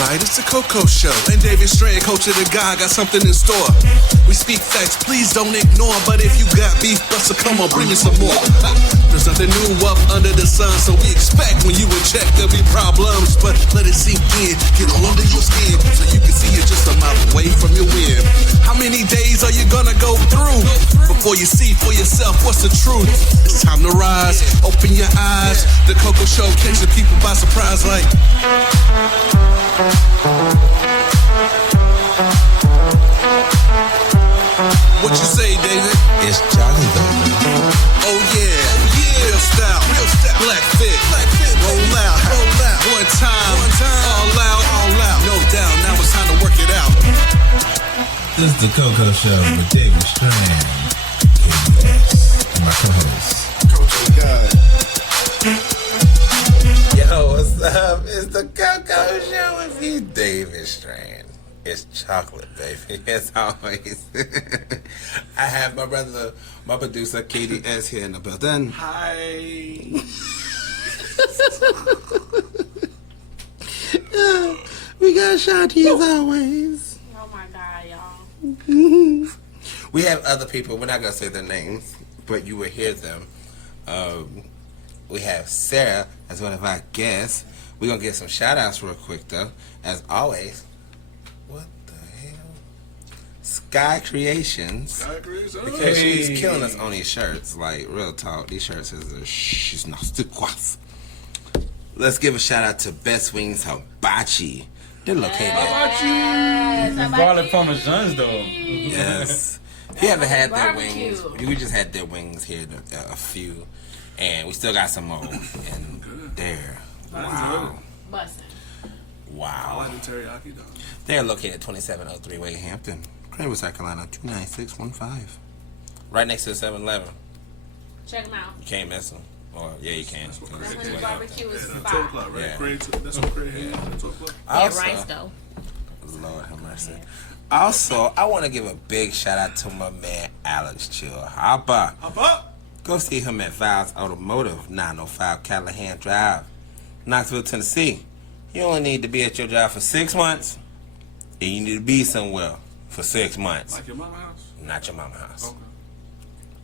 right, it's the Coco Show. And David Strand, coach of the guy, got something in store. We speak facts, please don't ignore. But if you got beef, Buster, come on, bring me some more. There's nothing new up under the sun, so we expect when you in check there'll be problems. But let it sink in, get all under your skin, so you can see it just a mile away from your win. How many days are you gonna go through before you see for yourself what's the truth? It's time to rise, open your eyes. The Coco Show catches people by surprise like... What you say, David? It's Johnny though. Oh yeah, real style, black fit, roll out, one time, all out, no doubt. Now it's time to work it out. This is the Coco Show with David Strand, KBS, and my co-host, Coach God. Yo, what's up? It's the Coco Show with you, David Strand. It's chocolate, baby, as always. I have my brother, my producer, KDS, here in the building. Hi. We got Shanti as always. Oh my God, y'all. We have other people, we're not going to say their names, but you will hear them. We have Sarah as one of our guests. We're going to get some shout outs real quick, though, as always. What the hell? Sky Creations. Because she's killing us on these shirts. Like, real talk. These shirts she's not quas. Let's give a shout out to Best Wings Hibachi. They're located Yes, Garlic Parmesans, though. Yes. If you haven't had their Barbecue. wings, we just had their wings here, a few. And we still got some more. And there. Wow. Bussin'. I like Wow. the teriyaki though. They are located at 2703 Wade Hampton, Cranwood, South Carolina, 29615. Right next to the 7-Eleven. Check them out. You can't miss them. Or, yeah, you can. That's what Cause Craig it's did. way up Barbecue is That's at 12 fire. o'clock, right? Yeah. Craig, that's what Craig had at 12 o'clock. Yeah, Also, rice though. Lord have mercy. Also, I want to give a big shout out to my man Alex Chill Hopper. Hop up. Go see him at Vowels Automotive, 905 Callahan Drive, Knoxville, Tennessee. You only need to be at your job for 6 months, and you need to be somewhere for 6 months. Like your mama house? Not your mama house. Okay.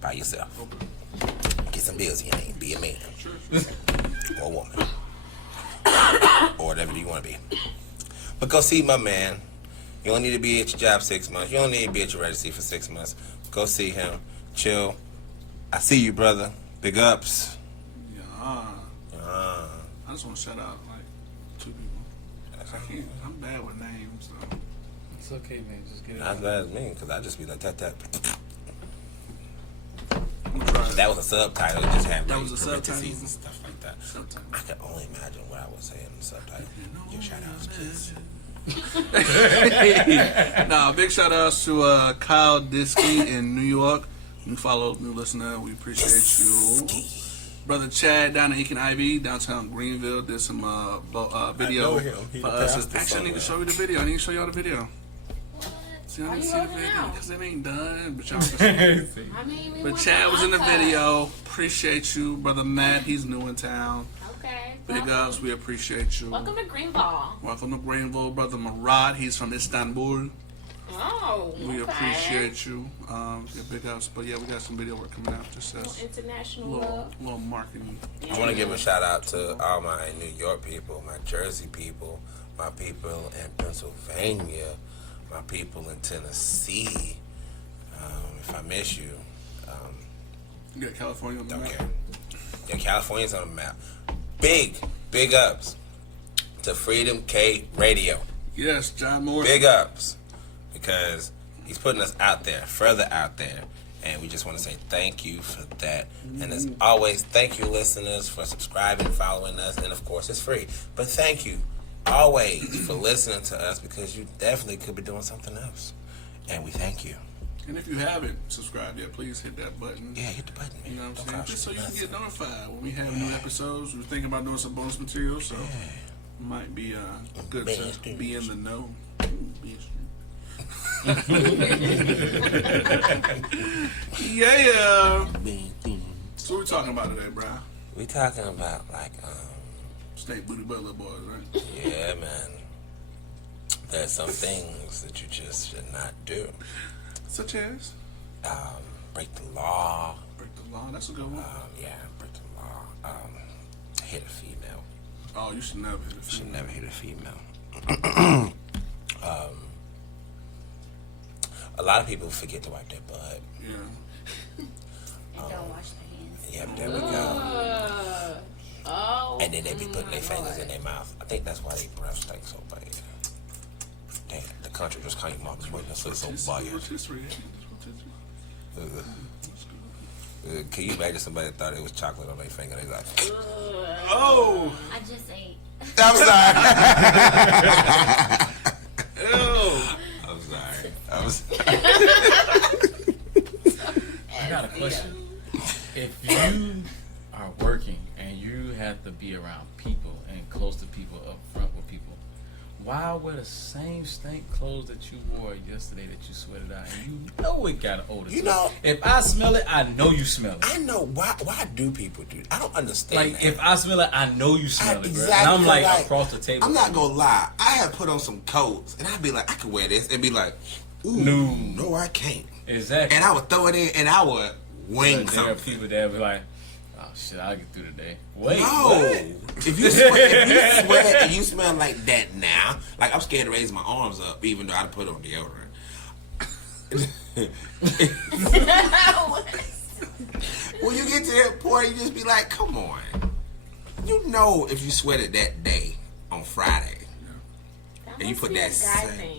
By yourself. Okay. Get some bills in your name. Be a man. Sure. Or a woman. Or whatever you want to be. But go see my man. You only need to be at your job 6 months. You only need to be at your residency for 6 months. Go see him. Chill. I see you, brother. Big ups. Yeah. Uh, I just want to shout out like 2 people. I'm bad with names, so. It's okay, man. Just get it not as out. bad as me, because I just be like, that. I'm gonna try. That was a subtitle. It just had That like was a parentheses subtitle? and stuff like that. Subtitle. I can only imagine what I would say in the subtitle. Your shout outs, please. Nah, big shout outs to Kyle Diskey in New York. New follow, new listener. We appreciate you. Brother Chad down in Aiken Ivy, downtown Greenville, did some video know him. He for the us. pastor Actually, I need to show you the video. I need to show y'all the video. See, I Why didn't you see the holding it video out? because it ain't done. But y'all can see. I mean, we But want Chad was in the uncut. video. Appreciate you, brother Matt. He's new in town. Okay. Big welcome. ups. We appreciate you. Welcome to Greenball. Welcome to Greenville, brother Murad. He's from Istanbul. Oh, We okay. appreciate you. Yeah, big ups. But yeah, we got some video work coming out. Just Little as international little marketing. I want to give a shout out to all my New York people, my Jersey people, my people in Pennsylvania, my people in Tennessee. If I miss you, You got California on the don't map. care. Yeah, California's on the map. Big ups to Freedom K Radio. Yes, John Moore. Big ups, because he's putting us out there, further out there, and we just want to say thank you for that. And as always, thank you, listeners, for subscribing, following us, and of course, it's free. But thank you always for listening to us, because you definitely could be doing something else, and we thank you. And if you haven't subscribed yet, please hit that button. Yeah, hit the button, man. You know what I'm Don't saying? cost Just so you can nothing. get notified when we have new episodes. We're thinking about doing some bonus material, so might be good to be in the know. Yeah. So what we talking about today, bro? We talking about like State booty butler boys, right? yeah, man. There's some things that you just should not do. Such as? Break the law. Break the law. That's a good one. Yeah, break the law. Hit a female. Oh, you should never hit a female. Should never hit a female. A lot of people forget to wipe their butt. Yeah. And don't wash their hands. Yep, there we go. Oh. And then they be putting their fingers in their mouth. I think that's why their breath stinks so bad. Damn, the country just came off. It's so biased. Can you imagine somebody thought it was chocolate on their finger? They like, Oh! I just ate. I'm sorry. Ew! I'm sorry. I got a question. If you are working and you have to be around people and close to people, up front with people, why wear the same stank clothes that you wore yesterday that you sweated out? And you know it got an odor. You to know- it. If I smell it, I know you smell it. I know why do people do? I don't understand. Like that. if I smell it, I know you smell it, bro. Exactly, And I'm like, like, across the table. I'm not gonna lie. I have put on some coats and I'd be like, I can wear this, and be like, ooh, No. no, I can't. Exactly. And I would throw it in, and I would wing There are something. people that be like, oh shit, I'll get through the day. Wait, No, what? if you sweat and you smell like that now, like I'm scared to raise my arms up, even though I put on deodorant. When you get to that point, you just be like, come on. You know if you sweated that day on Friday, and you put that guy same- thing.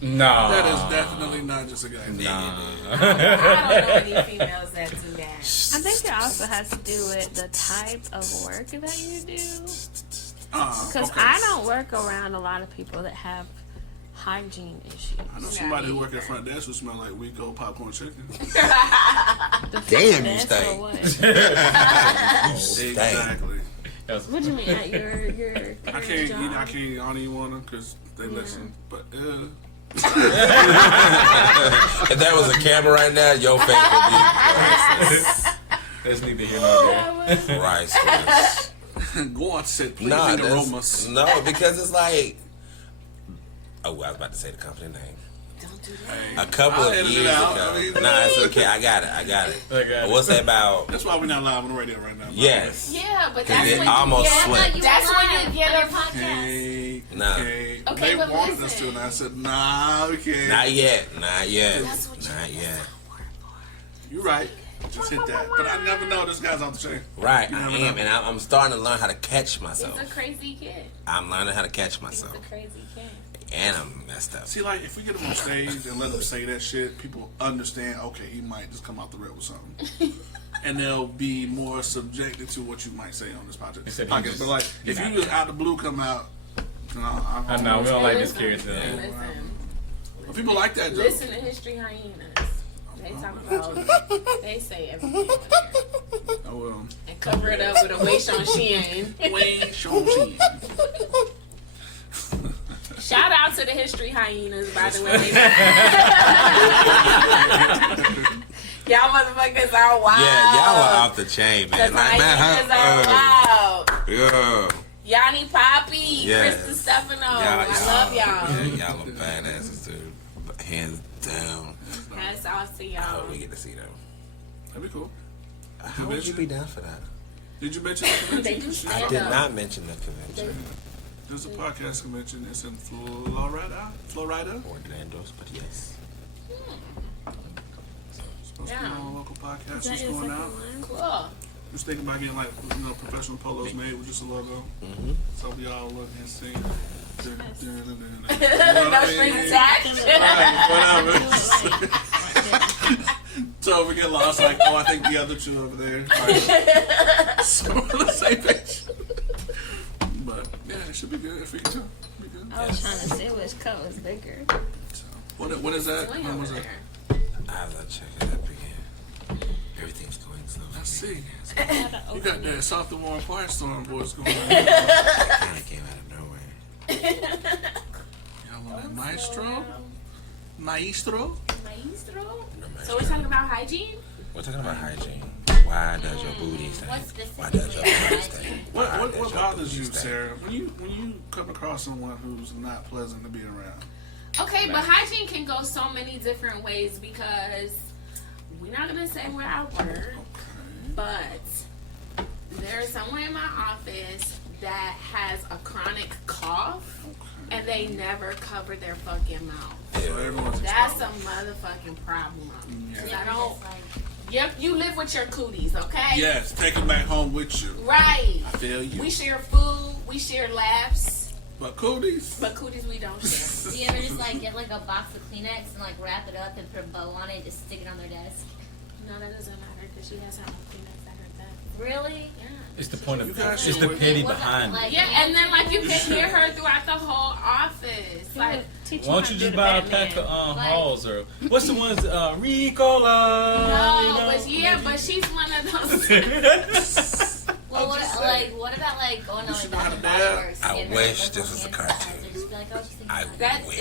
Nah. That is definitely not just a guy thing. I don't know any females that do that. I think it also has to do with the type of work that you do. Because Okay. I don't work around a lot of people that have hygiene issues. I know somebody who work at front desk who smell like weak old popcorn chicken. Damn, you That's stink. for what? Exactly. What do you mean? At your I can't eat. I don't even want them because they listen. But If there was a camera right now, your face That's neither here nor there. would be priceless. go on set pleasing Nah, aromas. no, because it's like, oh, I was about to say the company name. Don't do that. Hey, A couple I'll of edit it years out. ago. I mean, Nah, it's okay. I got it. I got it. What's that about? That's why we're not live on the radio right now. Yes. Yeah, but Cause that's it when almost you get, slipped. that's when you get a Okay. Nah. Okay. Okay, They but wanted us listen. to, and I said, nah, okay. Not yet. Not yet. That's what you Not yet. You're right. Just hit that. But I never know this guy's off the chain. Right. You I never am, know. and I'm starting to learn how to catch myself. He's a crazy kid. I'm learning how to catch He's myself, a crazy kid. and I'm messed up. See, like, if we get him on stage and let him say that shit, people understand, okay, he might just come out the rip with something. And they'll be more subjected to what you might say on this podcast. Except he just- But, like, if you just out the blue come out, no, I know, we don't like this character. Listen. People like that, though. Listen to History Hyenas. They talk about, they say everything on there. Oh, well. And cover it up with a Wei Shon Shin. Wayne Shorty. Shout out to the History Hyenas, by the way. Y'all motherfuckers are wild. Yeah, y'all are off the chain, The man. Like, hyenas are wild. yeah. Yanni Poppy, Yes. Krista Stefano. Y'all, I love y'all. Yeah, y'all are badasses, dude. But hands down. Hats off to I y'all. hope we get to see them. That'd be cool. How would you be down for that? Did you mention the They convention? do I stand did up. not mention the convention. There's a podcast convention. It's in Florida. Orlando's, but yes. Supposed to be Yeah. on a local podcast. Is that What's your going second out? one? Cool. Just thinking about getting professional polos made with just a logo. Mm-hmm. So we all look and see. No strings attached. Whatever. So we get lost, like, oh, I think the other two over there. Right. So we're on the same page. But yeah, it should be good if we can tell. Be good. I was trying to see which color is bigger. So, what is that? Swing When over was that? there. I have to check it up again. Everything's going slow. Let's see. I had to You open got it. that soft and warm firestorm voice going on. Kind of came out of nowhere. Y'all on that maestro? Maestro? Maestro? No, So we're talking about hygiene? We're talking about hygiene. Why does your booty stink? What Why does your specifically? booty stink? What Why does your bothers booty you, stink? Sarah, when you come across someone who's not pleasant to be around? Okay, but hygiene can go so many different ways because we're not gonna say where I work, but there's someone in my office that has a chronic cough and they never cover their fucking mouth. So everyone's That's a motherfucking problem. Yeah. I don't. Yep, you live with your cooties, okay? Yes, take them back home with you. Right. I feel you. We share food, we share laughs, But cooties? but cooties we don't share. Do you ever just like get like a box of Kleenex and like wrap it up and put a bow on it and just stick it on their desk? No, that doesn't matter because she has her own Kleenex. I heard that. Really? Yeah. It's the point of You guys it's should the work- pity What behind about, it. Yeah, and then like you can hear her throughout the whole office. Like, Teach Why don't how you to just do buy a the pack of Batman. Halls or what's the ones Ricola? no, you know? but yeah, but she's one of those. Well, what about like going on should like know how to Bath and Body dab. Works? I getting, wish like, this local was a hand cartoon. sanitizer, just be like, oh, just think I about it. That wish.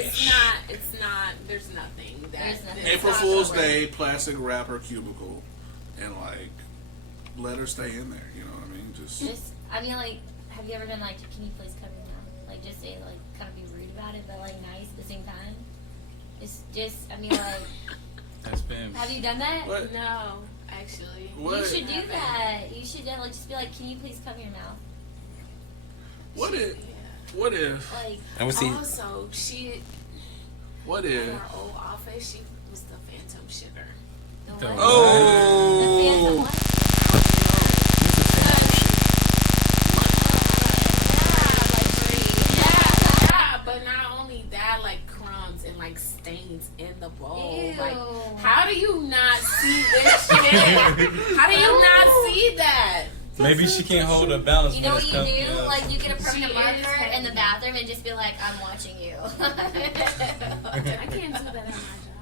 it's not. There's nothing. There's nothing. April It's Fool's not Day, plastic wrapper cubicle, and like let her stay in there. You know what I mean? Just I mean, like, have you ever been like, can you please cover your mouth? Like, just say, like, kind of be rude about it, but, like, nice at the same time? I mean, like, That's been have you done that? what? No, actually. What? You should do that. You should, like, just be like, can you please cover your mouth? What if? Yeah. What if? Like, And we see. Also, she What in if? our old office, she was the phantom shitter. the The what? Oh. The phantom what? Yeah, but not only that, like crumbs and like stains in the bowl. Ew. Like, how do you not see this shit? How do you not see that? maybe she can't hold her balance. You know when what it's you do? coming- Like, you get a She permanent is marker in the heavy. bathroom and just be like, I'm watching you. I can't do that at my job.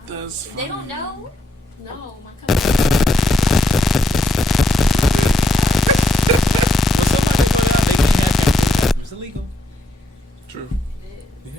That's They don't funny. know. No, my company. It's illegal. True. Yeah.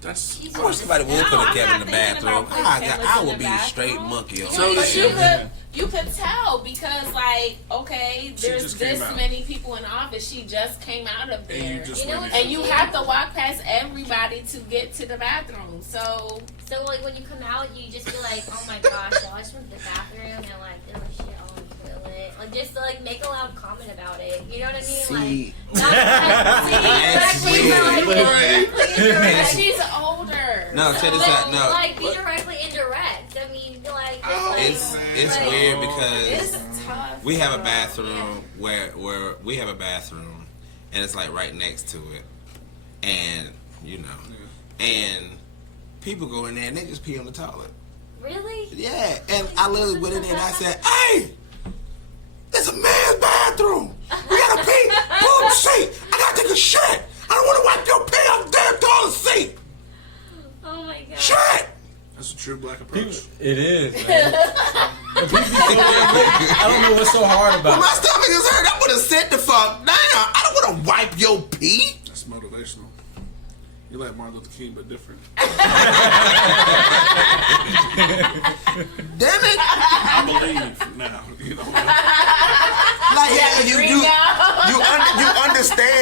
That's. I wish somebody would No, put a I'm Kevin in not the thinking bathroom. about putting cameras I in would the be bathroom. straight monkey on So But you- you could tell because like okay, She there's just came this out. many people in the office. She just came out of And there. you just You know went what in. And you have to walk past everybody to get to the bathroom. So So, like, when you come out, you just be like, oh my gosh, y'all, I just went to the bathroom and, like, there was shit all in the toilet. Like, just to, like, make a loud comment about it. You know what I mean? See, Like, not That's directly, weird. but, like, directly indirect. she's older. no, check this out. No, Like, be directly indirect. I mean, like, just, like, it's like, weird It's because tough. we have a girl. bathroom where we have a bathroom and it's like right next to it, and you know, and people go in there and they just pee on the toilet. Really? Yeah, and I literally went in there and I said, "Hey, it's a man's bathroom. We gotta pee. Pull the seat. I gotta take a shit. I don't want to wipe your pee on the damn toilet seat. Oh my god. Shit." That's a true black People, approach. it is, man. And people be so I don't know what's so hard When about my it. stomach is hurt, I'm gonna sit the fuck down. I don't want to wipe your pee. That's motivational. You like Martin Luther King, but different. Damn it. I believe now. You know. Like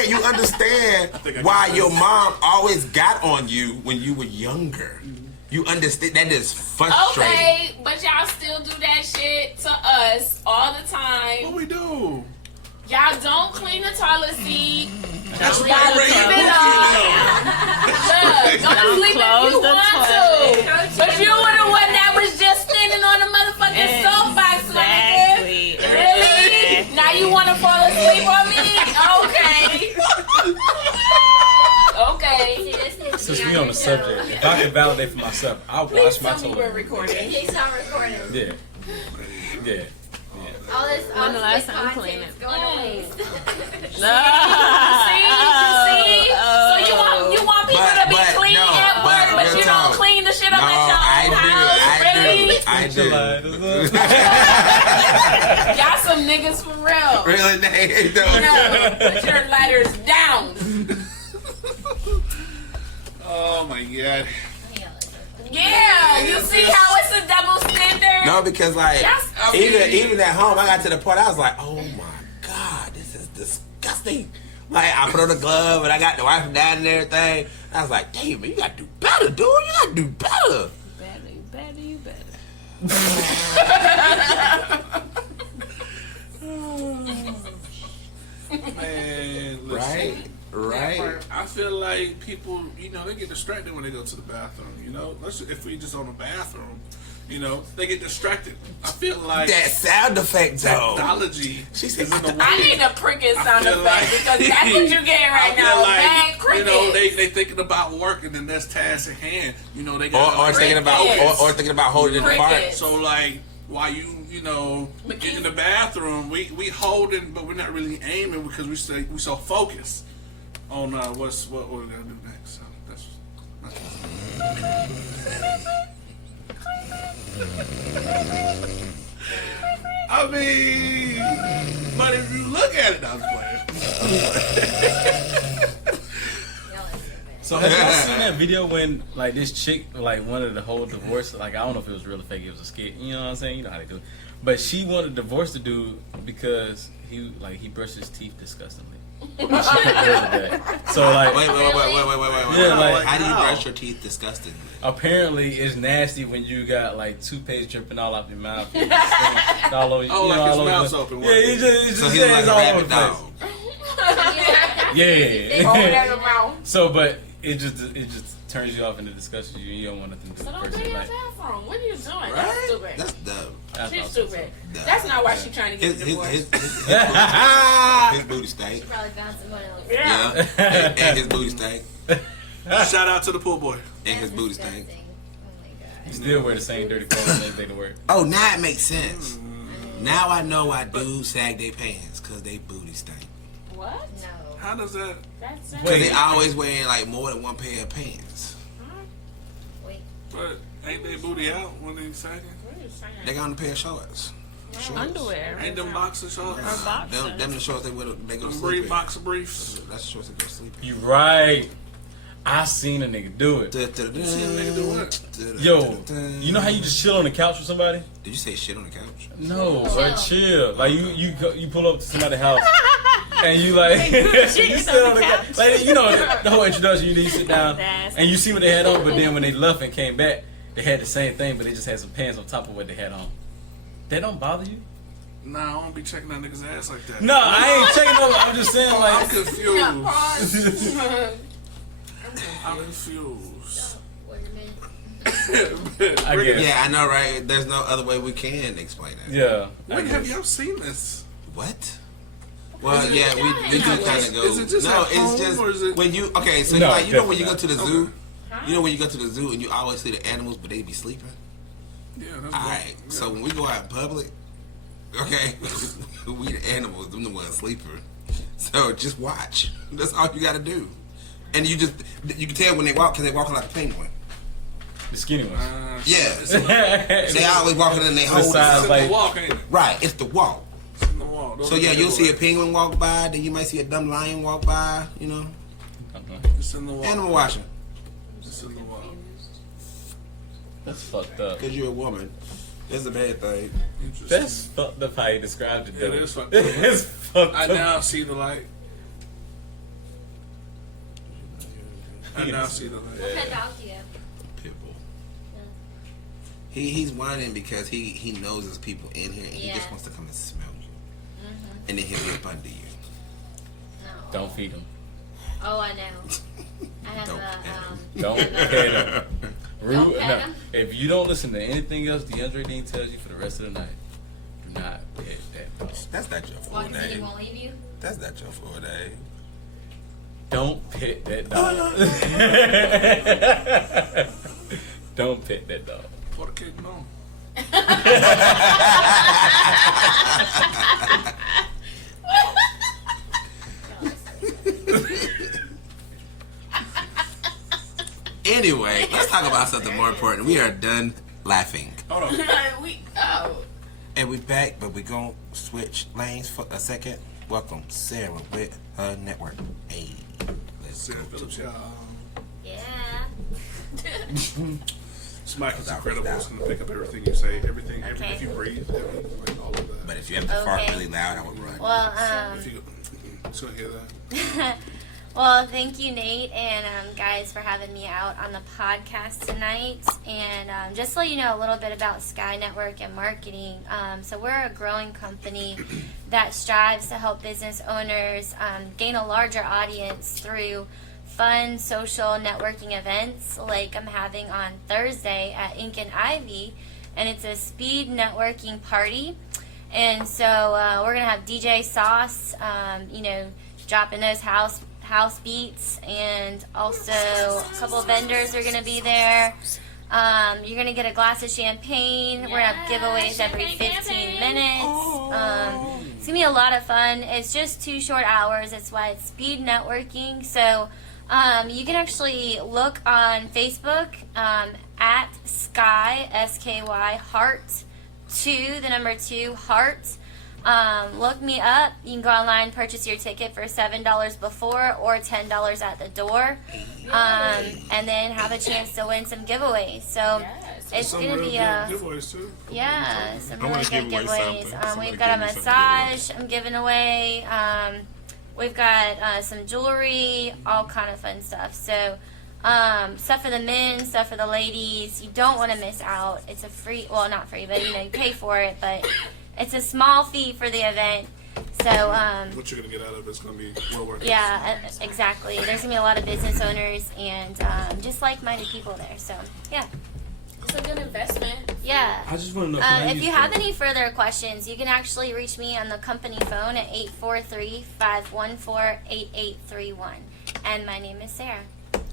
you understand think I why got your this. mom always got on you when you were younger. You understand that is frustrating. Okay, but y'all still do that shit to us all the What time. we do? Y'all don't clean the toilet seat. That's Y'all why leave it on. Look, don't sleep if close you the want toilet. to. But you were the one that was just standing on the motherfucking soapbox, my nigga. Exactly. Really? Now you want to fall asleep on me? Okay. Okay. See, this needs to Since be we on the your show. subject, if I can validate for myself, I'll Please wash my tell me we're toilet. recording. He's not recording. Yeah. Yeah. All this, When the last this time content cleaning? is going to waste. No. See? So you want people to be But clean no, at work, but but real you don't talk. clean the shit up No, at your I own do. house? Really? Y'all some niggas for real. Really, they don't. No, put your lighters down. Oh my god. Yeah, you see how it's a double standard? No, because like That's, if even at home, I got to the point I was like, oh my God, this is disgusting. Like, I put on the glove and I got the wife and dad and everything. I was like, damn, man, you gotta do better, dude. You gotta do better. Better, you better. Man, listen. Right? Right? I feel like people, they get distracted when they go to the bathroom. If we just on the bathroom, they get distracted. I feel like That sound effect, though. technology She is said, in the way. I need a cricket sound feel effect like- because that's what you're getting right I feel now. like, Bad crickets. they thinking about working and that's task at hand. They got Or thinking about or thinking about holding in the fart. Crickets. So like while you get in the bathroom, we holding, but we're not really aiming because we so focused on what we're gonna do next. So that's I mean, but if you look at it, I was playing. So have y'all seen that video when like this chick like wanted the whole divorce? Like I don't know if it was real or fake. It was a skit. You know what I'm saying? You know how they do it. But she wanted to divorce the dude because he brushed his teeth disgustingly. She couldn't deal with that. So like Wait. Yeah, like- how do you brush your teeth disgustingly? apparently it's nasty when you got like toothpaste dripping all out your mouth. All over, Oh, like all his over mouth's the- open. Yeah, he just So he's yeah, like it's a all over rabid the place. dog. Yeah. Over there in the mouth. So, but it just turns you off in the discussion. You don't want nothing to do So with the don't person. be in your Like, bathroom. What are you doing? That's Right? stupid. That's dumb. that's She's awesome. stupid. Nah. That's not why she's trying to get His, a his, divorce. his, his booty stank. She probably found someone else. Yeah. Yeah. And his booty stank. Shout out to the pool boy. And his That's booty stank. disgusting. Oh my You god. still wear the same dirty clothes and everything to work. Oh, now it makes sense. Now I know why dudes sag their pants, because they booty stank. What? No. How does that? That's Because they always wearing like more than one pair of pants. Wait. But ain't they booty out when they sagging? What are you saying? They got on a pair of shorts. Shorts. Underwear. Ain't them boxer shorts? Or boxers. Them the shorts they go to Them sleep in. boxer briefs. That's the shorts they go to sleep in. You right. I seen a nigga do it. Yo, you know how you just chill on the couch with somebody? Did you say shit on the couch? No, but chill. Like you pull up to somebody's house and you like Shit you on sit on the the couch? couch. Like you know the whole introduction. You sit down Nasty. and you see what they had on, but then when they left and came back, they had the same thing, but they just had some pants on top of what they had on. That don't bother you? Nah, I don't be checking that nigga's ass like that. No, I ain't checking over. I'm just saying I'm like. confused. I'm confused. Wait a minute. I guess. Yeah, I know, right? There's no other way we can explain it. Yeah. I When have guess. y'all seen this? What? Well, yeah, we do kind of go. Is it just no, at it's home, just or is it- when you okay. So No, like, you know when you go to definitely the not. zoo, you know when you go to the zoo and you always see the animals, but they be sleeping. Yeah, that's All right. So when we go out in public, okay, we the animals, them the ones sleeping. So just watch. That's all you got to do. And you can tell when they walk because they walking like a penguin. The skinny ones. Yeah. They always walking and they hold size It's it. in like- the walk, ain't it? Right. It's the walk. It's in the walk. Those So are yeah, the you'll see a walk. penguin walk by, then you might see a dumb lion walk by. You know, It's in the walk. animal watching It's in the walk. That's fucked up. because you're a woman. That's a bad thing. Interesting. That's fucked up how you described it. It Though. is fucked up. It's fucked I up. now see the light. I now see the light. What kind of dog do you have? Pitbull. He's whining because he knows there's people in here and he just Yeah. wants to come and smell you, and then he'll be up under you. No. Don't feed him. Oh, I know. I have Don't a Don't I have a- pet him. Don't Rude. pet No, him? if you don't listen to anything else DeAndre Dean tells you for the rest of the night, do not pet that dog. That's not your full Why? Because he name. won't leave you. That's not your full name. Don't pet that dog. Don't pet that dog. For the kid, no. Anyway, let's talk about something more important. We are done laughing, Hold on. and we back, but we gonna switch lanes for a second. Welcome Sarah with her network. Hey, let's Sarah go. Phillips, y'all. Yeah. This mic is incredible. It's gonna pick up everything you say, everything, Okay. if you breathe. Everything. fart Okay. really loud, I would run. Well, If you so hear that. well, thank you, Nate, and guys, for having me out on the podcast tonight. And just to let you know a little bit about Sky Network and marketing. So we're a growing company that strives to help business owners gain a larger audience through fun social networking events like I'm having on Thursday at Ink and Ivy, and it's a speed networking party. And so we're gonna have DJ Sauce, dropping those house beats, and also a couple of vendors are gonna be there. You're gonna get a glass of champagne. We're gonna have giveaways every 15 minutes. It's gonna be a lot of fun. It's just 2 short hours. That's why it's speed networking. So you can actually look on Facebook at Sky SKY Heart 2, the number 2 Heart. Look me up. You can go online, purchase your ticket for $7 before or $10 at the door, and then have a chance to win some giveaways. So it's Some gonna real be good giveaways too. yeah, some I really wanna good give away giveaways. something. Somebody We've got a give me something to give massage I'm giving away. We've got some jewelry, all kind of fun stuff. So stuff for the men, stuff for the ladies. You don't want to miss out. It's a free, well, not free, but you pay for it, but it's a small fee for the event. So What you're gonna get out of it's gonna be well worth it. yeah, exactly. There's gonna be a lot of business owners and just like-minded people there. So yeah. It's a good investment. Yeah. I just want to know. Can I If use you have the- any further questions, you can actually reach me on the company phone at 843-514-8831. And my name is Sarah.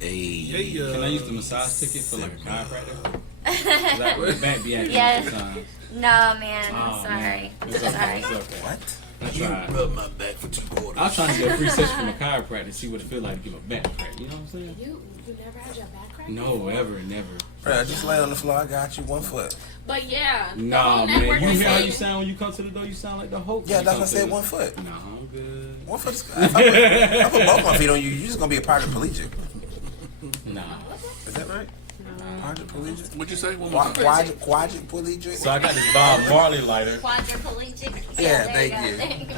Hey. Can I use the massage ticket for like a chiropractor? 'Cause I would back be acting Yes. sometimes. No, man. Oh, I'm sorry. man. It's okay. Sorry. It's okay. What? I tried. Rub my back for 2 quarters. I was trying to get a free session from a chiropractor to see what it feels like to give a back crack. You know what I'm saying? You never had your back cracked? No, ever, never. Bro, just lay on the floor. I got you 1 foot. But yeah, the Nah, whole man. network You is hear how you saying- sound when you come to the door? You sound like the Hulk. Yeah, when you that's come why I to said the- 1 foot. No, I'm good. 1 foot is good. If I put both my feet on you, you're just gonna be a paraplegic. Nah. Is that right? Paraplegic? What'd you say? One more time. Quadriplegic? So I got this Bob Marley lighter. Quadriplegic. Yeah, there thank you.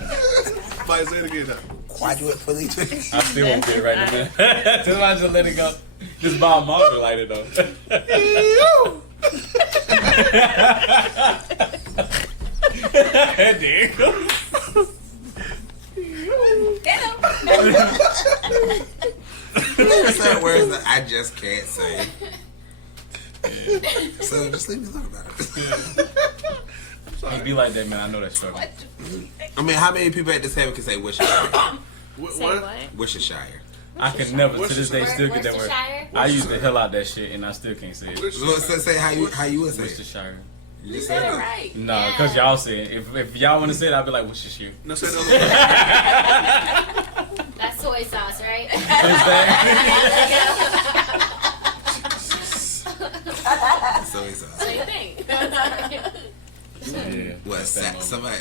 Somebody say it again. Quadriplegic? I still won't get it right now. Just I just let it go. This Bob Marley lighter though. There you go. There's certain words that I just can't say. So just leave me alone about it. It be like that, man. I know that struggle. I mean, how many people at this table can say Worcestershire? Say what? Worcestershire. I can never to this day still get that word. Worcestershire? I use the hell out that shit and I still can't say it. So say how you would say it. Worcestershire. You Said said it it. right. No, because y'all say it. If y'all want to say it, I'll be like, Worcestershire. No, say the other one. That's soy sauce, right? So it's Same thing. Yeah. what? that's that moment. Somebody?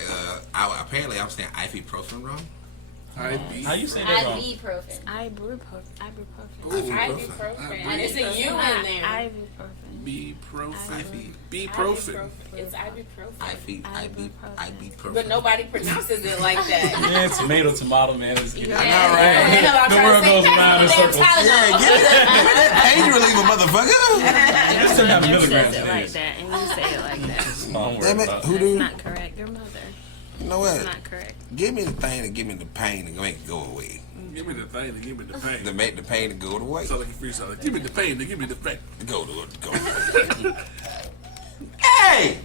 Apparently, I'm saying ibuprofen wrong. How you say that wrong? Ibuprofen. Ibuprofen. Ibuprofen. And it's a U in there. Ibuprofen. Ibuprofen. It's ibuprofen. Ibuprofen. But nobody pronounces it like that. Yeah, tomato, man. It's good. I know, right? The world goes around in circles. Yeah, give me that pain reliever, motherfucker. You still have Says milligrams it in like this. that, and you say it like that. Don't worry Damn it, about who That's do? not correct. Your mother. You know It's what? not correct. Give me the thing to give me the pain and make it go away. Give me the thing to give me the pain. To make the pain to go away. Sound like a freestyle. Give me the pain to give me the pain. Go. Hey!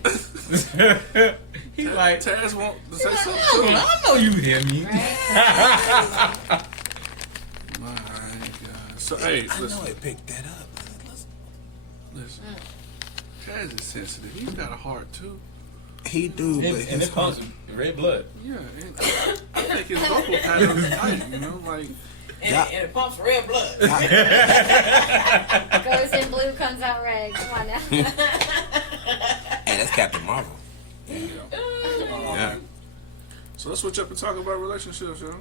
He's like, Taz want to say something I too. know you hear me. My God. So hey, I know listen. it picked that up. Listen. Taz is sensitive. He's got a heart too. He do, but And his it pumps red blood. Yeah, and I think his vocal pattern is tight. You know, like Yeah. And it pumps red blood. Goes in blue, comes out red. Come on now. Hey, that's Captain Marvel. yeah. So let's switch up and talk about relationships, y'all.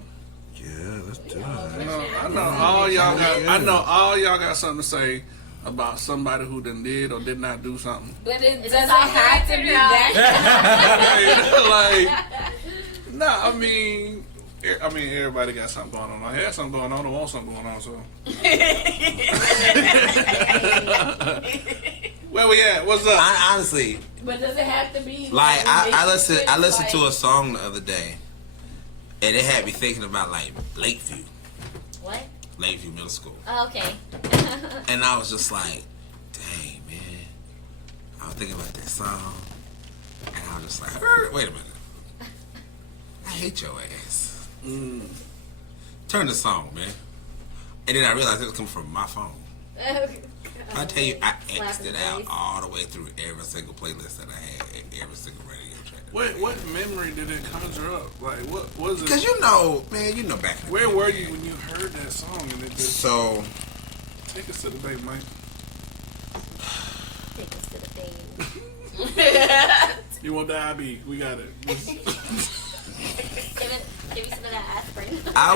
Yeah, let's do it. I know all y'all got. I know all y'all got something to say about somebody who done did or did not do something. But it It's doesn't all have to be right. that. Like Nah, I mean, everybody got something going on. I had something going on. I want something going on. So. Where we at? What's up? Honestly, But does it have to be like I listened like, to a song the other day, and it had me thinking about like Lakeview What? Middle School, Oh, okay. and I was just like, dang man, I was thinking about that song, and I was just like, wait a minute, I hate your ass. Turn the song, man, and then I realized it was coming from my phone. I tell you, I X'd it out all the way through every single playlist that I had, and every single radio track. What memory did it conjure up? Like, what was it? Because you know, man, back in the Where day, were you when you heard that song? And it just So, take us to the bank, Mike. Take us to the thing. You want the IB? We got it. Give me some of that aspirin. I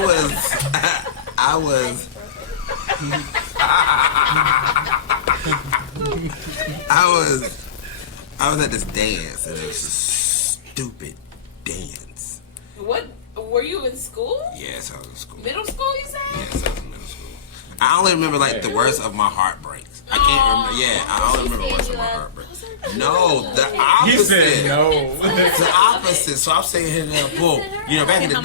was at this dance, and it was a stupid dance. What were you in school? Yes, I was in school. Middle school, you said? Yes, I was in middle school. I only remember like the words of my heartbreaks. I can't remember. Yeah, I only remember words of my heartbreaks. No, the opposite. He said no. The opposite. So I'm saying here now, bull. You know, back in the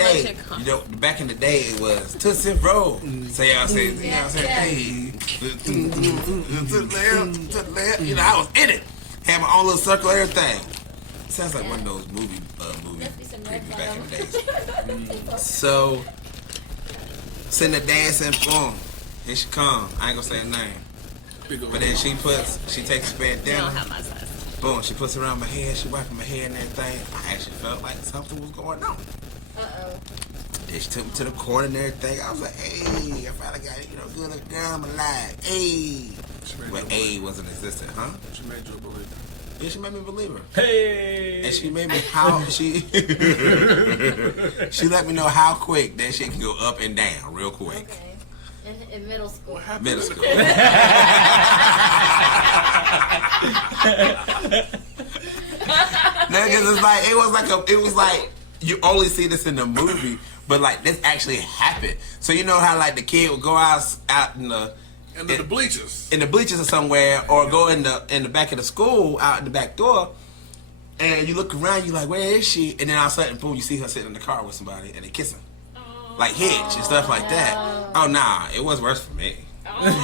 day, it was Tootsie Roll. So y'all say, hey, to the left. You know, I was in it. Had my own little circle, everything. Sounds like one of those movie previews back in the days. So, sitting there dancing, boom, here she come. I ain't gonna say her name. But then she takes a bandana. Boom, she puts it around my head, she wiping my head and everything. I actually felt like something was going on. Uh-oh. Then she took me to the corner and everything. I was like, hey, I finally got it, good little girl, I'm alive. Hey. But A wasn't existent, huh? She made you a believer. Yeah, she made me a believer. Hey. And she made me she let me know how quick that shit can go up and down real quick. Okay. In middle school. Middle school. Because it was like you only see this in the movie, but like this actually happened. So you know how like the kid would go out in the bleachers. In the bleachers or somewhere, or go in the back of the school, out in the back door, and you look around, you like, where is she? And then all of a sudden, boom, you see her sitting in the car with somebody, and they kissing, like hitch and stuff like that. Oh nah, it was worse for me.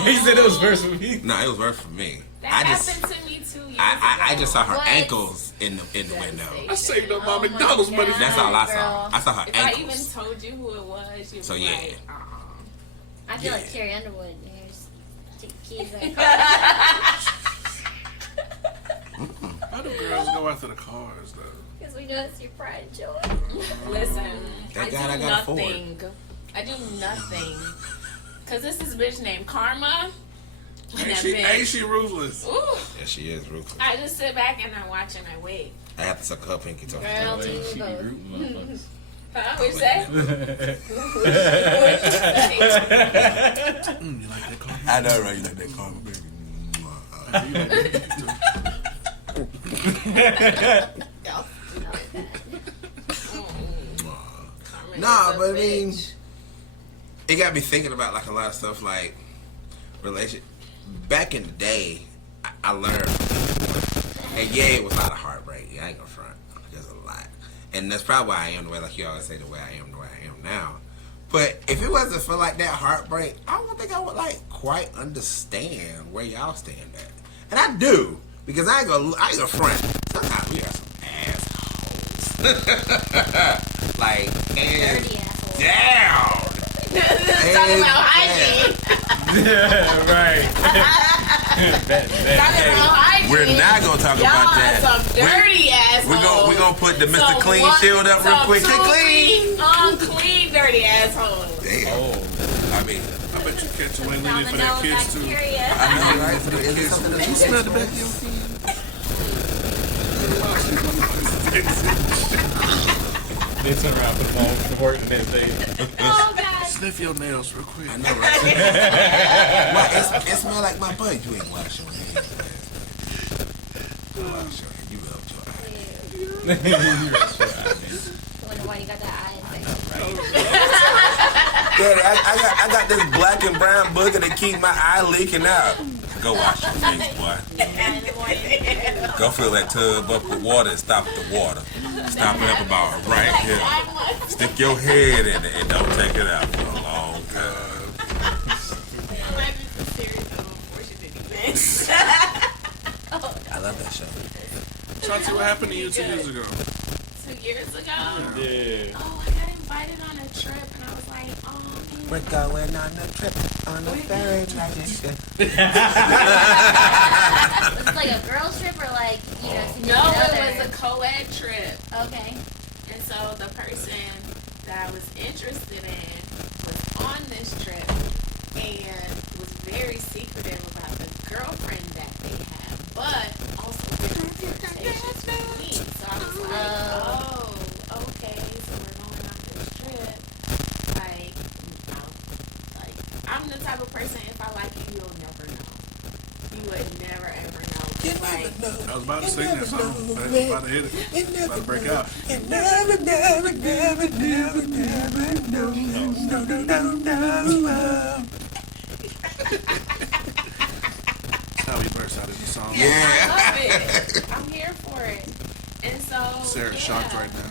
He said it was worse for me. No, it was worse for me. That happened to me 2 years ago. I just saw her ankles in the window. I saved up my McDonald's money. That's all I saw. I saw her If I even ankles. told you who it was, you'd So, be yeah. like, I feel like Carrie Underwood. Here's keys and Why do girls go after the cars, though? because we know it's your pride and joy. listen, Thank I God I do got a Ford. nothing. I do nothing. Because this is a bitch named Karma. And that bitch- Ain't she ruthless? Ooh. Yeah, she is ruthless. I just sit back and I watch and I wait. I have to suck her pinky toe. Girl, She do be both. rooting motherfuckers. Huh? What you say? You like that car? I know, right? You like that karma, baby. Y'all know that. Nah, but I mean, it got me thinking about like a lot of stuff, like relationship. Back in the day, I learned, and yeah, it was a lot of heartbreak. Yeah, I ain't gonna front. There's a lot, and that's probably why I am the way, like you always say, the way I am now. But if it wasn't for like that heartbreak, I don't think I would like quite understand where y'all stand at. And I do, because I ain't gonna front. Sometimes we are some assholes. Like, and Dirty asshole. down. Talking about hygiene. Yeah, right. Talking about hygiene. We're not gonna talk Y'all about are that. some dirty assholes. We're gonna put the Mr. Some Clean one- shield up real some quick. two Clean. unclean, dirty assholes. Damn. Oh. I mean, I bet you catch a wing Down for the that nose kiss, too. bacteria. I know, right? Is it something that you smell the back of your They turn around, put them on to work, and then say, Oh God. Sniff your nails real quick. I know, right? Why, it smell like my butt. You ain't wash your hands. Man. Wash your hands. You rubbed your eye. the one you got that eye infection. Daddy, I got this black and brown booger that keep my eye leaking out. Go wash your face, boy. Go fill that tub up with water and stop the water. Stop it up about right here. Stick your head in it and don't take it out for a long time. I love that show. Shanti, what happened to you 2 years ago? 2 years ago? Yeah. Oh, I got invited on a trip, and I was like, oh, man. We're going on a trip on a very magic ship. Was it like a girls trip or like, you know, No, it was a co-ed trip. Okay. And so the person that I was interested in was on this trip and was very secretive about the girlfriend that they had, but also very flirtatious with me. So I was like, oh, okay, so we're going on this trip. Like, I'm the type of person, if I like you, you'll never know. You would never ever know. Like, I was about to sing that song. I was about to hit it. About to break out. Never, never, never, never, never, no, no. That's how he bursts out in the song. I love it. I'm here for it. And so Sarah's shocked right now.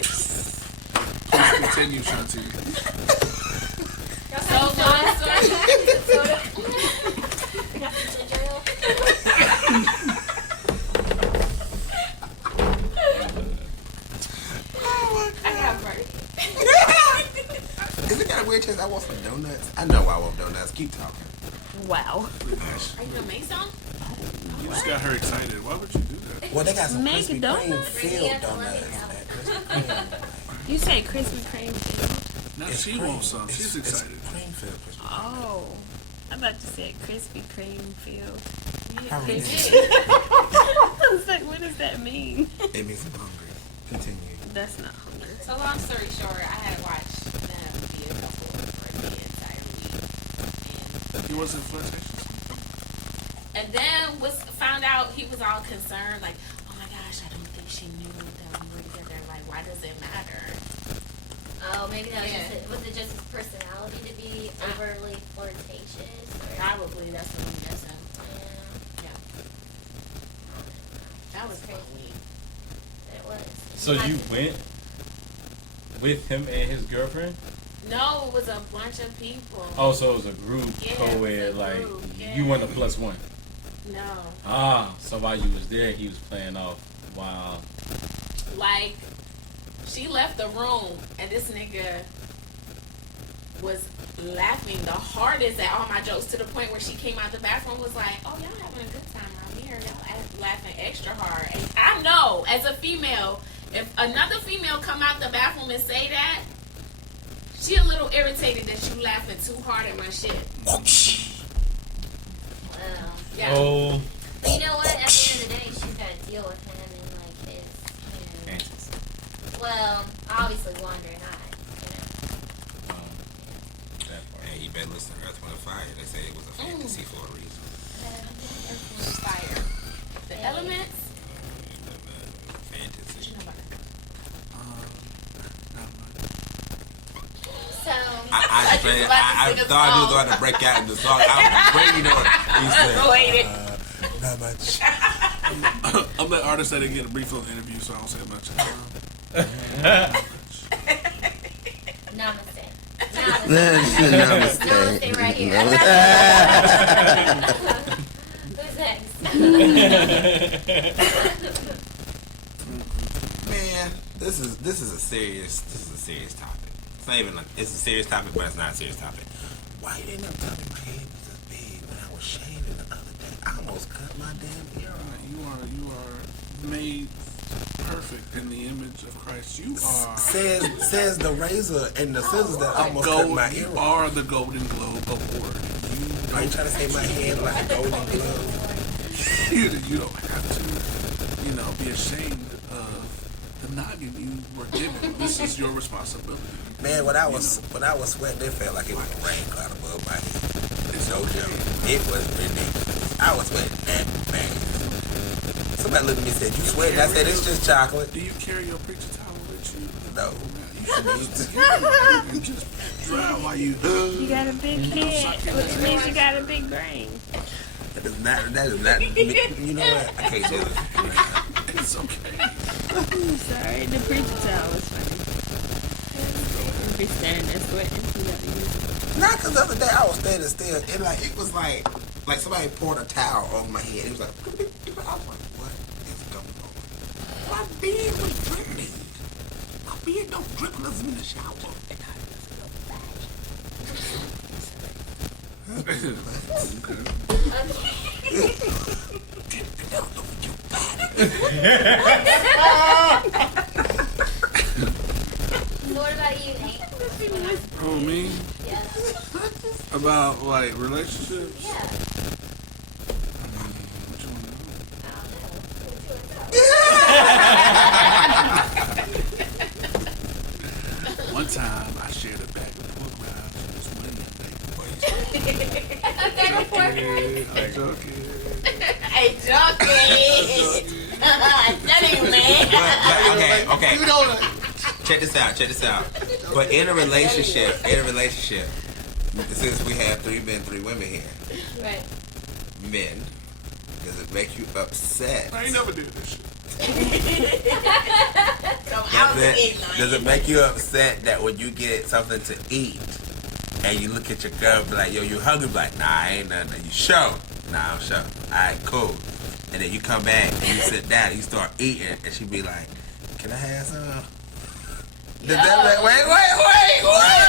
Please continue, Shanti. So long story. I got birth. Is it got a weird taste? I want some donuts. I know I want donuts. Keep talking. Wow. Are you gonna make some? You just got her excited. Why would you do that? Well, they got some Make Krispy donuts? Kreme filled donuts. You say Krispy Kreme. Now she wants some. She's excited. Cream filled Krispy Kreme. Oh. I thought you said Krispy Kreme filled. How are you? I was like, what does that mean? It means I'm hungry. Continue. That's not hungry. So long story short, I had watched them be a couple for the entire week. He wasn't flirtatious. And then found out he was all concerned, like, oh my gosh, I don't think she knew that we were together. Like, why does it matter? Oh, maybe that was Yeah. was it just his personality to be overly flirtatious? Or? Probably, that's what I'm guessing. Yeah, Yeah. That was crazy. crazy. it was. So you went with him and his girlfriend? No, it was a bunch of people. Oh, so it was a group Yeah, it co-ed, was a like group, yeah. you weren't a plus one. No. Ah, so while you was there, he was playing off. Wow. Like, she left the room, and this nigga was laughing the hardest at all my jokes, to the point where she came out the bathroom, was like, oh, y'all having a good time out here. Y'all laughing extra hard. And I know, as a female, if another female come out the bathroom and say that, she a little irritated that you laughing too hard at my shit. Wow. Yeah. Oh. But you know what? At the end of the day, she's got to deal with him and like his. Fantasy. Well, obviously wandering eye. That part. Hey, you better listen to Earth, Wind, and Fire. They say it was a fantasy for a reason. Fire. The elements. Fantasy. What you know about that? Not much. So. I thought he was going to break out in the song. I was waiting on it. He said, not much. I'm that artist that didn't get a brief little interview, so I don't say much. Namaste. Namaste. Namaste right here. Who's next? Man, this is a serious topic. It's not even like it's a serious topic, but it's not a serious topic. Why you didn't have time in my head was this big when I was shaving the other day? I almost cut my damn ear off. You are made perfect in the image of Christ. You are Says the razor and the scissors that almost cut my ear you off. are the Golden Globe Award. Are you trying to say my head like a golden glove? You don't have to, be ashamed of the noggin you were given. This is your responsibility. Man, when I was sweating, it felt like it was a rain cloud above my head. It's no joke. It was ridiculous. I was sweating that bad. So somebody looked at me and said, "You sweating?" I said, "It's just chocolate." Do you carry your preacher towel with you? No. You just drive while you. You got a big head, which means you got a big brain. That is not. You know what? I can't do it. It's okay. I'm sorry, the preacher towel was funny. You'll be standing there sweating too. Not because the other day I was standing still. It was like somebody poured a towel over my head. It was like, I was like, what is going on? My beard was dripping. My beard don't drip unless I'm in the shower. What about you, Nate? Oh, me? Yeah. About like relationships? Yeah. What you want to know? One time I shared a bag of pork rinds with this woman. I'm joking. Hey, joking. That ain't man. Okay. You know what? Check this out. But in a relationship, since we have 3 men, 3 women here, Right. men, does it make you upset? I ain't never did this shit. Does it make you upset that when you get something to eat and you look at your girl and be like, yo, you hungry? Be like, nah, I ain't nothing. You sure? Nah, I'm sure. Alright, cool. And then you come back and you sit down and you start eating and she be like, can I have some? Wait. Yo, I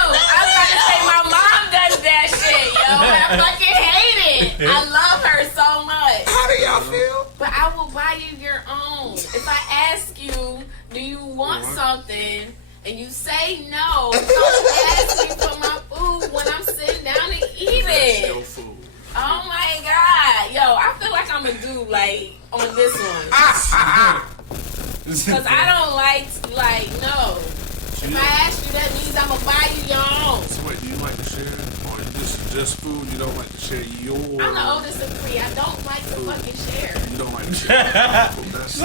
was about to say my mom does that shit, yo. And I fucking hate it. I love her so much. How do y'all feel? But I will buy you your own. If I ask you, do you want something, and you say no, don't ask me for my food when I'm sitting down and eating. Your food. Oh my God. Yo, I feel like I'm a dude, like, on this one. Because I don't like, no. If I ask you, that means I'm going to buy you your own. So wait, do you like to share? Or this is just food, you don't like to share your... I'm the oldest of 3. I don't like to fucking share. You don't like to share.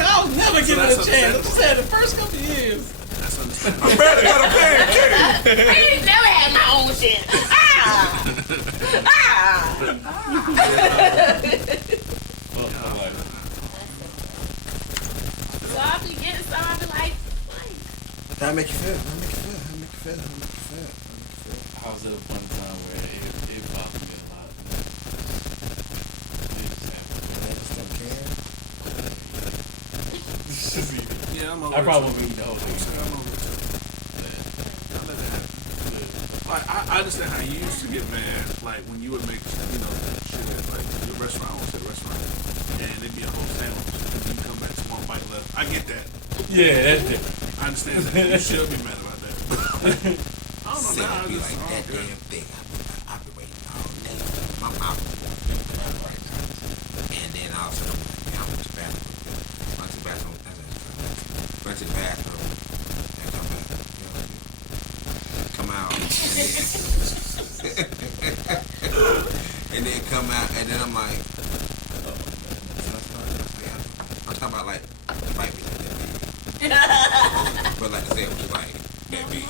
I'll never give it a chance. I'm saying the first couple of years. That's understandable. I'm better than a pancake. I ain't never had my own shit. So I'll be getting some, I'll be like, How make you feel? I was at a point in time where it bothered me a lot. Yeah, I'm over I probably it. wouldn't eat the whole thing. I'm over it. I let it happen. Like, I understand how you used to get mad, like, when you would make, shit at, like, the restaurant, and it'd be a whole sandwich, and then you come back to 1 bite left. I get that. Yeah, that's different. I understand that. You should be mad about that. I don't know now. Be like that damn thing. I've been waiting all day. My mouth was right now. And then all of a sudden, I'm like, I went to the bathroom. Went to the bathroom. And come back. Come out. And then come out. And then I'm like, I'm talking about like, might be that big. But like I said, it was like that big.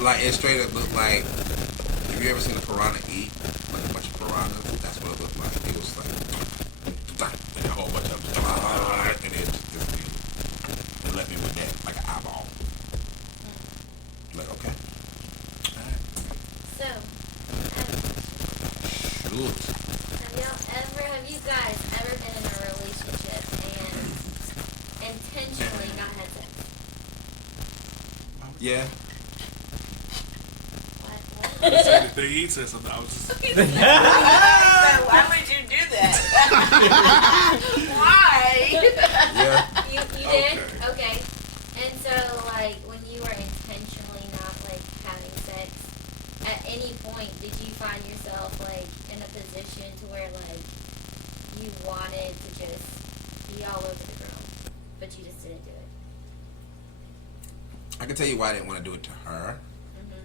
Like it straight up looked like, have you ever seen a piranha eat? Like a bunch of piranhas? That's what it looked like. It was like, and a whole bunch of them. And it just it left me with that, like an eyeball. Like, okay. Alright. So, Shoot. have you guys ever been in a relationship and intentionally not had sex? Yeah. What? They said something. I was just... why would you do that? Why? Yeah. You did? Okay. And so, like, when you were intentionally not, like, having sex, at any point did you find yourself, like, in a position to where, like, you wanted to just be all over the girl, but you just didn't do it? I can tell you why I didn't want to do it to her. Mm-hmm.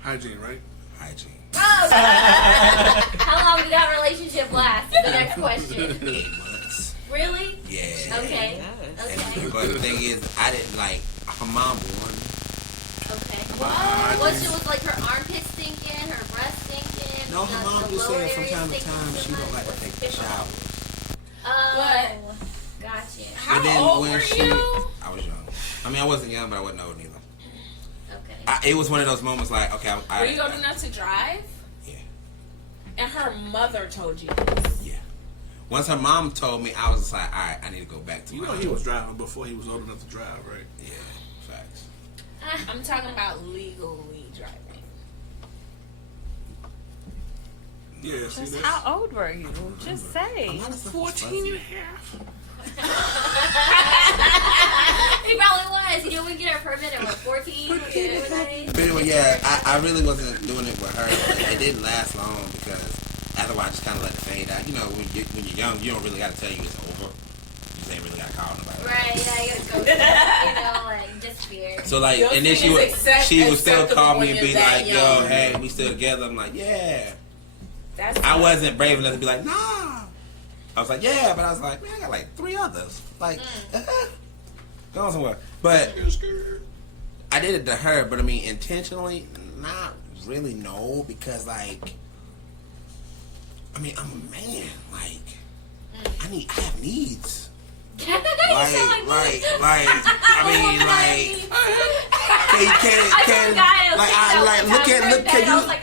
Hygiene, right? Hygiene. Oh, How long did that relationship last? The next question. 8 months. Really? Yeah. Okay. And, but the thing is, I didn't like her mom warned me. Okay. What? Was like her armpits stinking, her breasts stinking? No, her mom the just lower said from area time to stinking time too she don't much? like to take showers. Oh, gotcha. How But then old when were she, you? I was young. I mean, I wasn't young, but I wasn't old either. Okay. It was one of those moments like, okay, Were you old enough to drive? Yeah. And her mother told you this. Yeah. Once her mom told me, I was just like, all right, I need to go back to You my know he was driving before he was old enough to drive, right? Yeah, facts. I'm talking about legally driving. Yeah, see Just that? how old were you? Just say. 14 and a half. He probably was. He didn't get her permit at 14. But anyway, yeah, I really wasn't doing it with her. It didn't last long because after a while I just kind of let it fade out. You know, when you're young, you don't really got to tell you it's over. You just ain't really got to call nobody. Right, I gotta go, like, just fear. So like, Your and then thing is she would still acceptable call me when and you're be that like, "Yo, young. hey, we still together." I'm like, "Yeah." That's I wasn't brave enough to be like, "Nah." I was like, "Yeah," but I was like, "Man, I got like 3 others." Like, go on somewhere. But I did it to her. But I mean, intentionally, not really. No, because like, I mean, I'm a man. Like, I have needs. Like, I mean, like,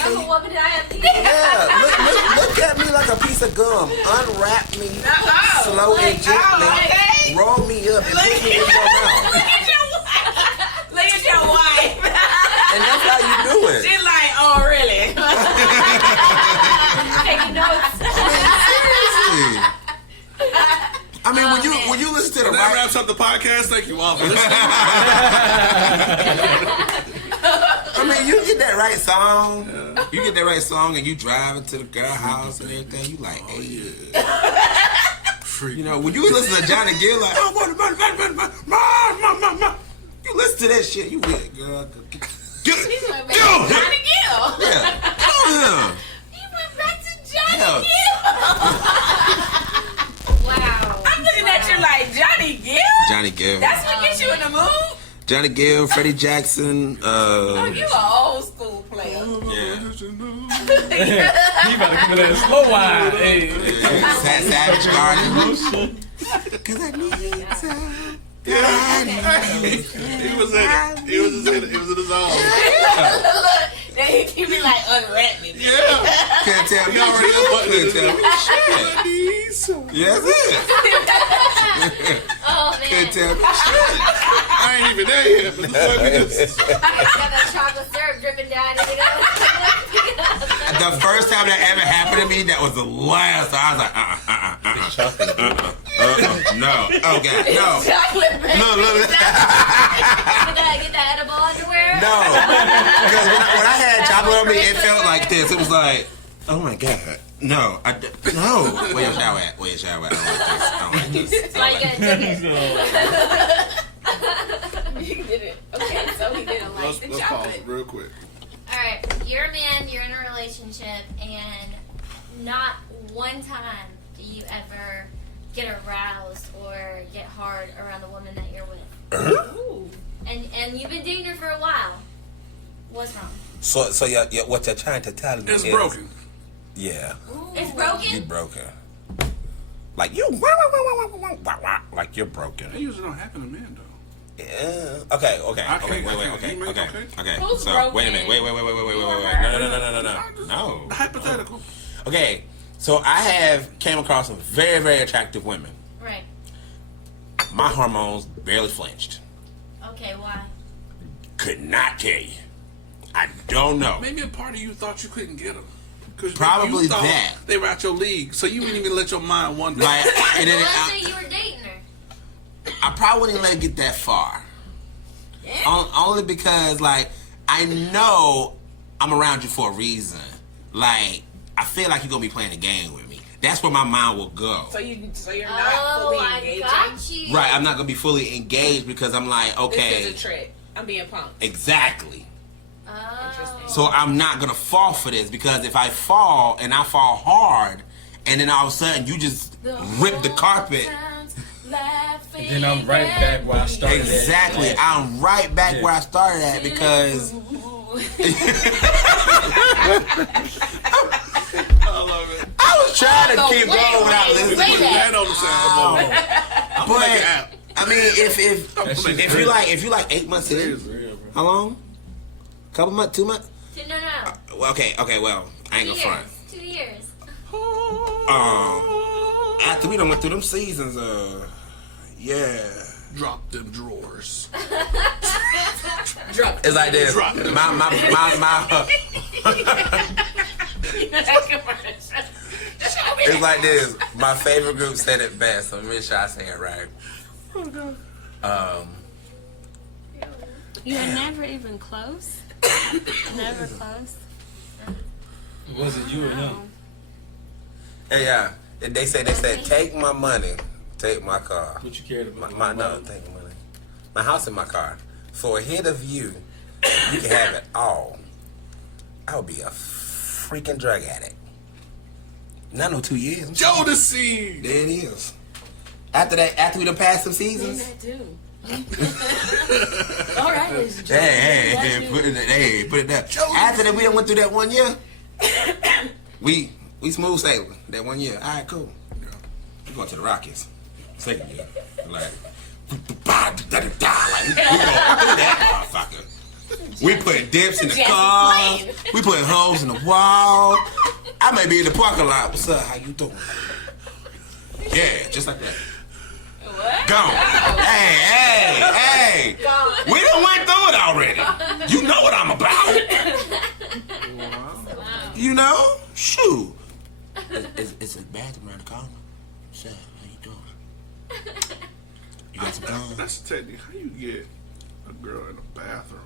I'm a woman and I have needs. yeah, look at me like a piece of gum. Unwrap me slowly, gently, roll me up, and put me in your mouth. Look at your wife. And that's how you do it. She's like, oh, really? Taking notes. Seriously. I mean, when you listen to the That right, wraps up the podcast. Thank you all for listening. I mean, you get that right song, you get that right song, and you drive into the girl house and everything. You like, hey, you know, when you listen to Johnny Gill, like, I want to run. You listen to that shit, you with it, girl. Get He's it. like, Get on him. Johnny Gill. Yeah. Get on him. He went back to Johnny Yeah. Gill. Wow. I'm looking at you like, Johnny Gill? Johnny Gill. That's what gets you in the mood? Johnny Gill, Freddie Jackson. Oh, you an old school player. Yeah. He about to give me that slow wine. Hey. Savage Garden. Motion. Cause I need time. He was in the zone. Then he be like, unwrap me. Yeah. Can't tell me. He already unbuttoned Couldn't tell me. I need some. Yeah, that's it. Oh, man. Couldn't tell me. I ain't even there yet. But the fuck is this? Got that chocolate syrup dripping down. The first time that ever happened to me, that was the last time. I was like, no. Oh, God, no. Chocolate baby. Look. Get that edible underwear? No. Because when I had chocolate on me, it felt like this. It was like, oh, my God. No. No. Where your shower at? I don't like this. So you gotta dig it. He did it. Okay, so he didn't like the Let's pause chocolate. real quick. Alright, you're a man, you're in a relationship, and not one time do you ever get aroused or get hard around the woman that you're with. Ooh. And you've been dating her for a while. What's wrong? So what you're trying to tell me It's is... broken. Yeah. It's You broken? broken. Like you... Like you're broken. That usually don't happen to men, though. Yeah. Okay. You mean, Okay. Who's So broken? wait a minute. Wait. No. Hypothetical. Okay. So I came across some very, very attractive women. Right. My hormones barely flinched. Okay, why? Could not tell you. I don't know. Maybe a part of you thought you couldn't get them. Cause Probably you thought that. they were out your league, so you didn't even let your mind wander. Like, and then Well, let's say you were dating her. I probably wouldn't let it get that far. Yeah. Only because, like, I know I'm around you for a reason. Like, I feel like you're gonna be playing a game with me. That's where my mind will go. So you're not Oh, fully I engaging. got you. Right, I'm not gonna be fully engaged because I'm like, okay, This is a trick. I'm being punked. exactly. Oh. So I'm not gonna fall for this, because if I fall and I fall hard, and then all of a sudden you just rip the carpet. And then I'm right back where I started. Exactly, I'm right back where I started at, because I was trying to keep going without listening. But I mean, if you like 8 months in, how long? Couple months, 2 months? No. Okay, well, I ain't gonna front. 2 years. After we done went through them seasons, yeah. Drop them drawers. It's like this. It's like this. My favorite group said it best, so make sure I say it right. You're never even close? Never close? Was it you or no? Yeah. They said, take my money, take my car. What you cared about? Take my money. My house and my car. For a hit of you can have it all. I would be a freaking drug addict. Not no 2 years. Jodeci! There it is. After we done passed some seasons. All right. Hey, put it down. After that, we done went through that 1 year. We smooth sailing that 1 year. All right, cool. We going to the Rockies. Second year, like we going through that motherfucker. We put dips in the car. We put holes in the wall. I may be in the parking lot. What's up? How you doing? Yeah, just like that. What? Gone. Hey. We done went through it already. You know what I'm about. You know? Shoot. It's a bathroom around the corner. What's up? How you doing? You got some guns? That's the technique. How you get a girl in the bathroom?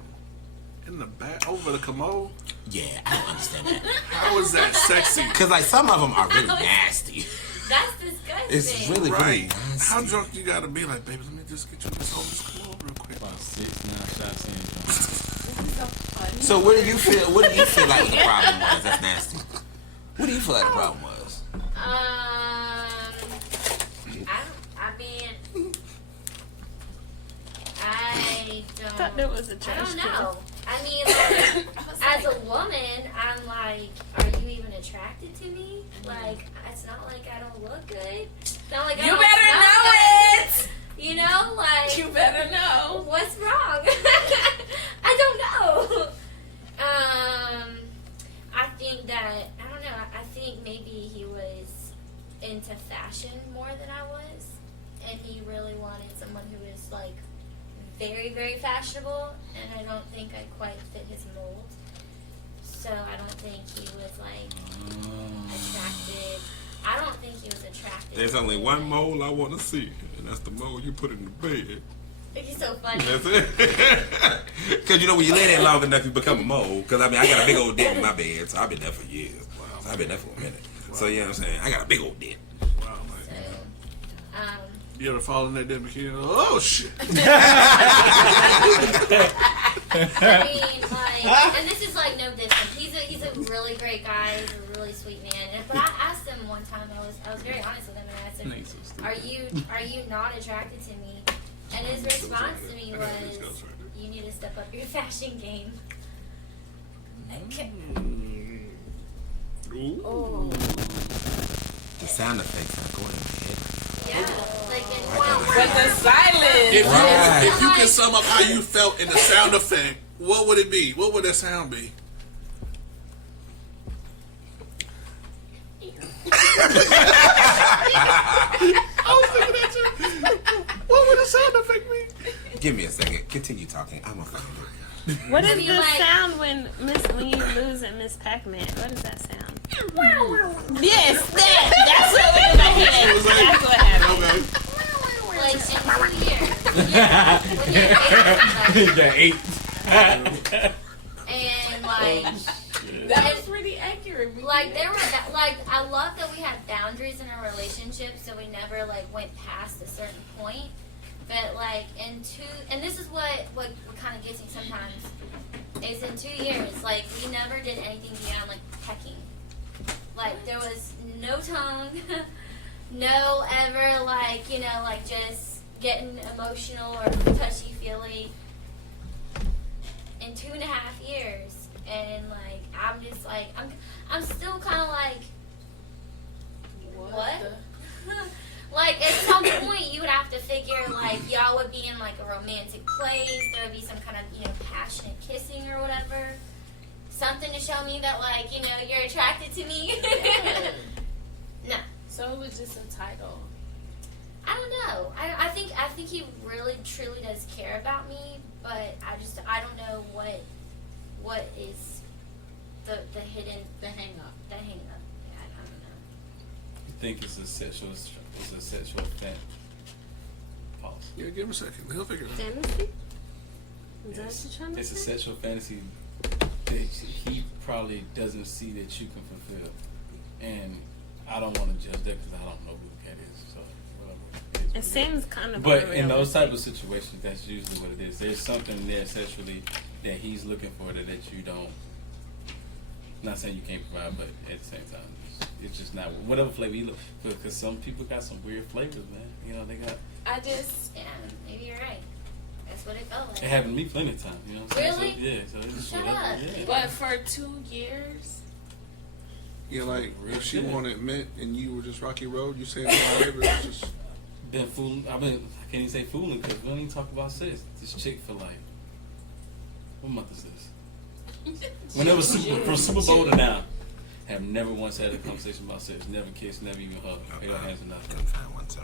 In the bath? Over the commode? Yeah, I don't understand that. How is that sexy? Because, like, some of them are really nasty. That's disgusting. It's really, really Right. nasty. How drunk you gotta be? Like, baby, let me just get you this commode real quick. About 6-9 shots in. So what do you feel like the problem was? That's nasty. What do you feel like the problem was? I thought there was a trash I don't can. know. I mean, like, as a woman, I'm like, are you even attracted to me? Like, it's not like I don't look good. It's not like I You don't better smell know good. it. You know, like, You better know. what's wrong? I don't know. I think that, I don't know, I think maybe he was into fashion more than I was, and he really wanted someone who was, like, very, very fashionable, and I don't think I quite fit his mold. So I don't think he was, like, attracted. I don't think he was attracted. There's to only me. one mold I want to see, and that's the mold you put in the bed. He's so funny. That's it. Because you know when you lay there long enough, you become a mole. Because I mean, I got a big old dick in my bed, so I've been there for years. So I've been there for a minute. So you know what I'm saying? I got a big old dick. Wow, So, you ever fall in that damn bikini? Oh shit! I mean, like, and this is like no distance. He's a really great guy. He's a really sweet man. But I asked him one time. I was very honest with him, and I said, "Are you not attracted to me?" And his response to me was, "You need to step up your fashion game." Ooh. The sound effects are going in my head. Yeah, like But the silence. If you can sum up how you felt in the sound effect, what would it be? What would that sound be? I was thinking that too. What would the sound effect be? Give me a second. Continue talking. I'm a fucking. What is mean, the like- sound when you lose at Miss Pac-Man? What does that sound? Yes, that's what was in my head. That's what happened. like in 2 years. Yeah, 8. And like That was pretty accurate. like there were like I love that we had boundaries in our relationship, so we never like went past a certain point. But like and this is what kind of gets me sometimes, is in 2 years, like we never did anything beyond like pecking. Like there was no tongue, no ever like, you know, like just getting emotional or touchy-feely in 2.5 years. And like I'm just like I'm still kind of like what? Like at some point you would have to figure like y'all would be in like a romantic place, there would be some kind of, you know, passionate kissing or whatever, something to show me that like, you know, you're attracted to me. No. So it was just a title. I don't know. I think he really truly does care about me, but I don't know what is the hidden The hang up. Yeah, I don't know. You think it's a sexual fan? Pause. Yeah, give him a second. He'll figure it out. Fantasy? Is that what you're trying to It's a say? sexual fantasy that he probably doesn't see that you can fulfill, and I don't want to judge that because I don't know who the cat is. So whatever. It seems kind of But in those unrealistic. type of situations, that's usually what it is. There's something there sexually that he's looking for that you don't. Not saying you can't provide, but at the same time, it's just not whatever flavor you look. Because some people got some weird flavors, man. You know, they got. I just Yeah, maybe you're right. That's what it felt like. It happened to me plenty of times. You know what I'm saying? Really? So, yeah. So it's just Shut whatever. up. Yeah. but for 2 years. Yeah, like if she Yeah. wanted admit and you were just Rocky Road, you saying whatever, it's just Been fooling. I can't even say fooling because we don't even talk about sex. This chick for like, what month is this? When it was from Super Bowl to now, have never once had a conversation about sex. Never kissed, never even hugged. They got hands or nothing. Couldn't find one, so.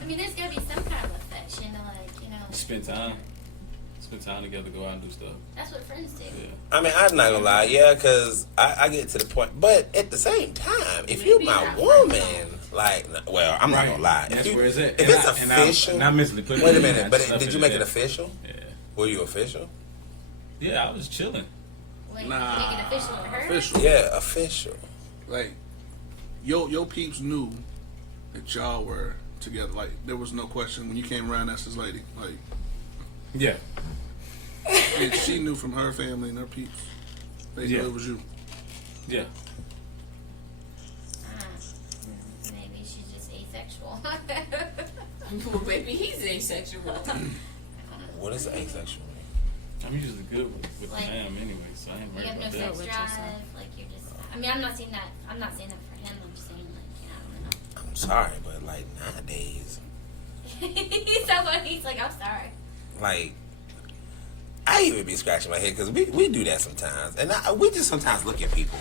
I mean, there's gotta be some kind of affection to like, you know. Spend time together, go out and do stuff. That's what friends do. Yeah. I mean, I'm not gonna lie, yeah, because I get to the point, but at the same time, if you my woman, like, well, I'm not gonna lie. That's If where it's at. If it's official, I mentally put it wait a in, minute, I but stuff did you in make there. it official? Yeah. Were you official? Yeah, I was chilling. Like, Nah, make it official with her. official. Yeah, official. Like your peeps knew that y'all were together. Like there was no question when you came around. That's his lady. Like Yeah. and she knew from her family and her peeps. They knew Yeah. it was you. Yeah. Maybe she's just asexual. Well, baby, he's asexual. What is asexual? I'm usually good with Like, the man anyway, so I ain't You worried have no about sex that. with drive. yourself. Like you're just. I mean, I'm not saying that for him. I'm just saying like, you know, I don't know. I'm sorry, but like nowadays, He's so funny. He's like, I'm sorry. like, I even be scratching my head because we do that sometimes, and we just sometimes look at people.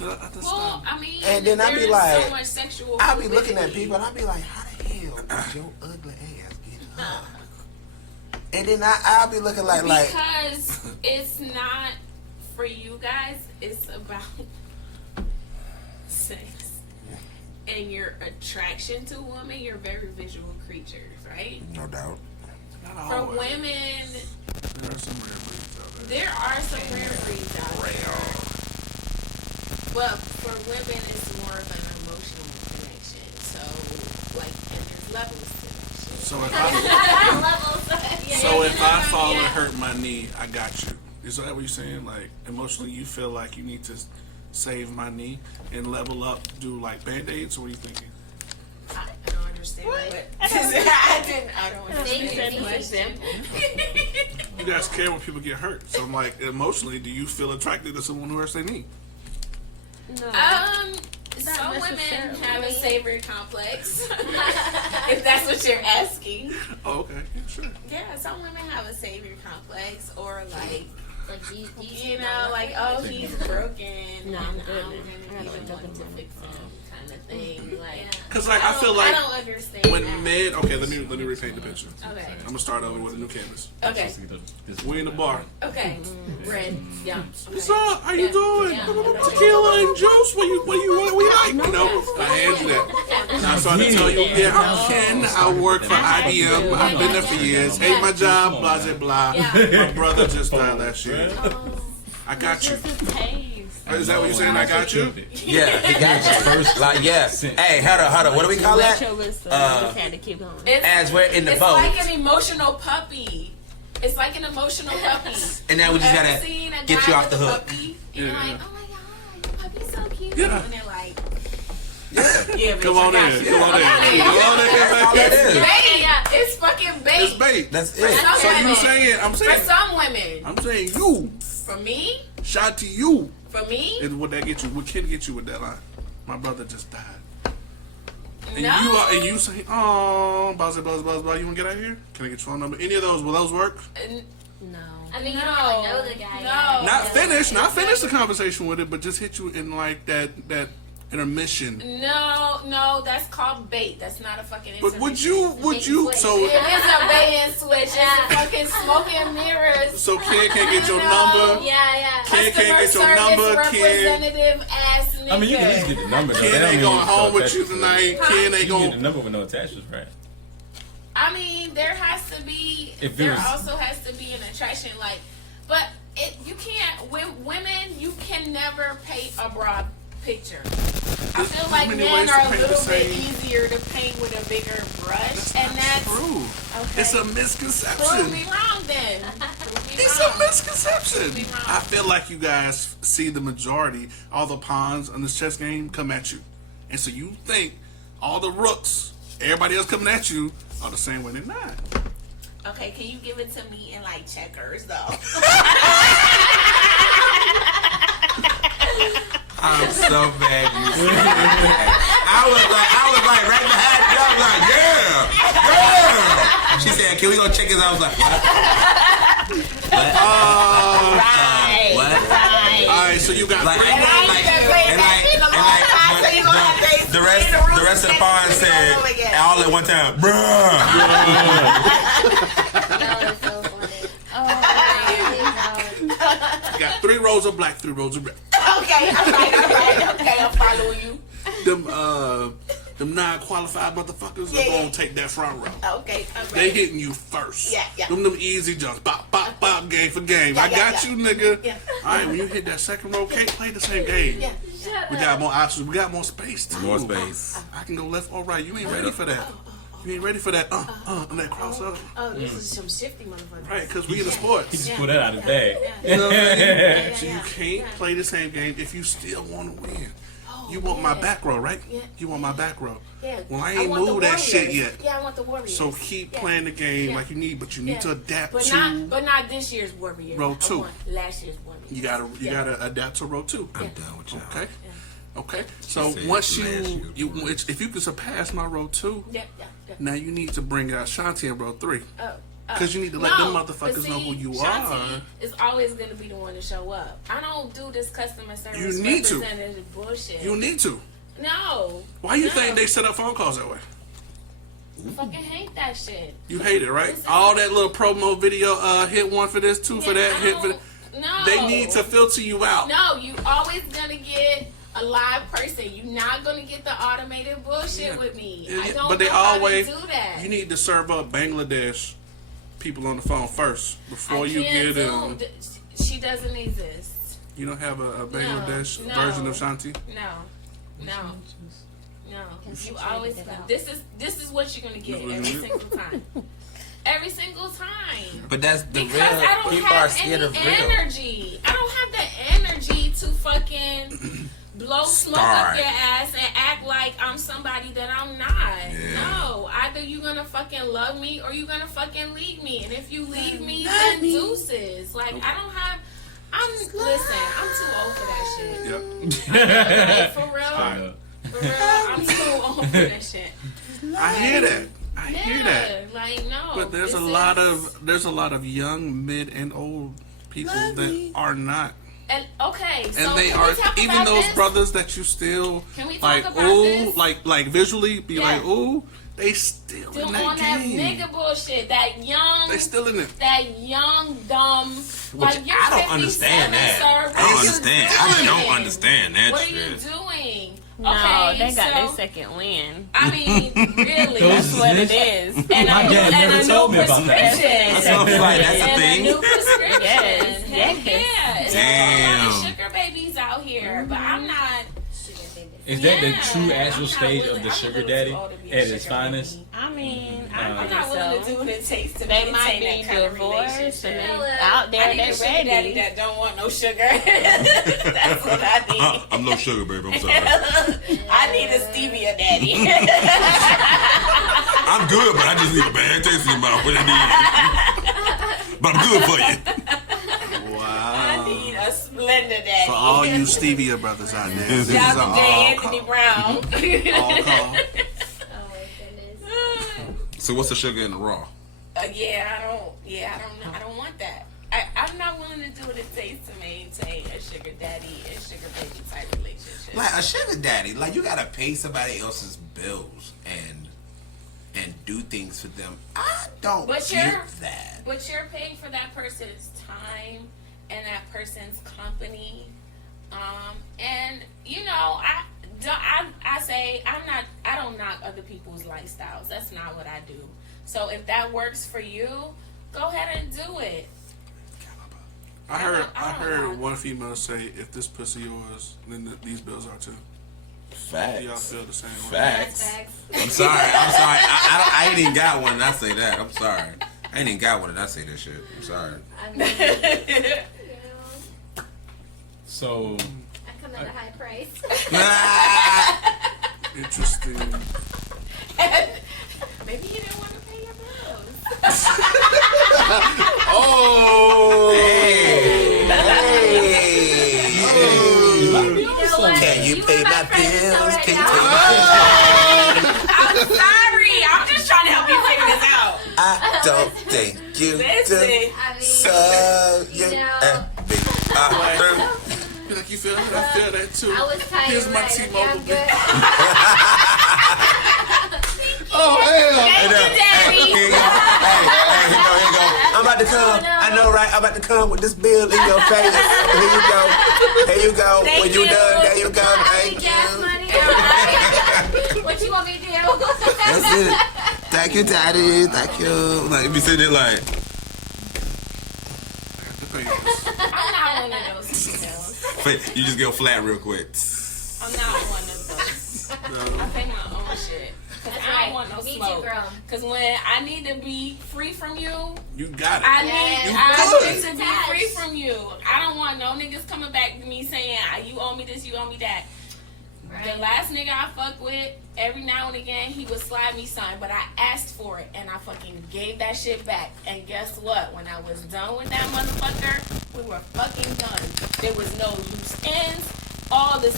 Well, I mean, And then I be there's like- so much sexual I be looking at fluidity. people and I be like, how the hell did your ugly ass get hugged? And then I be looking like Because it's not for you guys, it's about sex. And your attraction to women, you're very visual creatures, right? no doubt. For women, There are some rare breeds out there. there are some rare breeds out there. But for women, it's more of an emotional connection. So, like, and there's levels to that shit. So if I Levels. Yeah. so if I fall and Yeah. hurt my knee, I got you. Is that what you're saying? Like emotionally, you feel like you need to save my knee and level up, do like band-aids? Or what are you thinking? I don't understand what. I don't Thank understand you. the question. You guys care when people get hurt. So I'm like, emotionally, do you feel attracted to someone who hurts their knee? No. Some women necessarily. have a savior complex. If that's what you're asking. Oh, okay, yeah, sure. Yeah, some women have a savior complex, or like, Like, do you you know, like, oh, he's broken. No, and I'm good. I'm I gonna gotta be the look one at to them. fix him, kind of thing. Like, Yeah. Cause like I feel like I don't understand when that. men. Okay, let me repaint the picture. Okay. I'm gonna start over with a new canvas. Okay. We in the bar. Okay. Red. Yeah. What's up? How you Yeah. doing? Yeah. Tequila and juice. What you want? We like, you know. I hand you that. And I started to tell you, yeah, I'm Ken. I work for IBM. I've been there for years. Hate my job. Blah blah blah. Yeah. My brother just died last year. Oh, I got you. Just his taste. Is that what you're saying? I got you. Yeah, he got you first. Like, yeah. Hey, hold on. What do we call that? Just had to keep going. As we're in the It's boat. like an emotional puppy. It's like an emotional puppy. And now we just Ever gotta seen a get guy you off the with a hook. puppy, and you're like, oh my god, your puppy's so cute. Yeah. And they're like, Yeah. Come on in. Come on in. That's all that is. bait. It's fucking bait. It's bait. That's For it. some So you women. saying? I'm For saying. some women. I'm saying you. For me. Shout to you. For me. And what that get you? What kid get you with that line? My brother just died. And No. you say, oh, buzz, you wanna get out of here? Can I get your phone number? Any of those? Will those work? No. I mean, you don't really know the guy. No. Not finish the conversation with it, but just hit you in like that intermission. No, that's called bait. That's not a fucking But intermission. would you? So It is a bait and switch. It's a fucking smoke and mirrors. so Ken can't get your No. number. Yeah. Ken Customer can't get your service number. Ken representative ass nigga. I mean, you can at least get the number. Though. That Ken don't ain't mean going no home with you attachments. tonight. Ken ain't You get the going. number with no attachments, right? I mean, there has to be. If it There was- also has to be an attraction, like, but you can't. Women, you can never paint a broad picture. I feel like many men ways to are a paint the little bit same- easier to paint with a bigger brush, and that's True. okay. It's a Prove misconception. me wrong, then. Prove me It's wrong. a misconception. Be wrong. I feel like you guys see the majority, all the pawns on this chess game come at you. And so you think all the rooks, everybody else coming at you, are the same way. They're not. Okay, can you give it to me in like checkers though? I'm so mad you said that. I was like right behind you. I was like, yeah. She said, can we go check his out? I was like, what? What? All right, so you got Like, three. the rest of the pawn said all at one time, bruh. That was so funny. Oh, You got 3 rows of black, 3 rows of red. Okay, I'm following you. Them non-qualified motherfuckers are gonna take that front row. Okay, They hitting you first. Yeah. Them easy jumps. Bop, bop, bop, game for game. I got you, nigga. All right, when you hit that second row, can't play the same game. We got more options. We got more space, too. More space. I can go left or right. You ain't ready for that. You ain't ready for that, and that cross up. Oh, this is some shifty motherfucker. Right, because we in the He sports. just pulled that out of his bag. You know what I mean? So you can't play the same game if you still want to win. You want my back row, right? You want my back row. Yeah. Well, I ain't want the moved that shit Warriors. yet. Yeah, I want the Warriors. So keep playing the game like you need, but you need to adapt but to. not this year's Warriors. Row I 2. want last year's Warriors. You gotta adapt to row 2. I'm done with y'all. Okay. So Said once last you year. if you can surpass my row 2, Yeah. now you need to bring out Shanti in row 3. Oh. Because you need to let them motherfuckers know who you Shanti are. is always going to be the one to show up. I don't do this customer service You need to. representative bullshit. You need to. No. Why you No. think they set up phone calls that way? I fucking hate that shit. You hate it, right? Listen. All that little promo video, hit 1 for this, 2 for that, I hit for don't- that. No. They need to filter you out. No, you always gonna get a live person. You're not gonna get the automated bullshit with me. Yeah, I don't but they know how always to do that. You need to serve up Bangladesh people on the phone first before you get them. She doesn't exist. You don't have a Bangladesh No. version of Shanti? No. You always. This is what you're gonna get every single time. Every single time. But that's the Because I real. don't People are have scared any of real. energy. I don't have the energy to fucking blow smoke Start. up your ass and act like I'm somebody that I'm not. Yeah. No. Either you're gonna fucking love me or you're gonna fucking leave me. And if you leave me, then deuces. Like, I don't have. Listen, I'm too old for that shit. Yep. Like, for real. Alright. For real, I'm too old for that shit. I hear that. I hear that. Yeah, like, no. But there's a lot of young, mid, and old people that are not. And okay, so And they can are we talk even about those this? brothers that you still Can we talk like about ooh this? like visually be Yeah. like ooh, they still Still in that on that game. nigga bullshit, that young, They still in it. that young dumb. Like, you're I don't 57, understand that. Sir. What I don't are you understand. doing? I don't understand that What are shit. you doing? No, Okay, they got their so, second win. I mean, really. That's what it is. And My dad never a told new me about that. prescription. That's what I'm like. That's a And a thing. new prescription. Yes, Hell Yeah, it's a Damn. lot of sugar babies out here, but I'm not. Is that the Yeah, true I'm actual not stage willing- of the I'm a sugar little daddy too old to be a at sugar its finest? baby. I mean, I I'm think not willing to so. do what it takes to They might maintain be that kind of divorced and relationship. they out there, I need a they sugar daddy ready. that don't want no sugar. That's what I need. I'm no sugar, babe. I'm sorry. I need a stevia daddy. I'm good, but I just need a bad taste in my mouth when I need it. But I'm good for you. I need a Splenda daddy. For all you stevia brothers out there, this is Shout an out to J. all Anthony call. Brown. All call. Oh my goodness. So what's the sugar in the raw? I don't want that. I'm not willing to do what it takes to maintain a sugar daddy and sugar baby type relationship. Like a sugar daddy, like you gotta pay somebody else's bills and do things for them. I don't But get that. But you're paying for that person's time and that person's company. And you know, I say I don't knock other people's lifestyles. That's not what I do. So if that works for you, go ahead and do it. I I don't know. heard one female say, "If this pussy yours, then these bills are too." Do y'all Facts. feel the same way? Facts. Facts. I'm sorry. I ain't even got one and I say that. I'm sorry. I ain't even got one and I say this shit. I'm sorry. I mean, you know, So I come at a high price. Interesting. Maybe you didn't want to pay your bills. Oh, Hey. You know what? Can you pay put my friends in bills? right Can you now. pay my I'm sorry. I'm just trying to help you figure this out. I don't think you Listen. do. I mean, So you you know. feel like you feel that? I feel that too. I was tired. Here's my right? T-Mobile I'm bill. good. Oh hell! Thank you, Daddy. Here you go. Hey, here you go. I'm about to come. Oh, no. I know, right? I'm about to come with this bill in your face. Here you go. Here you go. Thank When you you. done, there you go. I Thank need gas you. money. Alright. What you want me to do? That's it. Thank you, Daddy. Thank you. Like, be sitting there like, I'm not one of those females. wait, you just go flat real quick. I'm not one of those. I pay my own shit. Cause That's I right. don't want no Me too, smoke. girl. Cause when I need to be free from you, You got it. I Yes. need to be Attached. free from you. I don't want no niggas coming back to me saying, you owe me this, you owe me that. The last nigga I fucked with, every now and again, he would slide me something, but I asked for it, and I fucking gave that shit back. And guess what? When I was done with that motherfucker, we were fucking done. There was no loose ends. All the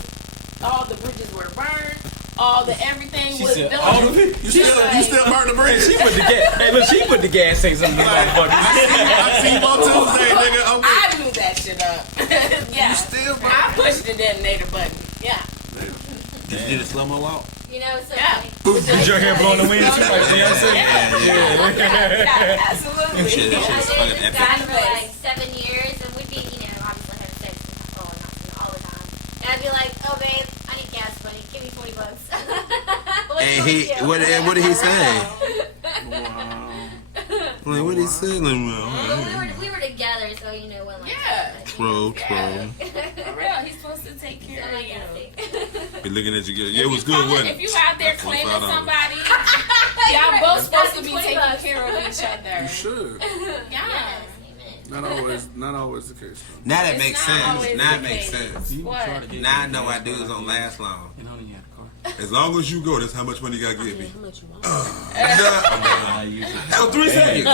bridges were burned. All the everything she was said, done. all of it. You still burn the bridge. She put the gas. Hey, look, she put the gas tanks on the motherfucker. I see you on Tuesday, nigga. Okay. I blew that shit up. Yeah. You still burn. I pushed the detonator button. Yeah. Did you do the slow-mo walk? You know, so Yeah. funny. Did your hair blow in the wind? Too? Like Beyonce? Yeah, absolutely. Shit, that shit is I fucking dated this epic. guy for like 7 years, and we'd be, obviously having sex all the time. And I'd be like, "Oh, babe, I need gas money. Give me $40." And what did he say? Wow. Like, what did he say? Like, Well, we were together, so when like. Yeah. Troll. For real, he's supposed to take care So of like, you. Be looking at you good. Yeah, it was good, wasn't If it? you out there That's claiming $25. somebody, y'all both supposed to be $20. taking care of each You other. should. Yeah. Not always the case. Though. Now that It's makes not sense. always Now the it makes case. sense. What? Now I know why dudes don't last long. You know he had a car. As long as you go, that's how much money you gotta give me. How much you want? I use it. Hell, 3 seconds.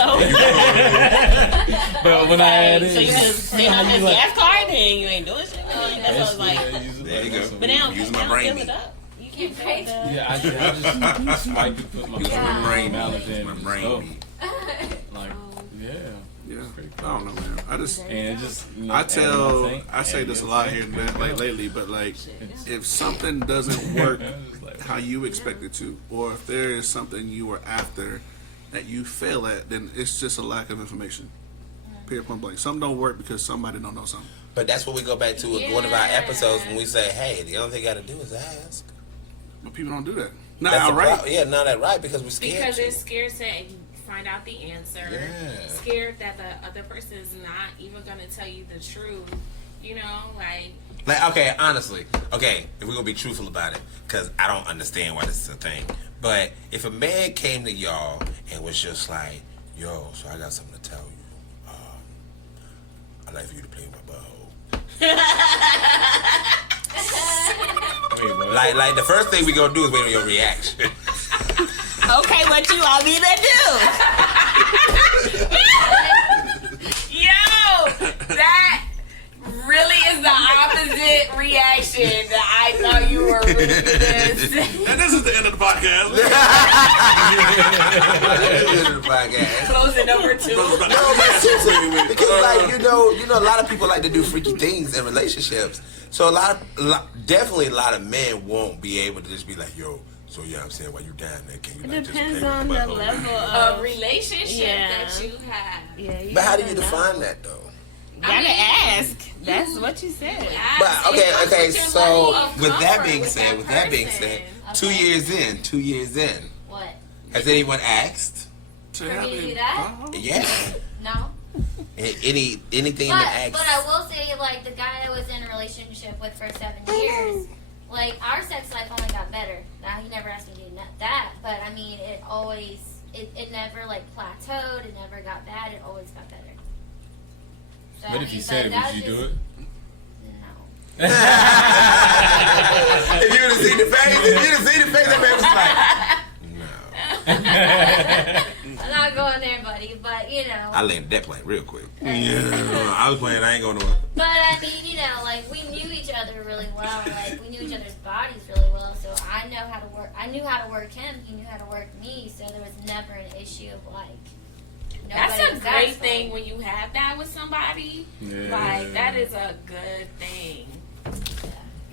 But when I had it, So you just sit on this gas card and you ain't doing shit. That's what I was like. There you go. But they don't, Using they my don't brain fill meat. it up. You You can't paid. fill it up. yeah, I just spiked it, put my Using my brain knowledge meat. in My and brain stuff. meat. Like, yeah. Yeah. I don't know, man. I just. And it just, I say this a lot here and there, like lately, but like, if something doesn't work how you expect it to, or if there is something you were after that you fail at, then it's just a lack of information. Period, point blank. Something don't work because somebody don't know something. But that's what we go back to with one of our episodes when we say, hey, the only thing you gotta do is ask. But people don't do that. Not That's the outright. problem. Yeah, not that right because we're scared. Because to. they're scared to find out the answer. Yeah. Scared that the other person is not even gonna tell you the truth. You know, like okay, honestly, okay, if we're gonna be truthful about it, because I don't understand why this is a thing. But if a man came to y'all and was just like, yo, so I got something to tell you. I'd like for you to play with my butthole. like the first thing we gonna do is wait on your reaction. Okay, what you want me to do? Yo, that really is the opposite reaction that I thought you were really gonna say. And this is the end of the podcast. Closing number 2. No, but seriously, because like you know, a lot of people like to do freaky things in relationships. So definitely a lot of men won't be able to just be like, yo. So yeah, I'm saying while you down there, can you It like just depends play on with the my butthole? level a of relationship that you have. Yeah, But how do you define that though? Gotta ask. That's what you said. But okay. So with that being said, 2 years in, What? has anyone asked? For me to do that? Yeah. No. Anything in the But ask? I will say, like, the guy I was in a relationship with for 7 years, like, our sex life only got better. Now, he never asked me to do that, but, I mean, it always, it never, like, plateaued. It never got bad. It always got better. So, But if you said it, would you do it? No. If you would have seen the face, that man was like, no. I'm not going there, buddy, but, you know. I landed that plane real quick. Yeah, I was playing. I ain't going nowhere. But, I mean, you know, like, we knew each other really well. Like, we knew each other's bodies really well. So I knew how to work him. He knew how to work me. So there was never an issue of, like, That's nobody a was great satisfied. thing when you have that with somebody. Yeah. Like, that is a good thing.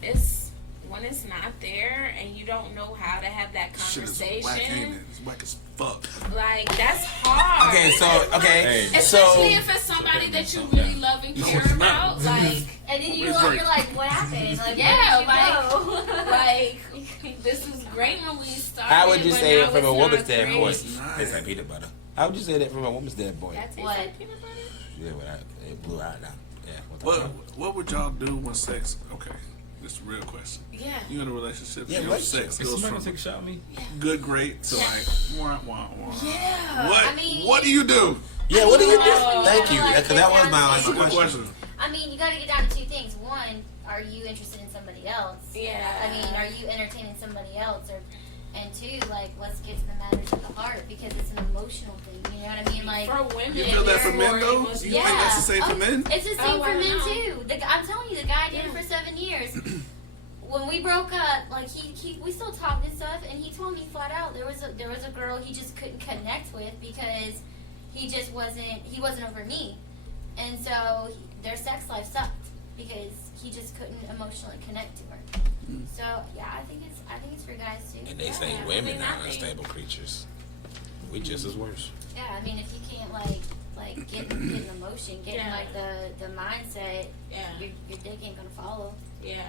It's when it's not there and you don't know how to have that Shit is whack, ain't it? conversation. It's whack as fuck. Like, that's hard. Okay, Hey. Especially if it's somebody that you really love and care about. Like, And then It's you're like- like, what happened? Like, yeah, where did you go? like this was great when we started. How would you but say now it from it's a woman's not great. standpoint? It's not. It's like peanut butter. How would you say that from a woman's standpoint? That tastes What? like peanut butter? Yeah, it blew out now. Yeah. What would y'all do when sex? Okay, this is a real question. Yeah. You in a relationship? Yeah, your relationship. sex Is goes somebody gonna from take a shot at me? good, great to like wah wah wah. Yeah. What? I mean- What do you do? Yeah, what do you do? Oh. Thank you. Because that was my That's a last good question. question. I mean, you got to get down to two things. One, are you interested in somebody else? Yeah. I mean, are you entertaining somebody else? And two, like, let's get to the matters of the heart because it's an emotional thing. You know what I mean? Like, For women, You feel that for it's men more though? emotional. You think that's the same for men? It's the same Oh, for I men know. too. I'm telling you, the guy did it for 7 years. When we broke up, like we still talked and stuff, and he told me flat out there was a girl he just couldn't connect with because he wasn't over me, and so their sex life sucked because he just couldn't emotionally connect to her. So yeah, I think it's for guys too. And they say Yeah. women I are think- unstable creatures. We just as worse. Yeah, I mean, if you can't like get in the motion, get in Yeah. like the mindset, Yeah. your dick ain't gonna follow. Yeah.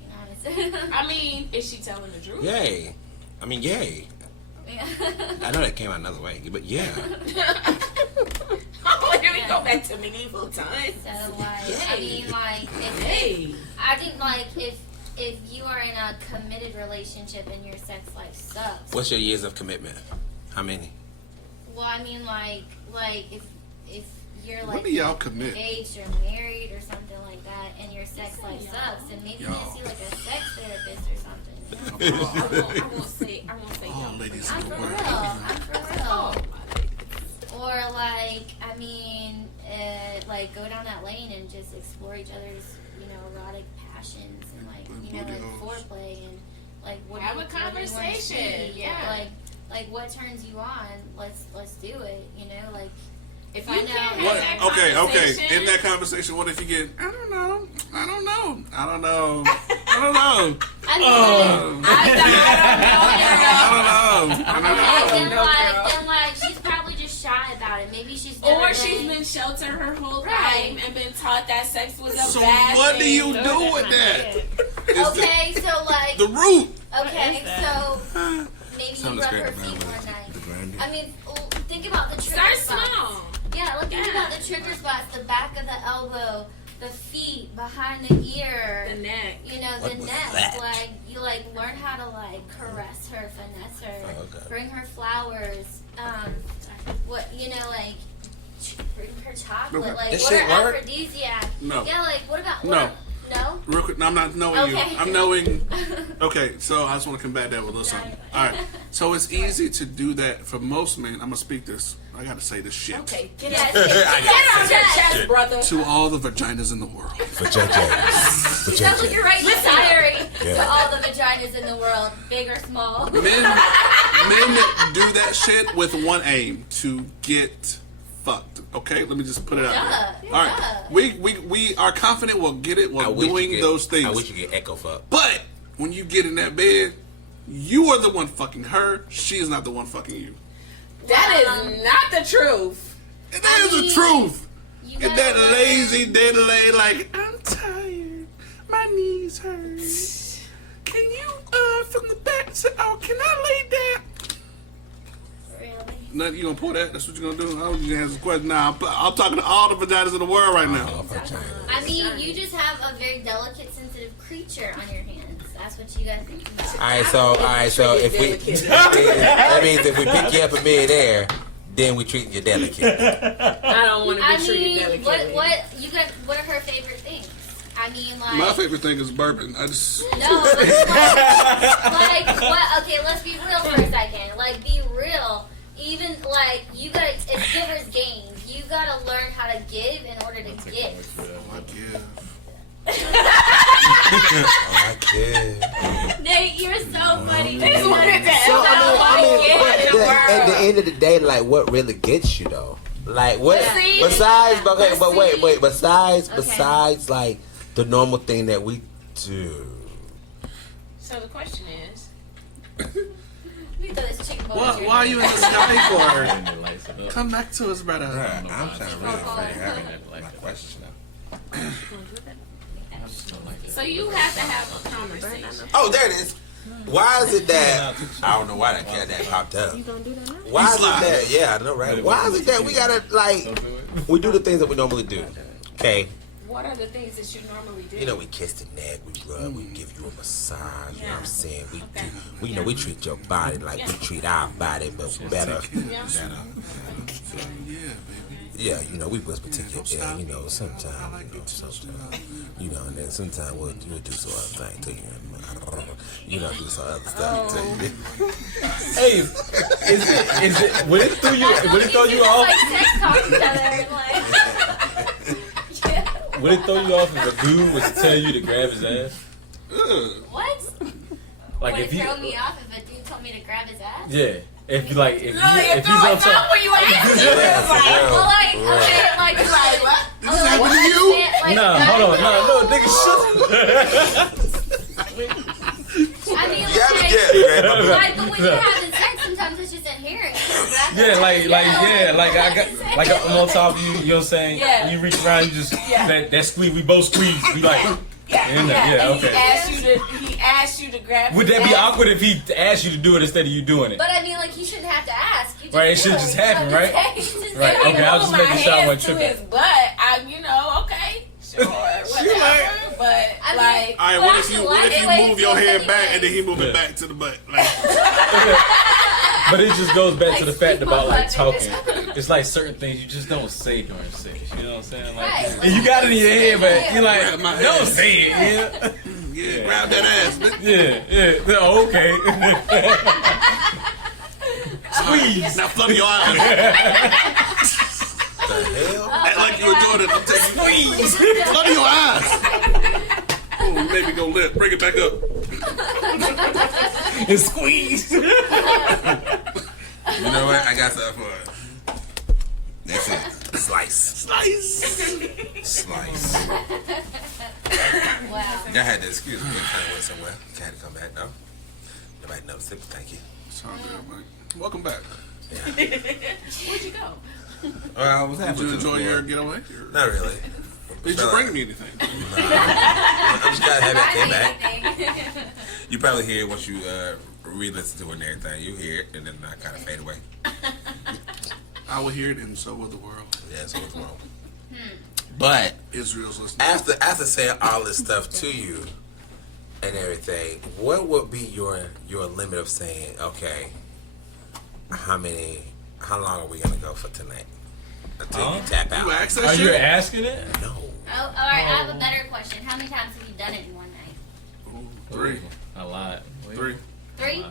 You know what I'm saying? I mean, is she telling the truth? Yay. I mean, yay. Yeah. I know that came out another way, but yeah. Oh, here we go back to medieval times. So like, I mean, like, Hey. I think like if you are in a committed relationship and your sex life sucks. What's your years of commitment? How many? Well, I mean, like if you're When like do y'all commit? engaged or married or something like that, and your sex life sucks, then maybe you need to see like a sex therapist or something. You know? I won't say All young. ladies I'm in the for world. real. I'm for Oh, real. Or like, I mean, like go down that lane and just explore each other's, erotic passions and like, like foreplay and like what Have do a you- what do you wanna conversation, see? yeah. Like what turns you on? Let's do it. Like if I you know- can't have What? that Okay. conversation, In that conversation, what if you get? I don't know. I mean, I don't know. then like she's probably just shy about it. Maybe she's never or she's been- been sheltered her whole Right. life and been taught that sex was a So bad what do thing. you do with that? It's Okay, so like the root. okay, What is so maybe you Something rub great her about feet it. one night. The grinder. I mean, think about the trigger Start spots. small. Yeah, like think about the trigger spots, the back of the elbow, the feet, behind the ear, The neck. you know, the neck. Like you like learn how to like caress her, finesse her, bring her flowers. What you know, like bring her chocolate. Like This what shit are work? aphrodisiac? No. Yeah, like what about No. No? Real quick, no, I'm not knowing you. Okay. I'm knowing. Okay, so I just want to combat that with a little something. All right, so it's easy to do that for most men. I'm gonna speak this. I gotta say this shit. Okay, get Yes, out yes, your yes. chest, brother. To all the vaginas in the world. It sounds like you're writing a diary to all the vaginas in the world, big or small. Men do that shit with one aim: to get fucked. Okay, let me just put it out there. All right, we are confident we'll get it while doing those things. I wish you get echo fuck. But when you get in that bed, you are the one fucking her. She is not the one fucking you. That is not the truth. That is the truth. You And gotta that learn. lazy dead lay like, I'm tired. My knees hurt. Can you from the back say, oh, can I lay down? Really? Nothing, you gonna pull that? That's what you gonna do? I was gonna answer the question. Nah, I'm talking to all the vaginas in the world right now. I mean, you just have a very delicate, sensitive creature on your hands. That's what you gotta think about. All right, so if we that means if we pick you up in midair, then we treat you delicate. I don't want to be I treated mean, delicately. what are her favorite things? I mean, like My favorite thing is bourbon. I just no, like what? Okay, let's be real for a second. Like, be real. Even like you gotta, it's giver's game. You gotta learn how to give in order to give. I give. I care. Nate, you're so funny. This one is So the at the end of the day, like, what really gets you though? Like, what See? besides? Okay, Let's but see. wait. Besides, Okay. like the normal thing that we do. So the question is, Let me throw this chicken bone at your Why are you in the sky for? And the lights are up. Come back to us, brother. I'm trying to really figure out Like my that. question now. I just don't like it. so you have to have a conversation. Oh, there it is. Why is it that I don't know why that cat that popped up? Why is it that? Yeah, I know, right? Why is it that we gotta like Don't do it. we do the things that we normally do? Okay, What are the things that you normally do? you know, we kiss the neck, we rub, we give you a massage. You know what I'm saying? We you know, we treat your body like we treat our body, but better. Yeah. Yeah, you know, we whisper to your ear. You know, sometimes, you know, and then sometimes we'll do some other thing to you. You know, do some other stuff to you. Hey, is it? Would it throw you? Would it throw you off? Like sex talk each other and like. Yeah. Would it throw you off if a dude was to tell you to grab his ass? What? Like Would if it you, throw me off if a dude told me to grab his ass? yeah, if you like, if If he's on top. when you ask you, it's like, Well, like, okay, like, it's like, what? This is happening to you? Like, Nah, hold on, no, nigga, shut. I mean, Yeah, like, but when you're having sex, sometimes it's just inherent. Yeah, like I got, like I'm on top of you. You know what I'm saying? Yeah. You reach around, you just that squeeze. We both squeeze. We like. And okay. he asked you to grab. Would his that be ass. awkward if he asked you to do it instead of you doing it? But I mean, like, he shouldn't have to ask. You Right, it do should it. just You know, happen, right? just Right, do it. okay, I was just Put making my sure I hands wasn't to tripping. his butt. Okay, sure, whatever. But I mean, like, All right, what if you move your hand back and then he move it back to the butt? Like, But it just goes back to the fact about like people talking. It's like certain things you just don't say during sex. You know what I'm saying? Like, Right. and you got it in your head, but you're Grab my like, hand. don't say it. Yeah, yeah, grab that ass. bitch. yeah. Oh, okay. Squeeze. Now flutter your eyes. the hell? Act like you were doing it. I'm taking you. Flutter your eyes. Oh, maybe go lip. Bring it back up. And squeeze. You know what? I got something for it. That's it. Slice. Slice. Wow. I had to excuse me. I kind of went somewhere. Had to come back though. Nobody knows it. Thank you. It's all good, man. Welcome back. Where'd you go? Well, I was happy Did you to enjoy your explore. getaway? Not really. Did you bring me anything? I'm just glad to have it came back. Anything. You probably hear it once you re-listen to it and everything. You hear it, and then I kind of fade away. I will hear it, and so will the world. Yeah, so will the world. But Israel's listening. after saying all this stuff to you and everything, what would be your limit of saying, okay, how long are we gonna go for tonight until you tap out? You ask that Are shit? you asking it? No. Oh, all right. I have a better question. How many times have you done it in one night? Ooh, 3. A lot. 3 3?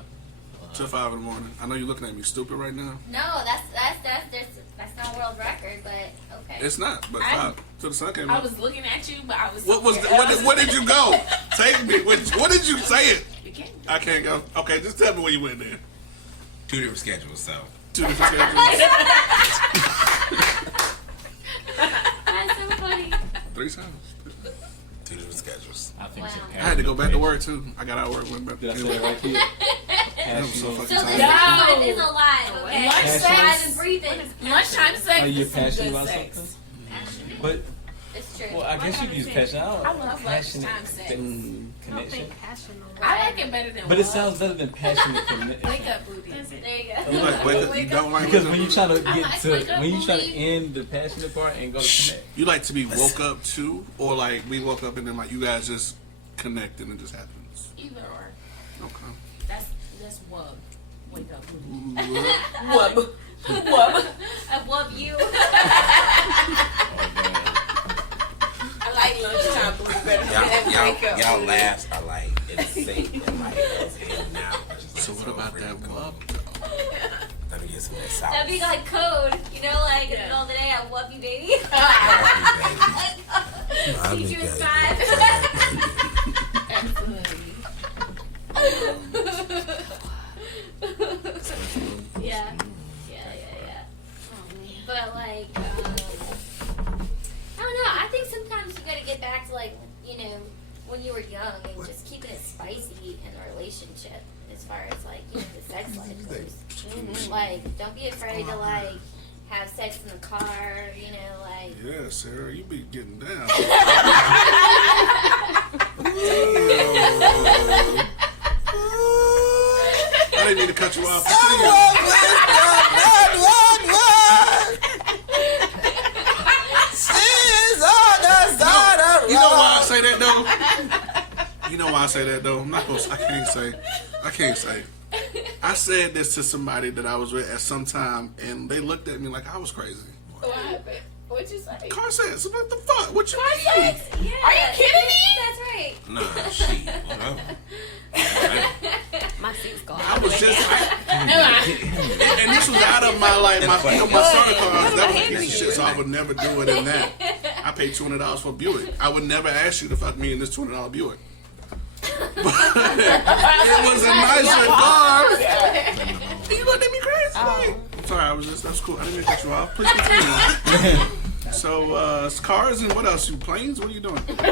till 5 in the morning. I know you're looking at me stupid right now. No, that's not world record, but okay. It's not, but 5 till the sun came I up. was looking at you, but I was. What did you go? Take me. What did you say it? You can't. I can't go. Okay, just tell me where you went there. 2 different schedules, so. 2 different schedules. That's so funny. 3 times. 2 different schedules. I think Wow. I had to go back to work too. I got out of work went back. Did I say it right here? I was so fucking So this tired. life is alive, okay? Lunchtime. Alive and breathing. Lunchtime sex. Are you is some passionate good about sex. something? But It's true. well, I guess you can use passion. I I don't love passionate lunchtime sex. connection. I like it better than. But it love. sounds better than passionate connection. Wake up, booty. There you go. You like wake up? You don't like Because wake when up? you trying to I get like to wake up when you trying to movie. end the passionate part and go to connect. You like to be woke up to, or like we woke up and then like you guys just connected and it just happens. Either or. Okay. That's wub. Wake up, booty. Wub. Wub. I love you. I like lunchtime booty better than wake up. Y'all laughs are like insane and like it's in now. So what about that wub? Let me get some of that sauce. That'd be like code, you know, like in the middle of the day, I love you, baby. Love me, Teach you baby. a time. Yeah. But like, I don't know. I think sometimes you gotta get back to like, you know, when you were young and just keeping it spicy in a relationship as far as like, you know, the sex life goes. Like, don't be afraid to like have sex in the car, you know, like. Yeah, Sarah, you be getting down. I didn't mean to cut you off. You know why I say that though? You know why I say that though? I'm not supposed. I can't say. I said this to somebody that I was with at some time, and they looked at me like I was crazy. What happened? What'd you say? Car sex. What the fuck? What you Car mean? sex? Yeah. Are you kidding me? That's right. Nah, shit. Whatever. My seat's gone. I was just and this was out of my like my son cars. That was a piece of shit, so I would never do it in that. I paid $200 for a Buick. I would never ask you to fuck me in this $200 Buick. But it was a nicer car. You looked at me crazy. Like, sorry, that's cool. I didn't mean to cut you off. Please continue. So, cars and what else? You planes? What are you doing? Not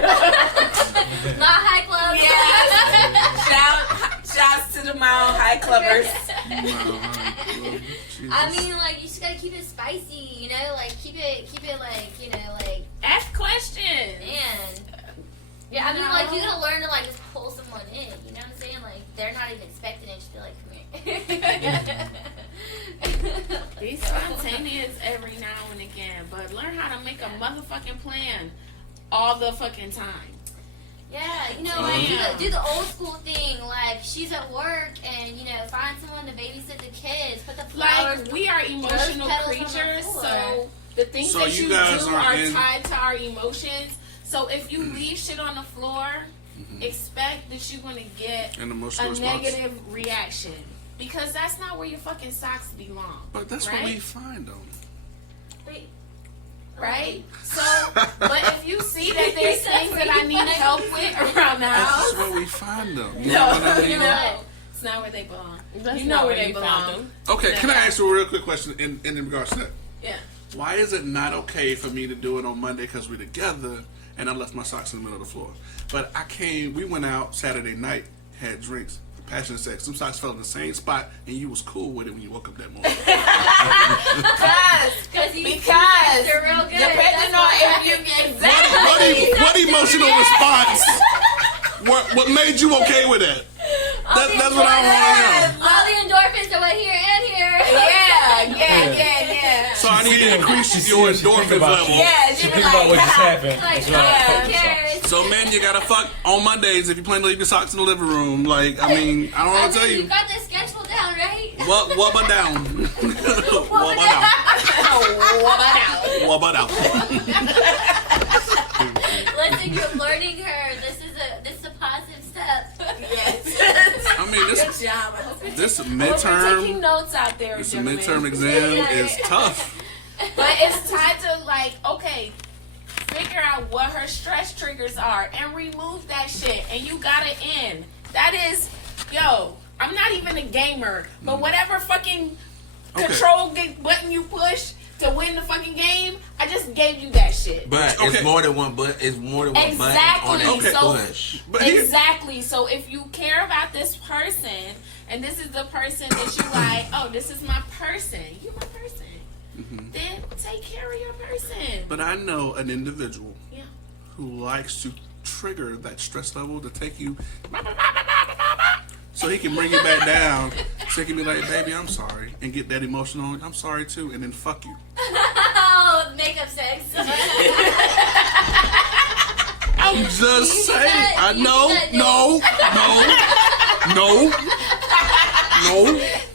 high club. Yeah. Shouts to the Mile High Clubbers. I mean, like, you just gotta keep it spicy, you know? Like, keep it like, you know, like, Ask questions. man. Yeah, I mean, like, you gotta learn to, like, just pull someone in, you know what I'm saying? Like, they're not even expecting it, just be like, come here. Be spontaneous every now and again, but learn how to make a motherfucking plan all the fucking time. Yeah, you know, like, do the old school thing. Like, she's at work and, you know, find someone to babysit the kids, put the flowers. Like, we are emotional petals on the creatures, floor. so the things So that you you guys do are are in- tied to our emotions. So if you leave shit on the floor, expect that you're going to get An emotional a response. negative reaction. Because that's not where your fucking socks belong. But that's right? what we find them. Wait. Right? So, but if you see that there's things that I need help with around the That's house, where we find them. You know what I mean? no, it's not where they belong. That's You know not where where they you found belong. Okay, can I ask you a real quick question in regards to that? Yeah. Why is it not okay for me to do it on Monday because we're together and I left my socks in the middle of the floor? But we went out Saturday night, had drinks, passionate sex. Some socks fell in the same spot and you was cool with it when you woke up that morning. Because they're real good. depending on if you What emotional response? What made you okay with that? That's what I want to know. All the endorphins that went here and here. Yeah. I need to increase your endorphin level. Yeah, she Think was about what just like, happened. Like, It's like, who fuck cares? So, men, you gotta fuck on Mondays if you plan to leave your socks in the living room. Like, I mean, I don't know what to tell You you. got the schedule down, right? What but down? What but down? Listen, you're learning her. This is a positive step. yes. I mean, Good job. I hope you're this Taking midterm, notes out there, this gentlemen. midterm exam is tough. But it's time to like, okay, figure out what her stress triggers are and remove that shit. And you gotta end. That is, yo, I'm not even a gamer, but whatever fucking control button you push to win the fucking game, I just gave you that shit. But Okay. it's more than one. But it's more than one Exactly. button on that So- push. But here, Exactly. So if you care about this person, and this is the person that you like, oh, this is my person. You're my person. Then take care of your person. but I know an individual Yeah. who likes to trigger that stress level to take you, so he can bring you back down. So he can be like, baby, I'm sorry, and get that emotional. I'm sorry too, and then fuck you. Oh, makeup sex. I'm just saying. I you know. said No.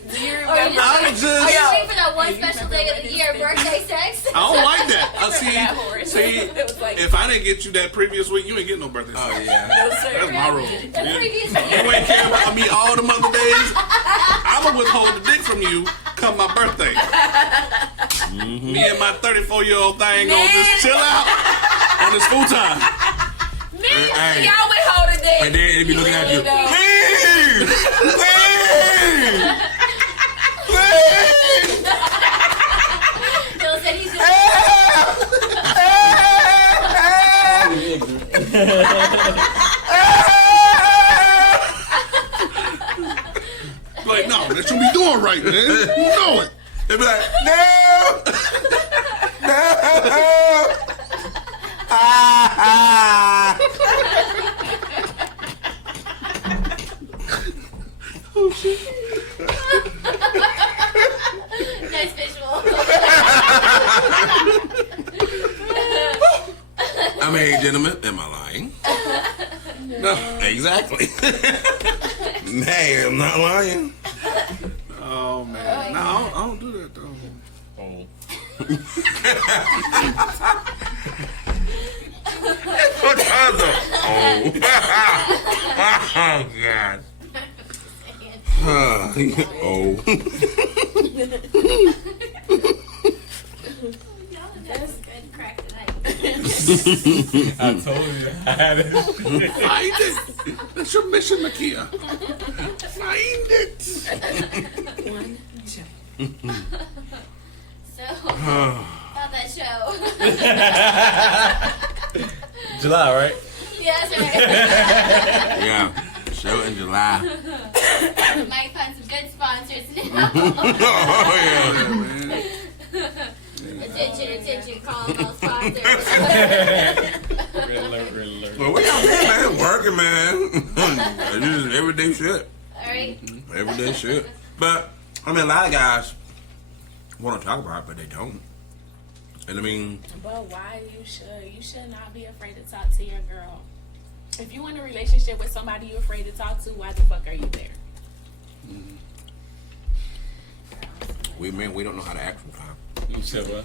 Do you Or you remember? I'm just, just. or you wait for that one special day of the year, birthday sex. I don't like that. That horse. See, It was like, if I didn't get you that previous week, you ain't getting no birthday. Oh sex. yeah. no, sir. That's my rule. The Yeah. previous You year. ain't care about me all the other days. I'ma withhold the dick from you come my birthday. Me and my 34-year-old thing gonna just chill out on this full time. Hey. y'all would hold it there. And then they be looking at you. know. Please, Bill said he's just Like, no, that you be doing right, man. You know it. They be like, no, no. nice visual. I mean, gentlemen, am I lying? No. Exactly. Hey, I'm not lying. Oh, man. No, I don't do that, though. Oh. What other? Oh. Oh, God. Oh. That was a good crack tonight. I told you I had it. Find it. That's your mission, Makia. Find it. So, about that show. July, right? Yes, right. Yeah. Show in July. Might find some good sponsors now. Oh, yeah. Yeah, man. Attention, call all sponsors. Red alert, red alert. Well, we out here, man, working, man. This is everyday shit. Alright. Everyday shit. But, I mean, a lot of guys want to talk about it, but they don't. And I mean, But why you should not be afraid to talk to your girl. If you in a relationship with somebody you're afraid to talk to, why the fuck are you there? we don't know how to act sometimes. You said what?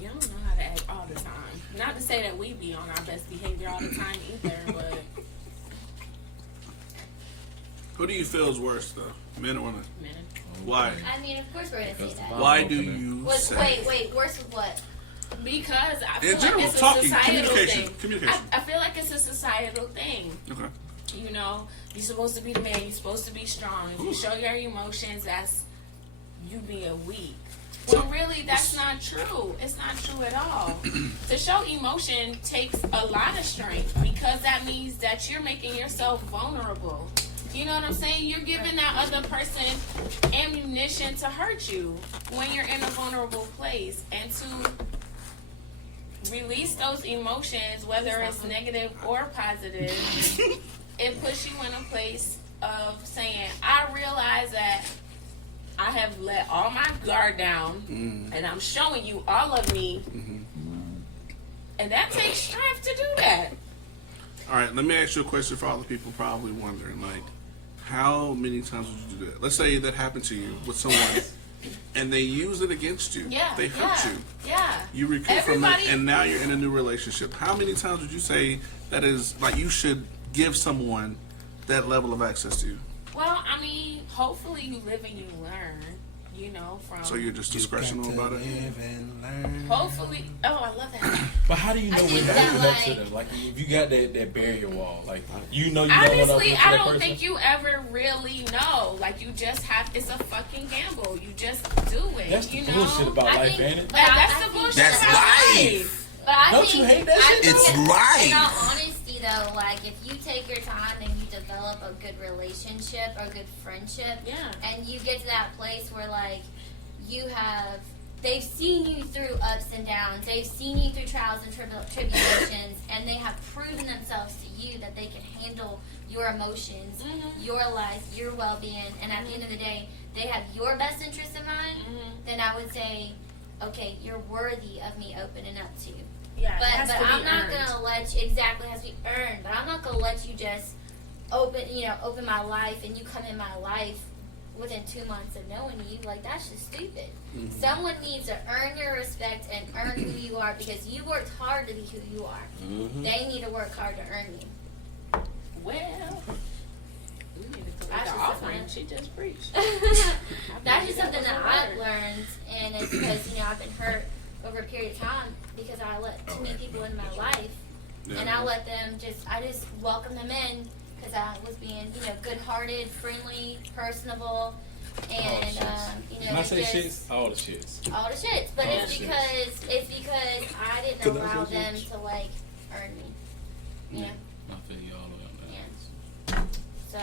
You don't know how to act all the time. Not to say that we be on our best behavior all the time either, but Who do you feel is worse, though? Men or women? man. Why? I mean, of course we're gonna say that. Why do you say? Wait, worse with what? Because I feel In general, like it's talking, a societal communication, thing. communication. I feel like it's a societal thing. Okay. You know, you're supposed to be the man. You're supposed to be strong. If you show your emotions, that's you being weak. When really, that's not true. It's not true at all. To show emotion takes a lot of strength because that means that you're making yourself vulnerable. You know what I'm saying? You're giving that other person ammunition to hurt you when you're in a vulnerable place. And to release those emotions, whether it's negative or positive, it puts you in a place of saying, I realize that I have let all my guard down, and I'm showing you all of me, and that takes strength to do that. All right, let me ask you a question for all the people probably wondering, like, how many times would you do that? Let's say that happened to you with someone, and they use it against you. Yeah, They hurt you. Yeah. You recoup from Everybody- it, and now you're in a new relationship. How many times would you say that is, like, you should give someone that level of access to you? Well, I mean, hopefully you live and you learn, you know, from... So you're just discretional about it? Hopefully... Oh, I love that. But how do you know when think to that, open up to like- them? Like, if you got that barrier wall, like, you know you don't want to open Honestly, up to I that don't person? think you ever really know. Like, you just have... It's a fucking gamble. You just do it, That's the you know? bullshit about I life, think- ain't it? but And I that's the think- bullshit That's about life. But I Don't think, you hate that I shit, think though? It's in life. all honesty, though, like if you take your time and you develop a good relationship or a good friendship, Yeah. and you get to that place where like you have, they've seen you through ups and downs, they've seen you through trials and tribulations, and they have proven themselves to you that they can handle your emotions, your life, your well-being, and at the end of the day, they have your best interest in mind. Then I would say, okay, you're worthy of me opening up to you. Yeah, it But has to be I'm not earned. gonna let you, exactly, it has to be earned. But I'm not gonna let you just open my life and you come in my life within 2 months of knowing you. Like, that's just stupid. Someone needs to earn your respect and earn who you are because you worked hard to be who you are. They need to work hard to earn you. Well... We need to collect That's the just offering. something. She just preached. That's just something that I've learned, and it's because I've been hurt over a period of time because I let too many people in my life, and I let them I just welcome them in because I was being good-hearted, friendly, personable, and When I say just shits, all the shits. all the shits. But All it's the because I didn't Could I allow say them shits? to like earn me. Yeah. I feel you all the way on that. Yeah. So,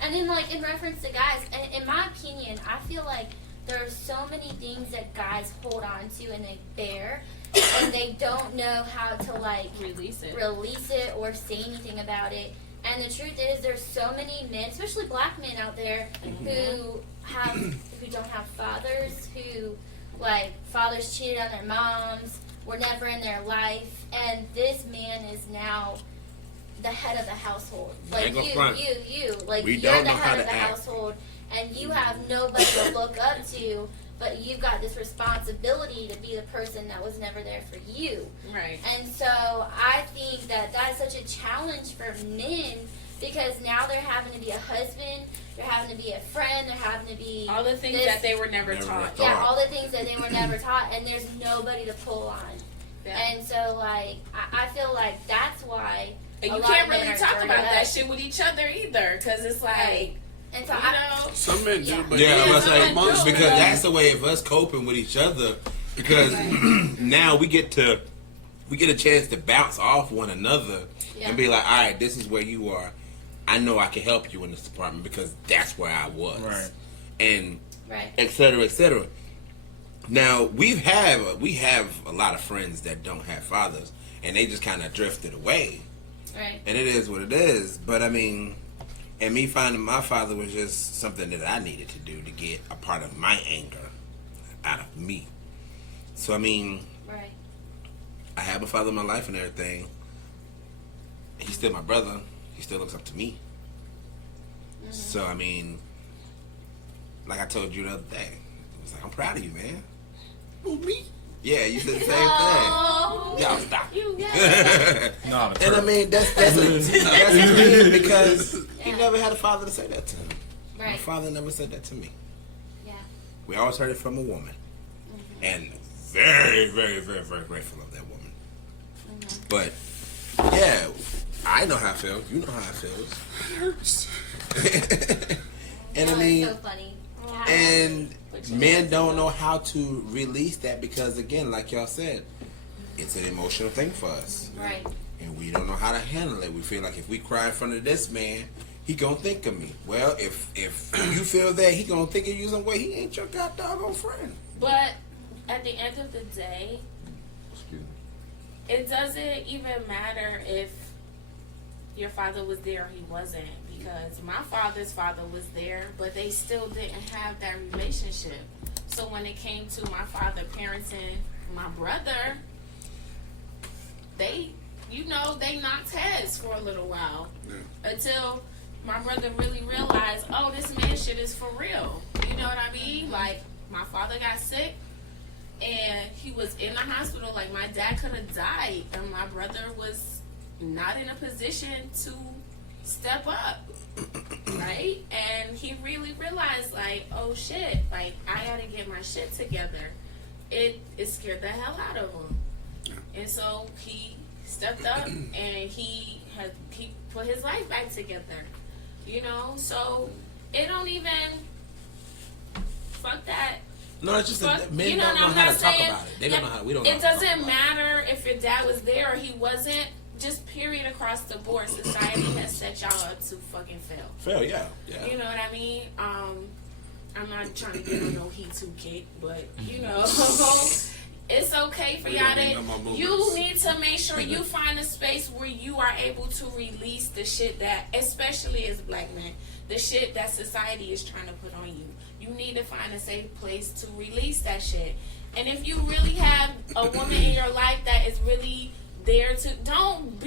and then like in reference to guys, in my opinion, I feel like there are so many things that guys hold on to and they bear, and they don't know how to like Release it. or say anything about it. And the truth is, there's so many men, especially black men out there, who don't have fathers, who like fathers cheated on their moms, were never in their life, and this man is now the head of the household. Like Ain't gonna you, front. like We you're don't the know how head of to the act. household, and you have nobody to look up to. But you've got this responsibility to be the person that was never there for you. Right. And so I think that that's such a challenge for men because now they're having to be a husband, they're having to be a friend, they're having to be All the things this- that they were never Never taught. thought. yeah, all the things that they were never taught, and there's nobody to pull on. Yeah. And so, like, I feel like that's why. And a you lot can't of men really are talk girded about up. that shit with each other either, because it's like, Right. And so you know, Some men do, Yeah. but Yeah, I was Yeah, like, someone do. because that's the way of us coping with each other. Because now we get a chance to bounce off one another Yeah. and be like, all right, this is where you are. I know I can help you in this department because that's where I was, Right. and right. et cetera, et cetera. Now we have a lot of friends that don't have fathers, and they just kind of drifted away. Right. And it is what it is. But I mean, and me finding my father was just something that I needed to do to get a part of my anger out of me. So I mean, Right. I have my father in my life and everything. He's still my brother. He still looks up to me. So I mean, like I told you the other day, I was like, I'm proud of you, man. Who, me? Yeah, you said the same Oh. thing. Y'all stop. You got No, the And I mean, that's a because he Yeah. never had a father to say that to him. My Right. father never said that to me. Yeah. We always heard it from a woman, and very, very, very, very grateful of that woman. But yeah, I know how it feels. You know how it feels. Hurts. And I Oh, mean, it's so funny. and men don't know how to release that because, again, like y'all said, it's an emotional thing for us. Right. And we don't know how to handle it. We feel like if we cry in front of this man, he gonna think of me. Well, if you feel that, he gonna think of you some way. He ain't your goddamn friend. but at the end of the day, it doesn't even matter if your father was there or he wasn't, because my father's father was there, but they still didn't have that relationship. So when it came to my father parenting my brother, they knocked heads for a little while. Until my brother really realized, oh, this man shit is for real. You know what I mean? Like, my father got sick, and he was in the hospital. Like, my dad could have died, and my brother was not in a position to step up, right? And he really realized, like, oh shit, like, I gotta get my shit together. It scared the hell out of him. And so he stepped up, and he put his life back together, you know? So it don't even, fuck that. No, it's just that men don't know how to talk about it. They don't know how. We don't. It doesn't matter if your dad was there or he wasn't. Just period across the board, society has set y'all up to fucking fail. Fail, yeah. You know what I mean? I'm not trying to give him no heat to kick, but you know, it's okay for y'all to. You need to make sure you find a space where you are able to release the shit that, especially as black men, the shit that society is trying to put on you. You need to find a safe place to release that shit. And if you really have a woman in your life that is really there to, don't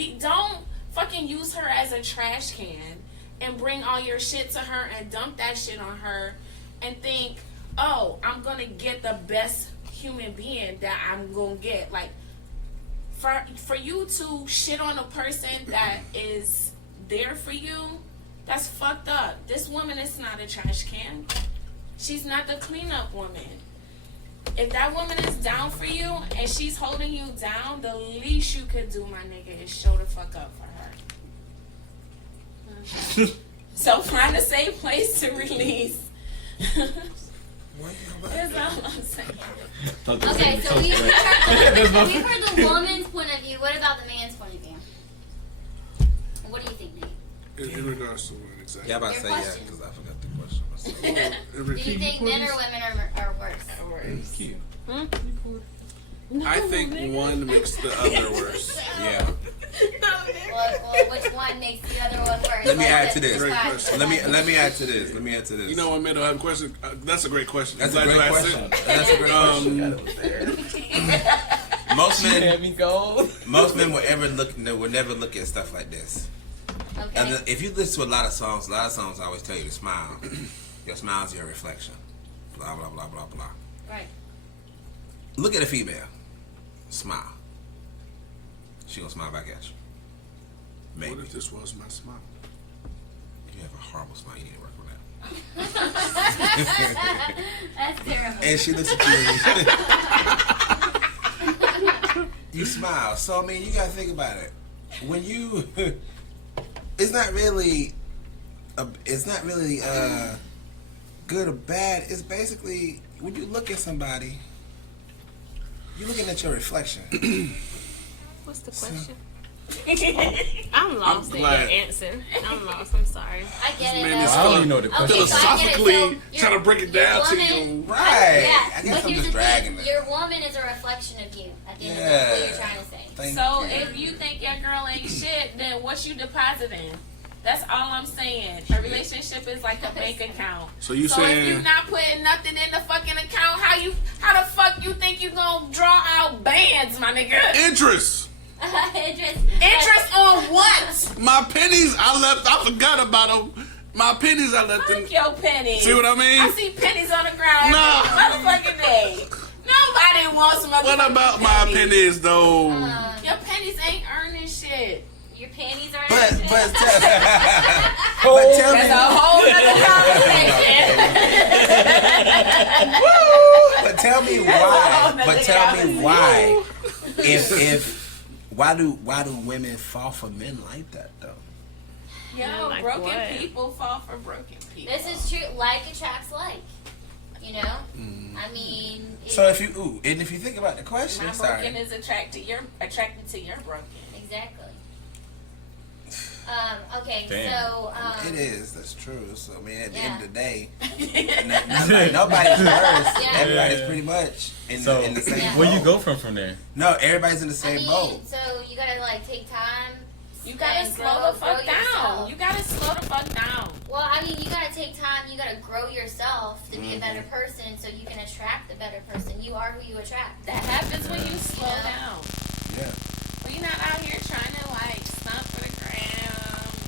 fucking use her as a trash can and bring all your shit to her and dump that shit on her and think, oh, I'm gonna get the best human being that I'm gonna get. Like, for you to shit on a person that is there for you, that's fucked up. This woman is not a trash can. She's not the cleanup woman. If that woman is down for you and she's holding you down, the least you could do, my nigga, is show the fuck up for her. So find a safe place to release. That's all I'm saying. Okay, so we've heard the woman's point of view. What about the man's point of view? What do you think, Nate? In regards to what exactly? Yeah, I'm about to say yeah, question. because I forgot the question myself. Do you think men or women are worse? Cute. I think one makes the other worse. Yeah. Well, which one makes the other one worse? Let me add to this. Great question. Let me add to this. You know what, man? I have a question. That's a great question. That's a Glad you great asked question. it. That's a great question. Most men will never look at stuff like this. Okay. And if you listen to a lot of songs always tell you to smile. Your smile is your reflection. Blah blah blah blah blah. Right. Look at a female. Smile. She gonna smile back at you. Maybe. What if this was my smile? You have a horrible smile. You need to work on that. That's terrible. And she looks at you. You smile. So I mean, you gotta think about it. When you, it's not really good or bad. It's basically when you look at somebody, you're looking at your reflection. What's the question? I'm lost in your glad. answer. I'm lost. I'm sorry. I get it. Man, this I don't even know the question. Okay, so I get it. Philosophically So trying to break it down to you. Right. Yeah, I guess but I'm here's just the dragging thing. it. Your woman is a reflection of you. At the end of the day, that's what you're trying to say. Thank So you. if you think your girl ain't shit, then what you depositing? That's all I'm saying. A relationship is like a bank account. So you if saying you're not putting nothing in the fucking account, how the fuck you think you gonna draw out bands, my nigga? interest? Interest on what? My pennies I forgot about them. My pennies I left in. Fuck your pennies. See what I mean? I see pennies on the ground Nah. every motherfucking day. Nobody wants motherfucking What about my pennies though? Your pennies ain't earning shit. Your panties are. But tell me. That's a whole other conversation. But tell me why. But tell me why. Why do women fall for men like that though? Yo, Like broken what? people fall for broken people. This is true. Like attracts like. You know. I mean. So if you think about the question, My sorry. broken is attracted to your broken. Exactly. Okay, Damn. so It is. That's true. So I mean, at the Yeah. end of the day, nobody's worse. Yeah. Everybody's pretty much in the same Yeah. boat. Where you go from there? No, everybody's in the I same mean, boat. so you gotta like take time, You gotta and slow the fuck down. yourself. You gotta slow the fuck down. Well, I mean, you gotta take time. You gotta grow yourself to be a better person, so you can attract the better person. You are who you attract. That happens when you slow Yeah. down. Yeah. Well, you're not out here trying to like stunt for the gram.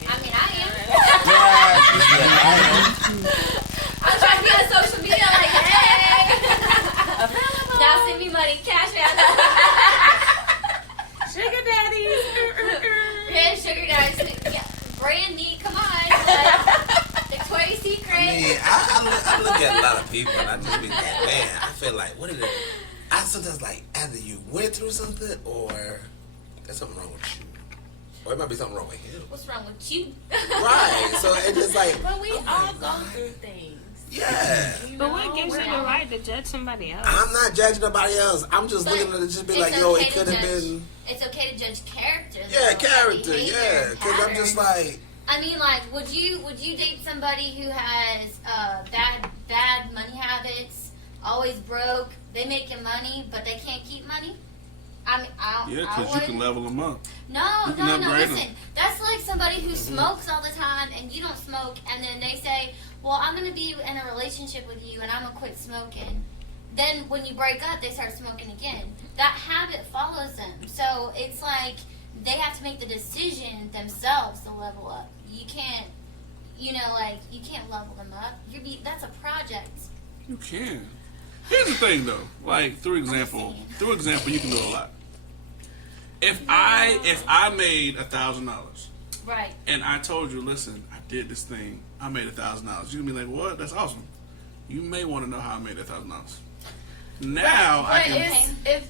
I mean, I am. Yeah. I'm trying to be on social media like, hey. Now send me money, cash out. Sugar daddies. Hey, sugar guys, yeah, Brandy, come on. Like, Victoria's Secret. I mean, I look at a lot of people and I just be like, man, I feel like, what is it? I sometimes like, either you went through something or there's something wrong with you. Or it might be something wrong with him. What's wrong with you? Right. So it's just like, But we oh my all go God. through things. Yeah. You But know, what gives you the right to judge somebody else? I'm not judging nobody else. I'm just But looking at it just be it's like, yo, okay it to could have judge- been. It's okay to judge character. Yeah, though, character, behavior, yeah. Because I'm just patterns. like, I mean, like, would you date somebody who has bad money habits, always broke, they making money, but they can't keep money? I mean, Yeah, I because you can level them up. No, You can upgrade 'em. listen. That's like somebody who smokes all the time and you don't smoke, and then they say, well, I'm going to be in a relationship with you and I'm going to quit smoking. Then when you break up, they start smoking again. That habit follows them. So it's like they have to make the decision themselves to level up. You can't, you can't level them up. That's a project. You can. Here's the thing, though. Like, through example, you can do a lot. If I made $1,000 Right. and I told you, listen, I did this thing, I made $1,000, you'd be like, what? That's awesome. You may want to know how I made $1,000. Now I But can.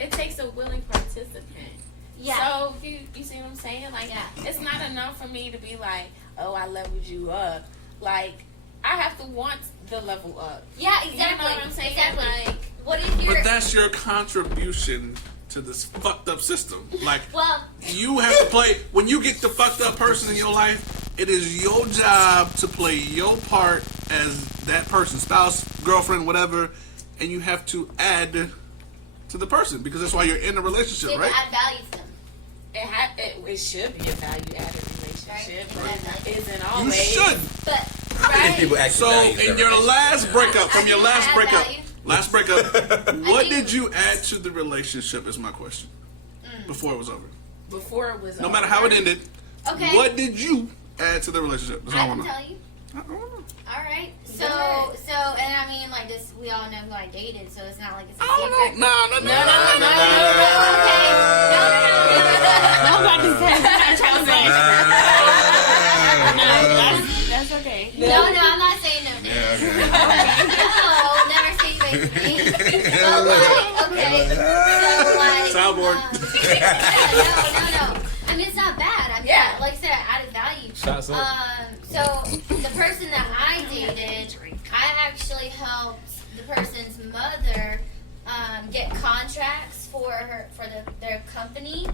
it takes a willing participant. Yeah. So you see what I'm saying? Like, it's not enough for me to be like, oh, I leveled you up. Like, I have to want the level up. Yeah, exactly. You know what I'm saying? Exactly. Like, What is your... But that's your contribution to this fucked up system. Like, Well... you have to play. When you get the fucked up person in your life, it is your job to play your part as that person, spouse, girlfriend, whatever, and you have to add to the person because that's why you're in a relationship, You right? add value to them. it should be a value-added relationship, Right. but it isn't You always. should. But, how many right? people actually So, value in their your relationship? last breakup, from your I last add breakup, value. what do. did you add to the relationship? Is my question. Before it was over, Before it was no over. matter how it ended, Okay. what did you add to the relationship? That's all I I can want to know. tell you. I don't know. All right. So, ahead. and I mean, like this, we all know who I dated, so it's not like it's a I don't secret. know. No. Nobody said that. That's okay. No, I'm not saying no. No, never say anything to me. But like, okay, so like, Soundboard. no. I mean, it's not bad. I mean, like I said, I added value. Shots up. So the person that I dated, I actually helped the person's mother get contracts for their company,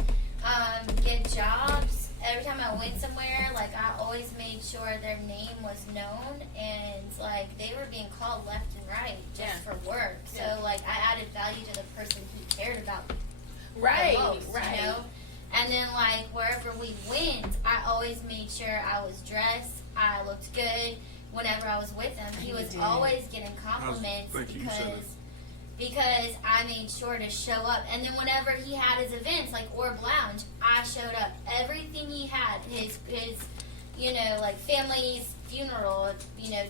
get jobs. Every time I went somewhere, like I always made sure their name was known, and like they were being called left and right just for work. So like I added value to the person who cared about me the most, you know? And then like wherever we went, I always made sure I was dressed, I looked good. Whenever I was with him, he was always getting compliments Thank you, you said that. because I made sure to show up. And then whenever he had his events, like Orb Lounge, I showed up. Everything he had, his like family's funeral,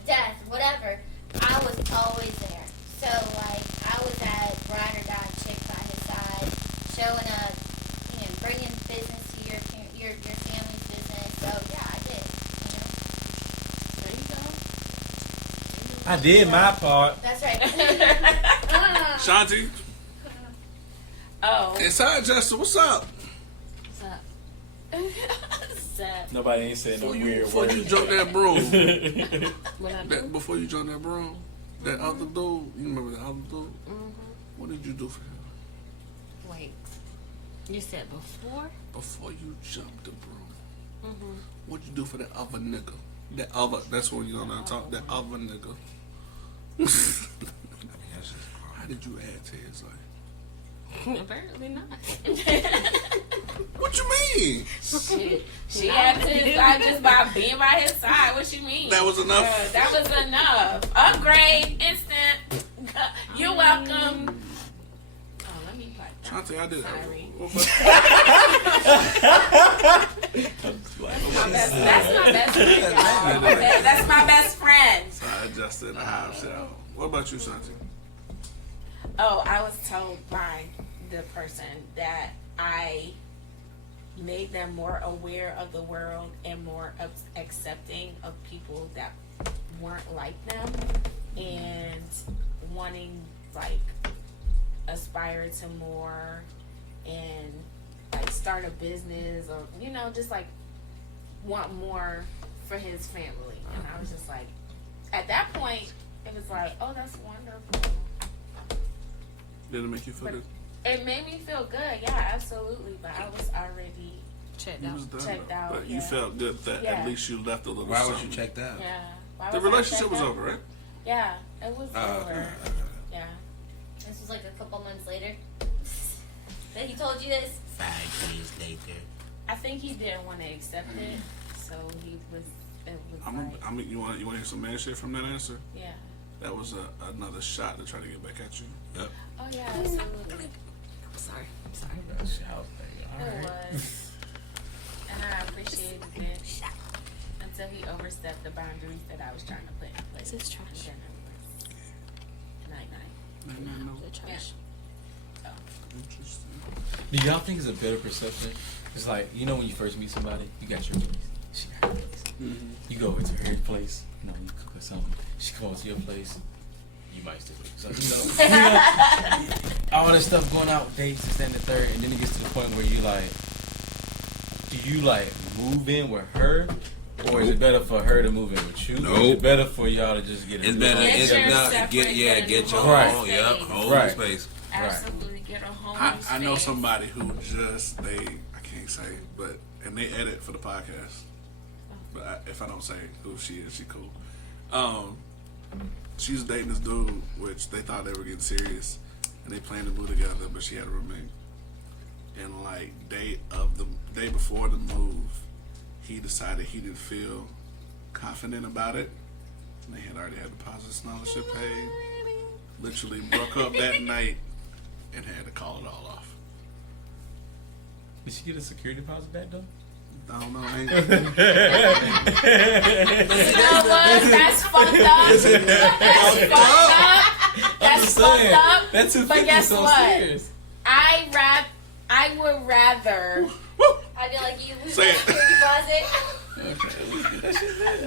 death, whatever, I was always there. So like I was that ride or die chick by his side, showing up, bringing business to your family's business. So yeah, I did. There you go. I did my part. That's right. Shanti, Oh. inside Justin, what's up? What's up? Nobody ain't said no weird Before you words. jump that broom, What I do? before you jump that broom, that other dude, you remember that other dude? What did you do for him Wait. You said before? before you jumped the broom? What'd you do for that other nigga? That's when you know what I'm talking. That other nigga. How did you add to his life? Apparently not. What you mean? Shit. She had to his side just by being by his side. What you mean? That was enough? That was enough. Upgrade, instant. You're welcome. Oh, let me pipe down. Shanti, I did that. Sorry. What That's my best friend, y'all. That's my best friend. I adjusted the house, y'all. What about you, Shanti? Oh, I was told by the person that I made them more aware of the world and more accepting of people that weren't like them and wanting, like, aspire to more and, like, start a business or, you know, just, like, want more for his family. And I was just like, at that point, it was like, oh, that's wonderful. Did it make you feel But good? it made me feel good, yeah, absolutely. But I was already Checked You out. was done, checked though. out, But you yeah. felt good that Yeah. at least you left a little Why was something. you checked out? Yeah. Why The was I relationship checked was out? over, right? Yeah, it was Oh, over. okay. Yeah. This was like a couple months later. That he told you this. 5 days later. I think he didn't want to accept it, so he was. It was like, I mean, you want to hear some man shit from that answer? yeah. That was another shot to try to get back at you. Yep. Oh yeah, absolutely. I'm sorry. It was, and I appreciated it until he overstepped the boundaries that I was trying to put in place. This is trash. And then it was night. No. The trash. Interesting. Do y'all think it's a better perception? It's like, you know when you first meet somebody, you got your place. She got her place. Mm-hmm. You go over to her place, you know, you cook her something. She come over to your place, you might stick with her. So, you know, all this stuff going out, dates, this, that, and the third, and then it gets to the point where you like, do you like move in with her? Or is it better for her to move in with you? Or is Nope. it better for y'all to just get It's better. Get It's your not separate get your home Right. home. space. Yep, home Right. space. Absolutely, get a home. I know space. somebody who just I can't say, but and they edit for the podcast. But if I don't say who she is, she cool. She's dating this dude, which they thought they were getting serious, and they planned to move together, but she had a roommate. And like day before the move, he decided he didn't feel confident about it. And they had already had deposit scholarship paid. Literally broke up that night and had to call it all off. Did she get a security deposit back though? I don't know. I ain't You know what? That's fucked up. That's fucked up. That's fucked up. That's But guess so what? serious. I would rather. I feel like you lose Say that it. security deposit.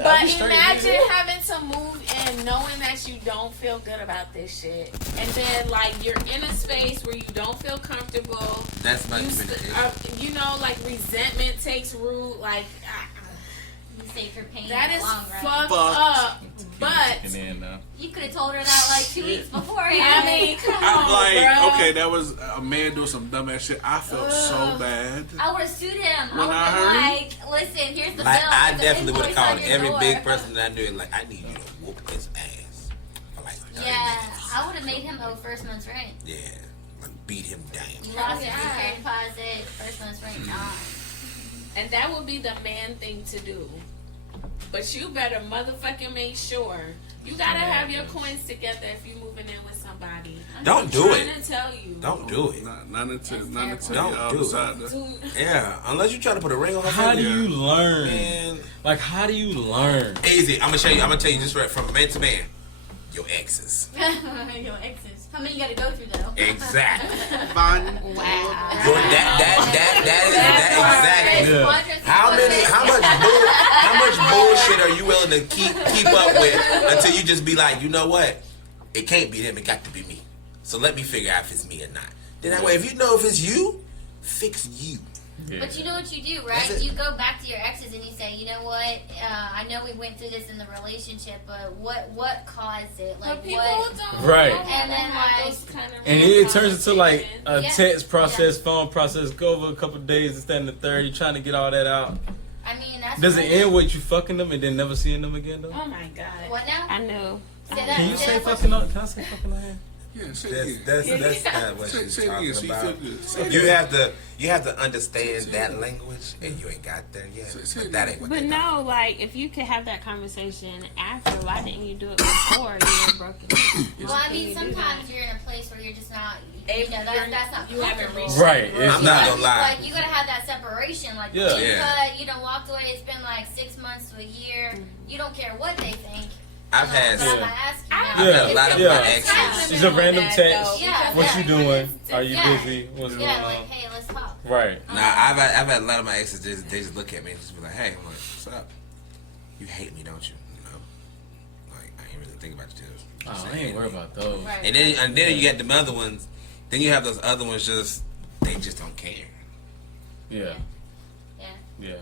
But imagine having to move in knowing that you don't feel good about this shit. And then, like, you're in a space where you don't feel comfortable. That's my You know, like, resentment takes root. Like, You save her pain that in is the long run. fucked Fucked. up. But, And then, You could have told her that like 2 weeks beforehand. I mean, come I'm on, like, bro. okay, that was a man doing some dumbass shit. I felt so bad. I would have sued him. When I I heard- would have been like, listen, here's the Like, bill. I There's an definitely would have invoice on called your every door. big person that I knew and like, I need you to whoop his ass. For like 30 Yeah, minutes. I would have made him owe first month's rent. Yeah. Like, beat him down. You lost your Yeah. security deposit, first month's rent gone. And that would be the man thing to do. But you better motherfucking make sure. You gotta have your coins together if you're moving in with somebody. Don't I'm do trying it. to tell you. Don't do it. Not until Don't y'all do it. decide to. Dude, Yeah. Unless you try to put a ring on her how do finger. you learn? Man. Like, how do you learn? Easy. I'm gonna tell you just right from man to man. Your exes. Your exes. How many you gotta go through though? Exactly. Fine. wow. Your that exactly. Yeah. How much bullshit are you willing to keep up with until you just be like, you know what? It can't be them. It got to be me. So let me figure out if it's me or not. Then that way, if you know if it's you, fix you. Yeah. But you know what you do, right? That's it. You go back to your exes and you say, you know what? I know we went through this in the relationship, but what caused it? Like But people what? don't. Right. don't And then, have like- those kind of And real it turns into like a Yeah. text process, phone process, go over a couple of days, this, that, and the third. You're trying to get all that out. I mean, that's Does it what- end with you fucking them and then never seeing them again, though? Oh my god. What now? I knew. Say that. Can you say that fucking on? Can I say fucking on here? Yeah, say it again. That's not what Say she's it again talking so you about. feel good. Say it You again. have to understand that language, and you ain't got there yet. But that ain't what But they no, like if you could have that conversation after, why didn't you do it before you were broken? Well, I mean, sometimes you're in a place where you're just not, you know, that's not You haven't comfortable. reached Right. It's I'm not gonna lie. Like, you gotta have that separation. Like, Yeah. you Yeah. cut, you done walked away, it's been like 6 months to a year. You don't care what they think. I've had But I'm some. gonna ask you I've now. had a lot of Yeah. my exes. It's a random text. Yeah. What you doing? Are you Yeah. busy? What's going Yeah, like, on? hey, let's talk. Right. Nah, I've had a lot of my exes. They just look at me and just be like, "Hey," I'm like, "What's up? You hate me, don't you?" You know, like I ain't really think about you. Oh, I ain't worried about those. Right. And then you got them other ones. Then you have those other ones. They just don't care. Yeah. Yeah. Yeah.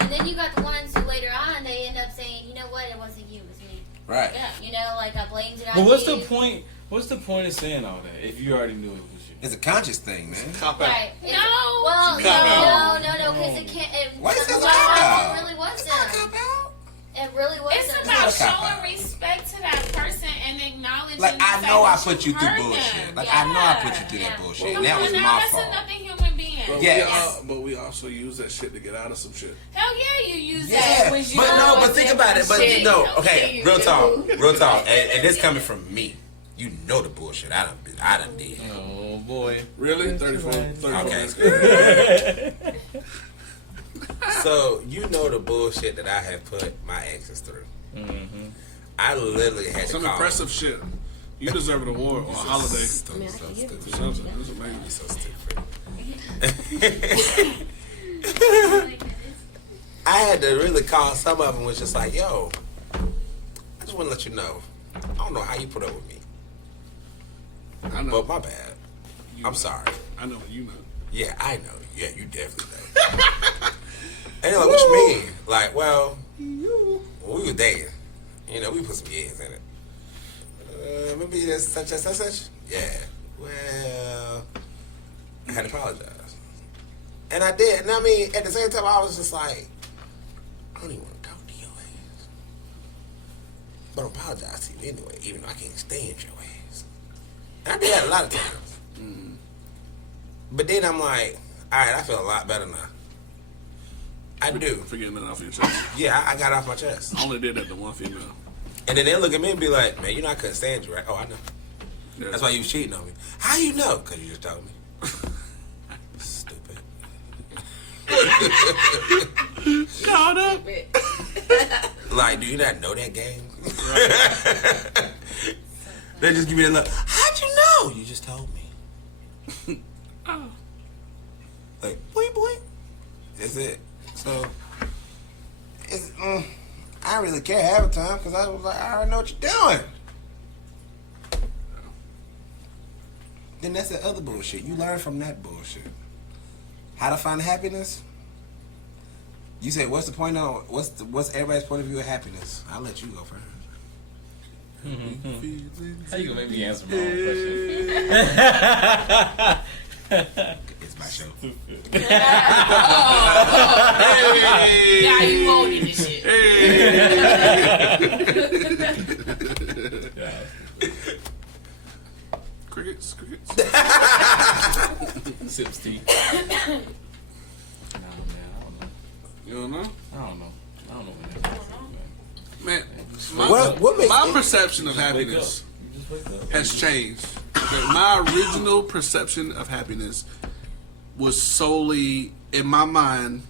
And then you got the ones who later on, they end up saying, you know what, it wasn't you, it was me. Right. Yeah, you know, like I blamed it on But what's you. the point? What's the point of saying all that if you already knew it was you? It's a conscious thing, man. Cop out. Right. No. Well, Cop no, because it can't. Why is sometimes it cop out? it really was It's not a them. cop out. It really was It's them. about It's not a cop-out. showing respect to that person and acknowledging. Like the I fact know I that put you through hurt bullshit. them. Like yeah. I know I put you through that Yeah. bullshit. Come And that on was now, my that's fault. another human being. But, Yes. but we also use that shit to get out of some shit. Hell yeah, you use Yeah, that. when you but know but think about it. But shit. no, Hell okay, yeah, real you talk, do. real talk, and this coming from me. You know the bullshit I done did. Oh boy. Really? 34 Okay. minutes. Good. So you know the bullshit that I have put my exes through. Mm-hmm. I literally had to Some call impressive shit. You deserve an award or a holiday. So stupid. Something. It's amazing. You're so stupid. I had to really call some of them was just like, yo, I just want to let you know, I don't know how you put up with me, I know. but my bad. I'm sorry. I know. You know. Yeah, I know. Yeah, you definitely know. And they're like, what you mean? Like, well, when we were dating, you know, we put some years in it. Remember this such and such? Yeah. Well, I had to apologize. And I did. And I mean, at the same time, I was just like, I don't even want to talk to your ass. But I apologize to you anyway, even though I can't stand your ass. And I did that a lot of times. But then I'm like, all right, I feel a lot better now. I do. For getting that off your chest. Yeah, I got it off my chest. I only did that to one female. And then they look at me and be like, man, you know I couldn't stand you, right? Oh, I know. Yeah. That's why you was cheating on me. How you know? Because you just told me. Stupid. Shut up. Like, do you not know that game? They just give me that look. How'd you know? You just told me. Oh. Like, boing, boing. That's it. So, it's, I don't really care half the time because I was like, I already know what you're doing. Then that's the other bullshit. You learn from that bullshit. How to find happiness? You say, what's the point of what's everybody's point of view of happiness? I'll let you go first. How you gonna make me answer my own question? It's my show. Now you owning this shit. Crickets. Sips tea. Nah, man, You don't know? I don't know. I don't know what that is, man. Man, What makes my it- perception of Wake up. happiness You just wake up. has changed. Okay, my original perception of happiness was solely in my mind.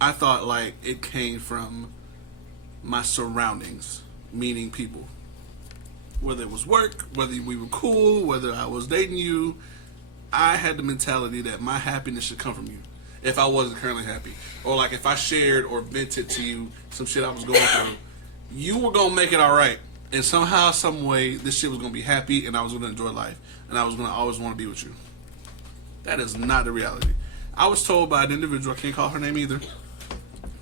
I thought like it came from my surroundings, meaning people. Whether it was work, whether we were cool, whether I was dating you, I had the mentality that my happiness should come from you. If I wasn't currently happy, or like if I shared or vented to you some shit I was going through, you were gonna make it all right. And somehow, some way, this shit was gonna be happy, and I was gonna enjoy life, and I was gonna always want to be with you. That is not the reality. I was told by an individual, I can't call her name either,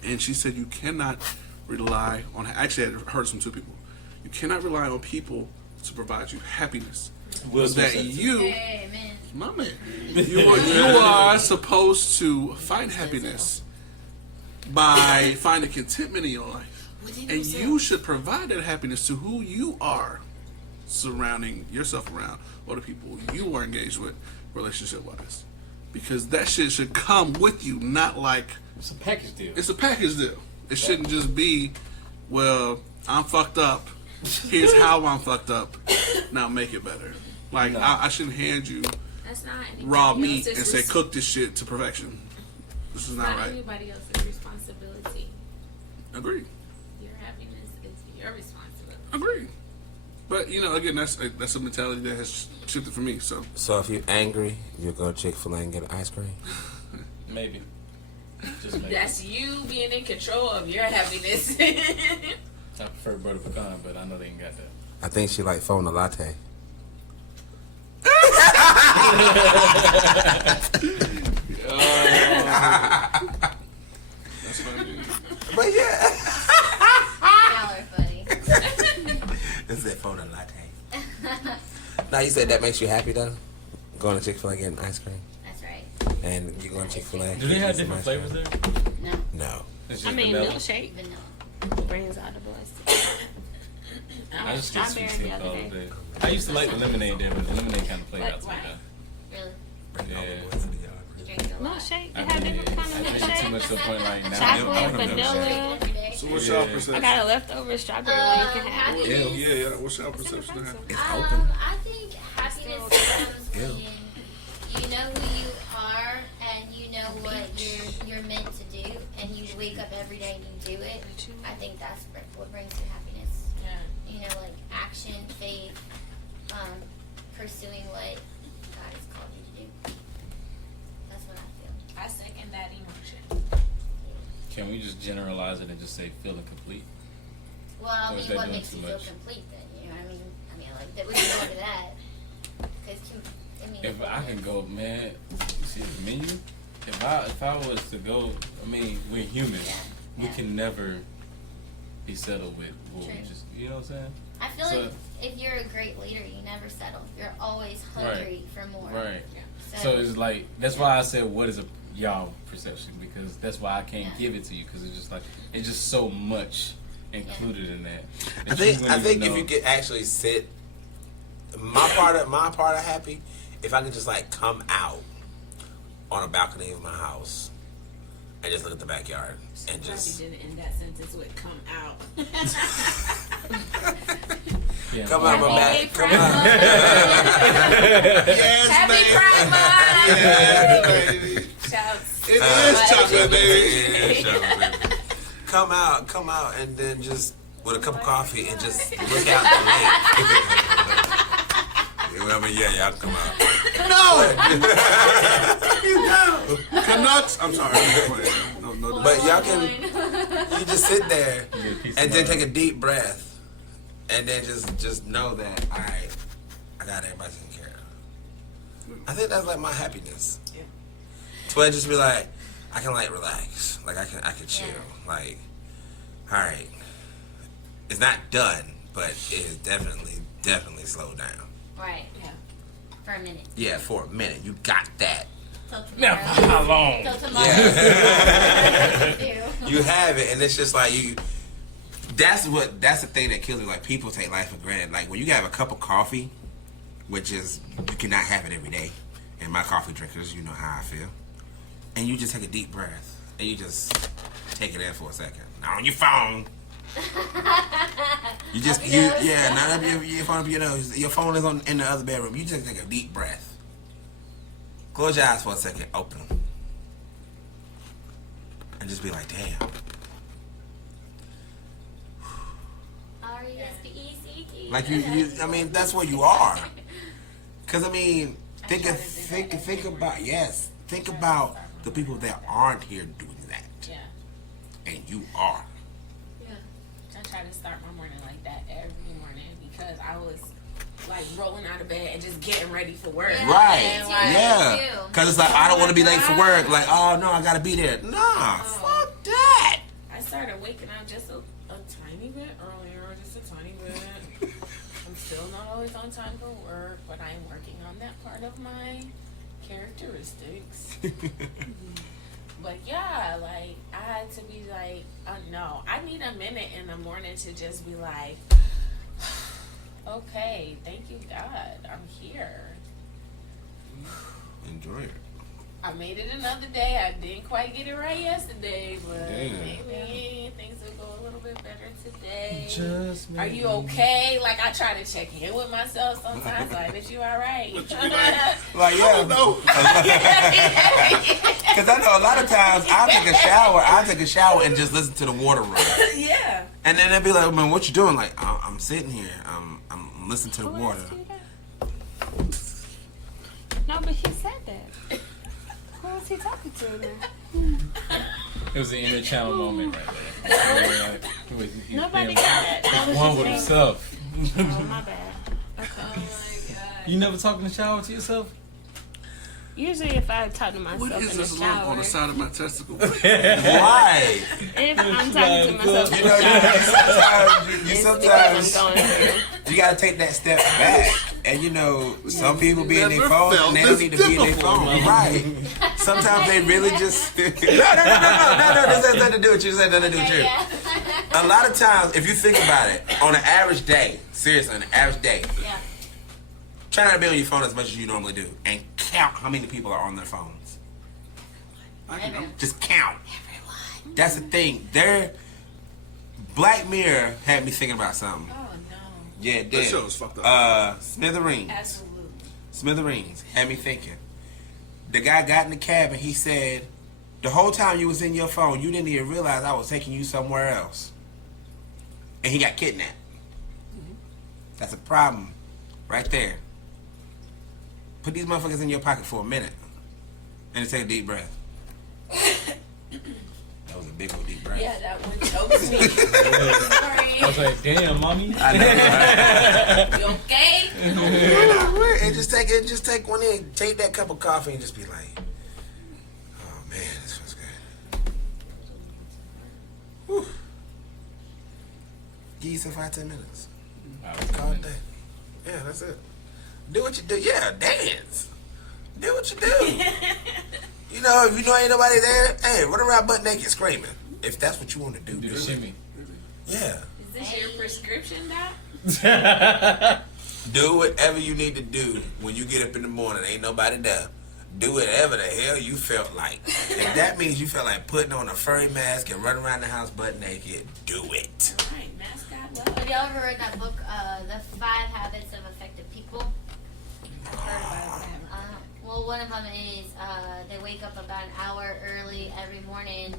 and she said you cannot rely on. Actually, I heard from two people. You cannot rely on people to provide you happiness. Will But that Smith said you, Amen. my man, you are supposed to find happiness by finding contentment in your life. And you should provide that happiness to who you are. surrounding yourself around, or the people you are engaged with, relationship wise, because that shit should come with you, not like It's a package deal. it's a package deal. It shouldn't just be, well, I'm fucked up. Here's how I'm fucked up. Now make it better. Like I shouldn't hand you That's not raw anybody meat and else's say cook this shit to perfection. This is not right. anybody else's responsibility. Agreed. Your happiness is your responsibility. Agreed. But you know, again, that's a mentality that has shifted for me. So So if you're angry, you go to Chick-fil-A and get ice cream. Maybe. Just maybe. That's you being in control of your happiness. I prefer butter pecan, but I know they ain't got that. I think she like phone a latte. that's funny. But yeah. Y'all are funny. This is a phone a latte. Now you said that makes you happy though? Going to Chick-fil-A getting ice cream? That's right. And you going to Chick-fil-A? Do they have getting some different ice flavors cream? there? No, No. It's I just mean, vanilla. milkshake vanilla. brings out the boys. I just get sweet Strawberry tea the all other day. day. I used to like the lemonade there, but the lemonade kind of played But out to me why? now. Really? Bring all Yeah. the boys to the yard. You drink it a lot. Milkshake. You I have think different kind of I drink too much milkshake. to the point right now. Chocolate, I want a vanilla. Every day. So what's Yeah. y'all I perception? got a leftover strawberry one you can have. Happiness. Yeah. What's y'all perception of happiness? It's open. I think happiness comes when you know who you are and you know what you're meant to do, and you wake up every day and you do it. I think that's what brings you happiness. Yeah. You know, like action, faith, pursuing what God has called you to do. That's what I feel. I second that emotion. Can we just generalize it and just say feeling complete? Well, I Or is mean, that what doing makes too you feel much? complete then? You know what I mean? I mean, like, that we can go into that. Because, I mean, If I can go, man, you see the menu? If I was to go, I mean, we're human. Yeah, We yeah. can never be settled with what we True. just, you know what I'm saying? I feel So- like if you're a great leader, you never settle. You're always hungry for more. Right. So, So it's like, that's why I said, what is a y'all perception? Because that's why I can't Yeah. give it to you, because it's just like, it's just so much included in that. I think if you could actually sit, my part of happy, if I could just like come out on a balcony of my house and just look at the backyard and just Probably didn't end that sentence with "come out." Yeah, come out my Happy back, come Pride out. Month. Yes, Happy baby. Pride Month. Yes, baby. Shouts. It is chocolate, baby. Yeah, baby. Come out, and then just with a cup of coffee and just look out the lake. I mean, yeah, y'all come out. Canucks. I'm sorry. No. But y'all can, you just sit there and then take a deep breath, and then just know that I got everybody taken care of. I think that's like my happiness. Yeah. So I just be like, I can like relax, like I can chill, like, all right, it's not done, but it is definitely slowed down. right. Yeah. For a minute. Yeah, for a minute, you got that. Till Now, tomorrow. for how long? Till tomorrow. Yeah. You have it, and it's just like you. That's the thing that kills me. Like people take life for granted. Like when you have a cup of coffee, which is you cannot have it every day. And my coffee drinkers, you know how I feel. And you just take a deep breath and you just take it in for a second. Not on your phone. You just not up your phone up your nose. Your phone is in the other bedroom. You just take a deep breath. Close your eyes for a second. Open them. And just be like, damn. R-E-S-P-E-C-T. Like you I mean, that's where you are. Cause I mean, think about the people that aren't here doing that. Yeah. And you are. Yeah. I try to start my morning like that every morning because I was like rolling out of bed and just getting ready for work. Yeah. Right. And, Yeah. too. Cause it's like I don't want to be late for work. Like, oh no, I gotta be there. Nah, fuck that. I started waking up just a tiny bit earlier, just a tiny bit. I'm still not always on time for work, but I'm working on that part of my characteristics. But yeah, like I had to be like, no, I need a minute in the morning to just be like, Okay, thank you, God. I'm here. Enjoy it. I made it another day. I didn't quite get it right yesterday, but Damn. maybe things will go a little bit better today. Just Are you okay? Like, I try to check in with myself sometimes. Like, is you all right? Like, yeah. No. Because I know a lot of times I'll take a shower and just listen to the water run. Yeah. And then they'll be like, man, what you doing? Like, I'm sitting here. I'm listening to the Who water. asked you that? No, but he said that. Who was he talking to now? It was an inner channel moment right there. Nobody got that. That was One just with me. himself. Oh, my bad. Okay. Oh, my God. You never talk in the shower to yourself? Usually if I talk to myself What in is the this lump shower, on the side of my testicle? Right. if I'm talking to myself You in know, the shower, you it's sometimes because I'm going through. you gotta take that step back. And you know, some people be in their Never phone felt and they don't this need to be in their difficult, phone. mama. Right. Sometimes they really just no. This has nothing to do with you. This has nothing to do with you. Yeah. A lot of times, if you think about it, on an average day, seriously, on an average day, Yeah. try not to be on your phone as much as you normally do, and count how many people are on their phones. Just count. Everyone. That's the thing. Black Mirror had me thinking about something. Oh, no. Yeah, it That did. show is fucked up. Smithereens. Absolutely. Smithereens had me thinking. The guy got in the cab and he said, the whole time you was in your phone, you didn't even realize I was taking you somewhere else. And he got kidnapped. That's a problem right there. Put these motherfuckers in your pocket for a minute and then take a deep breath. That was a big old deep breath. Yeah, that one chokes me. I was Sorry. like, damn, mommy. I know, right? You okay? And just take one in, take that cup of coffee and just be like, oh man, this feels good. Whew. Give yourself 5-10 minutes. Call it day. Yeah, that's it. Do what you do. Yeah, dance. Do what you do. You know, if you know ain't nobody there, hey, run around butt naked screaming. If that's what you want to do, Do do the it. shimmy. Is Yeah. this your prescription, Doc? Do whatever you need to do when you get up in the morning. Ain't nobody there. Do whatever the hell you felt like. If that means you felt like putting on a furry mask and running around the house butt naked, do it. All right, mascot Have y'all ever read that book, The 5 Habits of Effective People? Well, one of them is they wake up about an hour early every morning,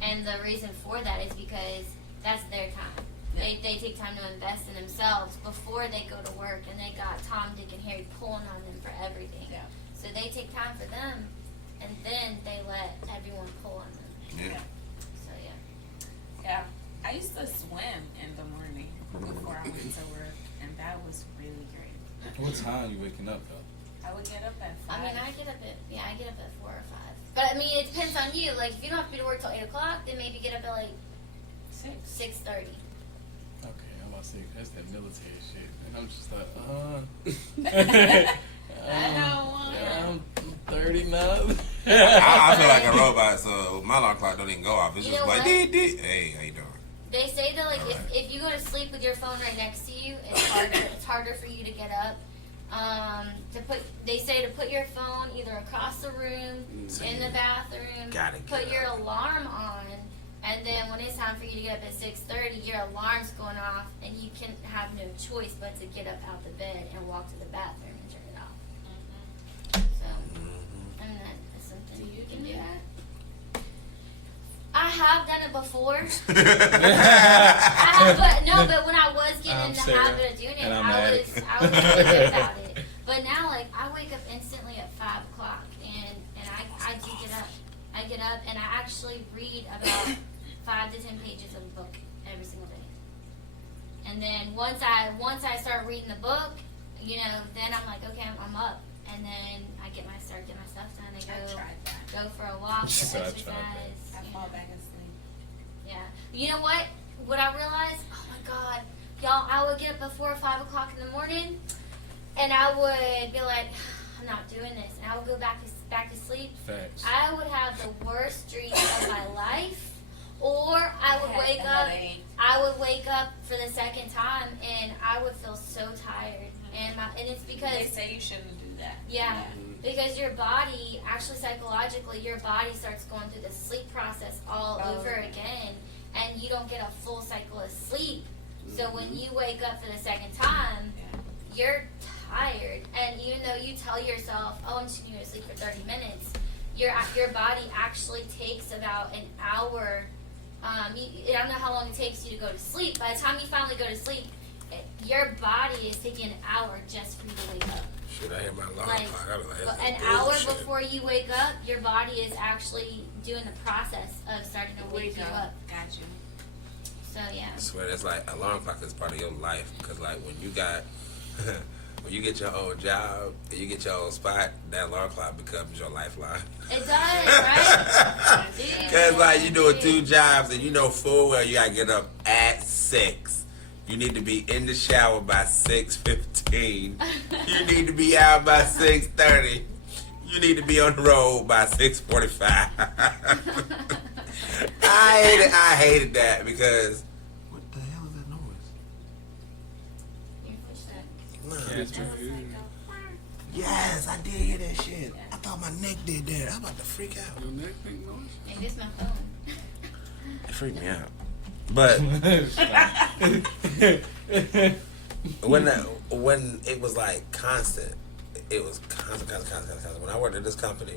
and the reason for that is because that's their time. They take time to invest in themselves before they go to work, and they got Tom, Dick, and Harry pulling on them for everything. Yeah. So they take time for them, and then they let everyone pull on them. Yeah. So yeah. Yeah. I used to swim in the morning before I went to work, and that was really great. What time you waking up, though? I would get up at 5. I mean, I get up at 4 or 5. But I mean, it depends on you. Like, if you don't have to be to work till 8 o'clock, then maybe get up at like 6:30. Okay, I'm about to say, that's that military shit. And I'm just like, I don't want I'm 30 now. I feel like a robot, so my alarm clock don't even go off. It's You just know like, what? dee. Hey, how you doing? They say that like if you go to sleep with your phone right next to you, it's harder for you to get up. They say to put your phone either across the room, in the bathroom, Gotta put get your alarm on, and then when it's time for you to get up at 6:30, your alarm's going off, and you can have no choice but to get up out the bed and walk to the bathroom and turn it off. So, I mean, that is something you can do. I have done it before. But when I was getting in the Sarah, habit of doing it, and I'm I an was addict. really good about it. But now, like, I wake up instantly at 5 o'clock, and I do get up. I get up, and I actually read about 5 to 10 pages of a book every single day. And then once I start reading the book, you know, then I'm like, okay, I'm up. And then I start getting my stuff done. I tried that. Go for a walk, So I tried exercise. I you fall know. back asleep. Yeah. You know what? What I realized? Oh my God, y'all! I would get up at 4 or 5 o'clock in the morning, and I would be like, I'm not doing this, and I would go back to sleep. Facts. I would have the worst dreams of my life. Or I would wake up. Headache. I would wake up for the second time, and I would feel so tired, and it's because They say you shouldn't do that. yeah, because your body actually psychologically, your body starts going through the sleep process all over again, and you don't get a full cycle of sleep. So when you wake up for the second time, you're tired, and even though you tell yourself, "Oh, I'm just gonna go to sleep for 30 minutes," your body actually takes about an hour. I don't know how long it takes you to go to sleep. By the time you finally go to sleep, your body is taking an hour just for you to wake up. Shit, I hear my alarm Like, clock. I was like, that's an some hour bullshit. before you wake up, your body is actually doing the process of starting to wake you up. Got you. So yeah. I swear, that's like alarm clock is part of your life. Because like when you got, when you get your own job and you get your own spot, that alarm clock becomes your lifeline. It does, right? Because like you doing 2 jobs and you know full well you gotta get up at 6. You need to be in the shower by 6:15. You need to be out by 6:30. You need to be on the road by 6:45. I hated that because what the hell is that noise? Your footsteps. Yes, I did hear that shit. I thought my neck did that. I'm about to freak out. Your neck make noise? Maybe it's my phone. It freaked me out. But when it was like constant, it was constant. When I worked at this company,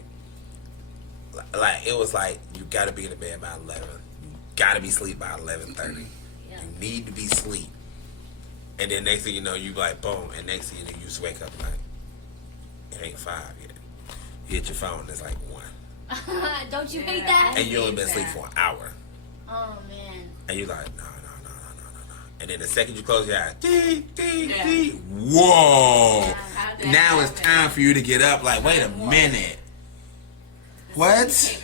like it was like you got to be in the bed by 11. You got to be asleep by 11:30. Yeah. You need to be asleep. And then next thing you know, you like boom, and next thing you know, you just wake up like it ain't 5 yet. You hit your phone, it's like 1, Don't you hate that? and you only been asleep for an hour. Oh man. And you're like, no. And then the second you close your eyes, ding, whoa. Yeah. Now it's time for you to get up. Like, wait a minute. What?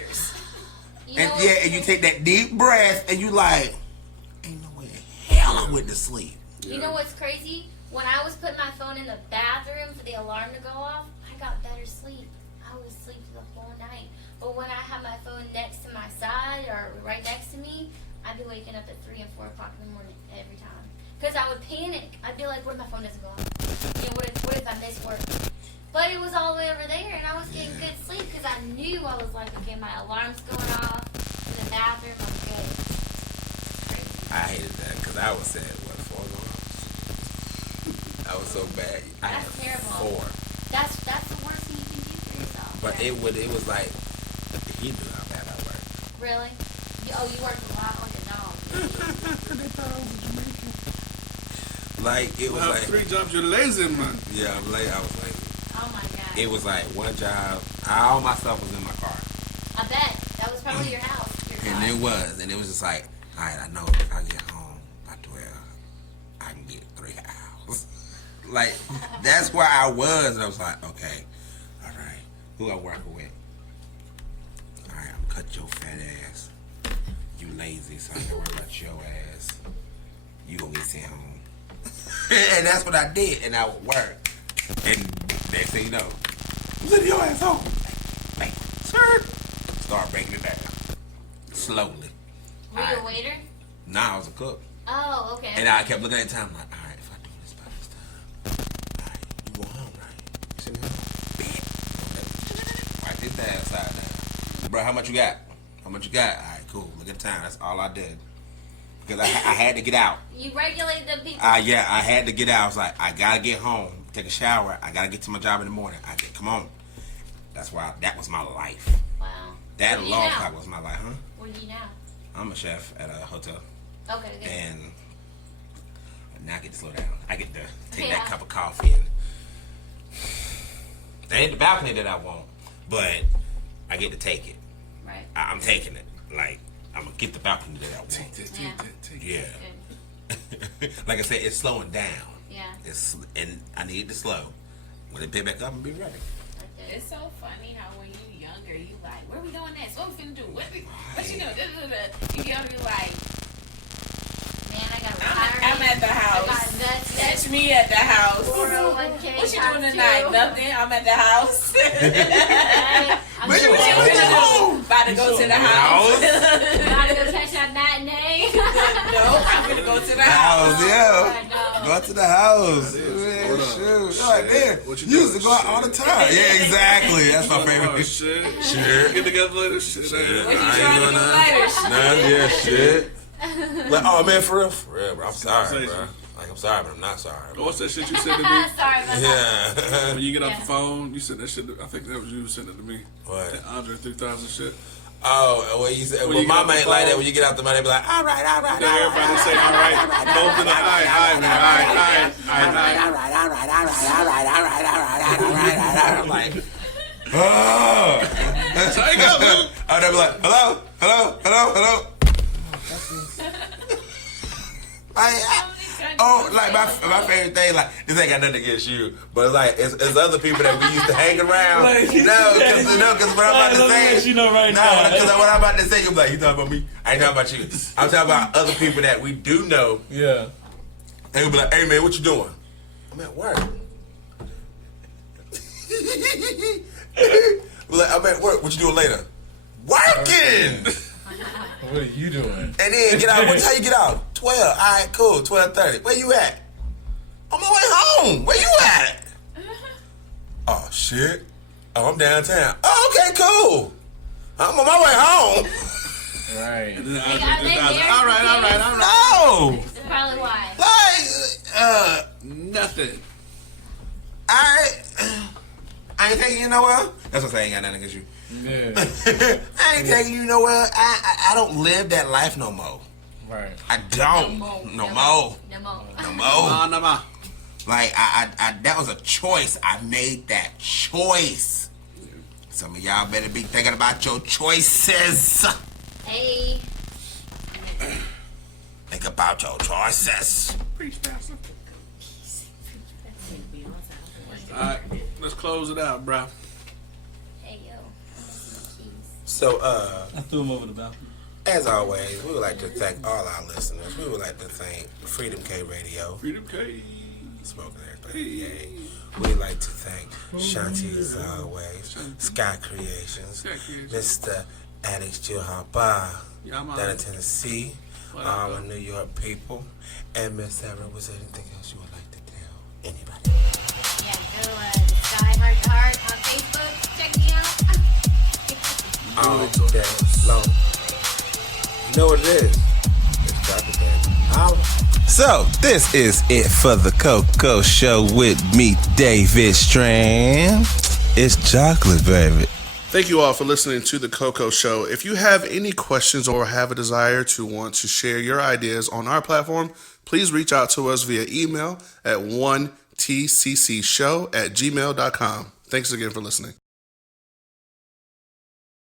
You And know yeah, what's and you take that deep breath, and you like, ain't no way in hell I went to sleep. You know what's crazy? When I was putting my phone in the bathroom for the alarm to go off, I got better sleep. I was asleep the whole night. But when I had my phone next to my side or right next to me, I'd be waking up at 3 and 4 o'clock in the morning every time. Because I would panic. I'd be like, what if my phone doesn't go off? You know, what if I miss work? But it was all the way over there, and I was getting good sleep because I knew I was like, okay, my alarm's going off in the bathroom. I'm good. Crazy. I hated that because I was saying, what, 4 alarms? I was so bad. I That's had terrible. 4. That's the worst thing you can do for yourself. But it was like, he knew how bad I worked. Really? You worked a lot like a dog. They thought I was Jamaican. Like, it was Well, like, 3 jobs, you're lazy, man. yeah, I'm late. I was like, Oh my god. it was like 1 job. All my stuff was in my car. I bet. That was probably your house. Your And car. it was just like, all right, I know if I get home by 12, I can get 3 hours. Like, that's where I was. And I was like, okay, all right, who I working with? All right, I'm cut your fat ass. You lazy, so I can worry about your ass. You gonna get sent home. And that's what I did, and I would work. And next thing you know, I'm sending your ass home. Bang, sir. Start breaking it down. Slowly. Were you a waiter? Nah, I was a cook. Oh, okay. And I kept looking at the time like, all right, if I do this by this time, all right, you go home, right? You send me home? Bam. Wipe this down, side down. Bro, how much you got? How much you got? All right, cool. Look at the time. That's all I did. Because I had to get out. You regulate the people. Yeah, I had to get out. I was like, I gotta get home, take a shower. I gotta get to my job in the morning. Come on. That's why that was my life. Wow. That What do you alarm now? clock was my life, huh? What do you now? I'm a chef at a hotel, Okay, good. and now I get to slow down. I get to take Yeah. that cup of coffee, and that ain't the balcony that I want, but I get to take it. Right. I'm taking it. Like, I'm gonna get the balcony that I want. Take this. Yeah. Good. Like I said, it's slowing down. Yeah. And I need to slow. When it pick back up and be ready. Okay. It's so funny how when you younger, you like, where we going next? What we finna do? What you doing? You get on, you like, Man, I got I'm at the I house. got nuts. That catch me at the house. 401k. What you doing tonight? Nothing. I'm at the house. I'm Man, sure what you doing? About to go to the house. about to go catch that matinee. No, I'm gonna go to the House, house. yeah. Go to the house. Man, Hold up. shoot. You're like, man, What you you used to doing? go out all the time. Yeah, exactly. That's my Oh, favorite. shit. Shit. Get together later. Shit. What you I ain't trying to doing do nothing. later? Nah, yeah, shit. Like, oh man, for real, bro. I'm sorry, Conversation. bro. Like, I'm sorry, but I'm not sorry. Bro. What's that shit you said to me? Sorry about that. Yeah. When you get off the phone, you said that shit. I think that was you sending it to me. What? That Andre 3000 shit. Oh, well, you said, When well, you get my off the man like that phone. when you get out the money, they be like, all right. Then everybody say, all right. Both of them, all right, I'm like, oh. So I got man. Oh, they be like, hello. Like my favorite thing, like this ain't got nothing against you, but it's like it's other people that we used to hang around. Because what I'm about to say, because what I'm about to say, you're like, you talking about me? I ain't talking about you. I'm talking about other people that we do know. Yeah. They will be like, hey man, what you doing? I'm at work. We're like, I'm at work. What you doing later? Working. What are you doing? And then get out. What time you get out? 12. All right, cool. 12:30. Where you at? On my way home. Where you at? Oh shit. Oh, I'm downtown. Oh, okay, cool. I'm on my way home. Right. All right. No. That's probably why. Like, Nothing. I ain't taking you nowhere. That's what I'm saying. Ain't got nothing against you. Yeah. I ain't taking you nowhere. I don't live that life no more. Right. I don't. No more. No, ma. Like I that was a choice. I made that choice. Some of y'all better be thinking about your choices. Hey. Think about your choices. Preach, Pastor. All right, let's close it out, bro. Hey, yo. So I threw him over the balcony. as always, we would like to thank all our listeners. We would like to thank Freedom K Radio. Freedom K. Smoking everything. Yay. We'd like to thank Shanti as always. Sky Creations. Mr. Alex Juhapa. Yeah, man. Down in Tennessee. What All up, my though? New York people. And Miss Sarah, was there anything else you would like to tell anybody? Yeah, go to Sky Heart to Heart on Facebook. Check me out. All day long. You know what it is? It's chocolate, baby. Holla. So, this is it for the Coco Show with me, David Strand. It's chocolate, baby. Thank you all for listening to The Coco Show. If you have any questions or have a desire to want to share your ideas on our platform, please reach out to us via email at 1tccshow@gmail.com. Thanks again for listening.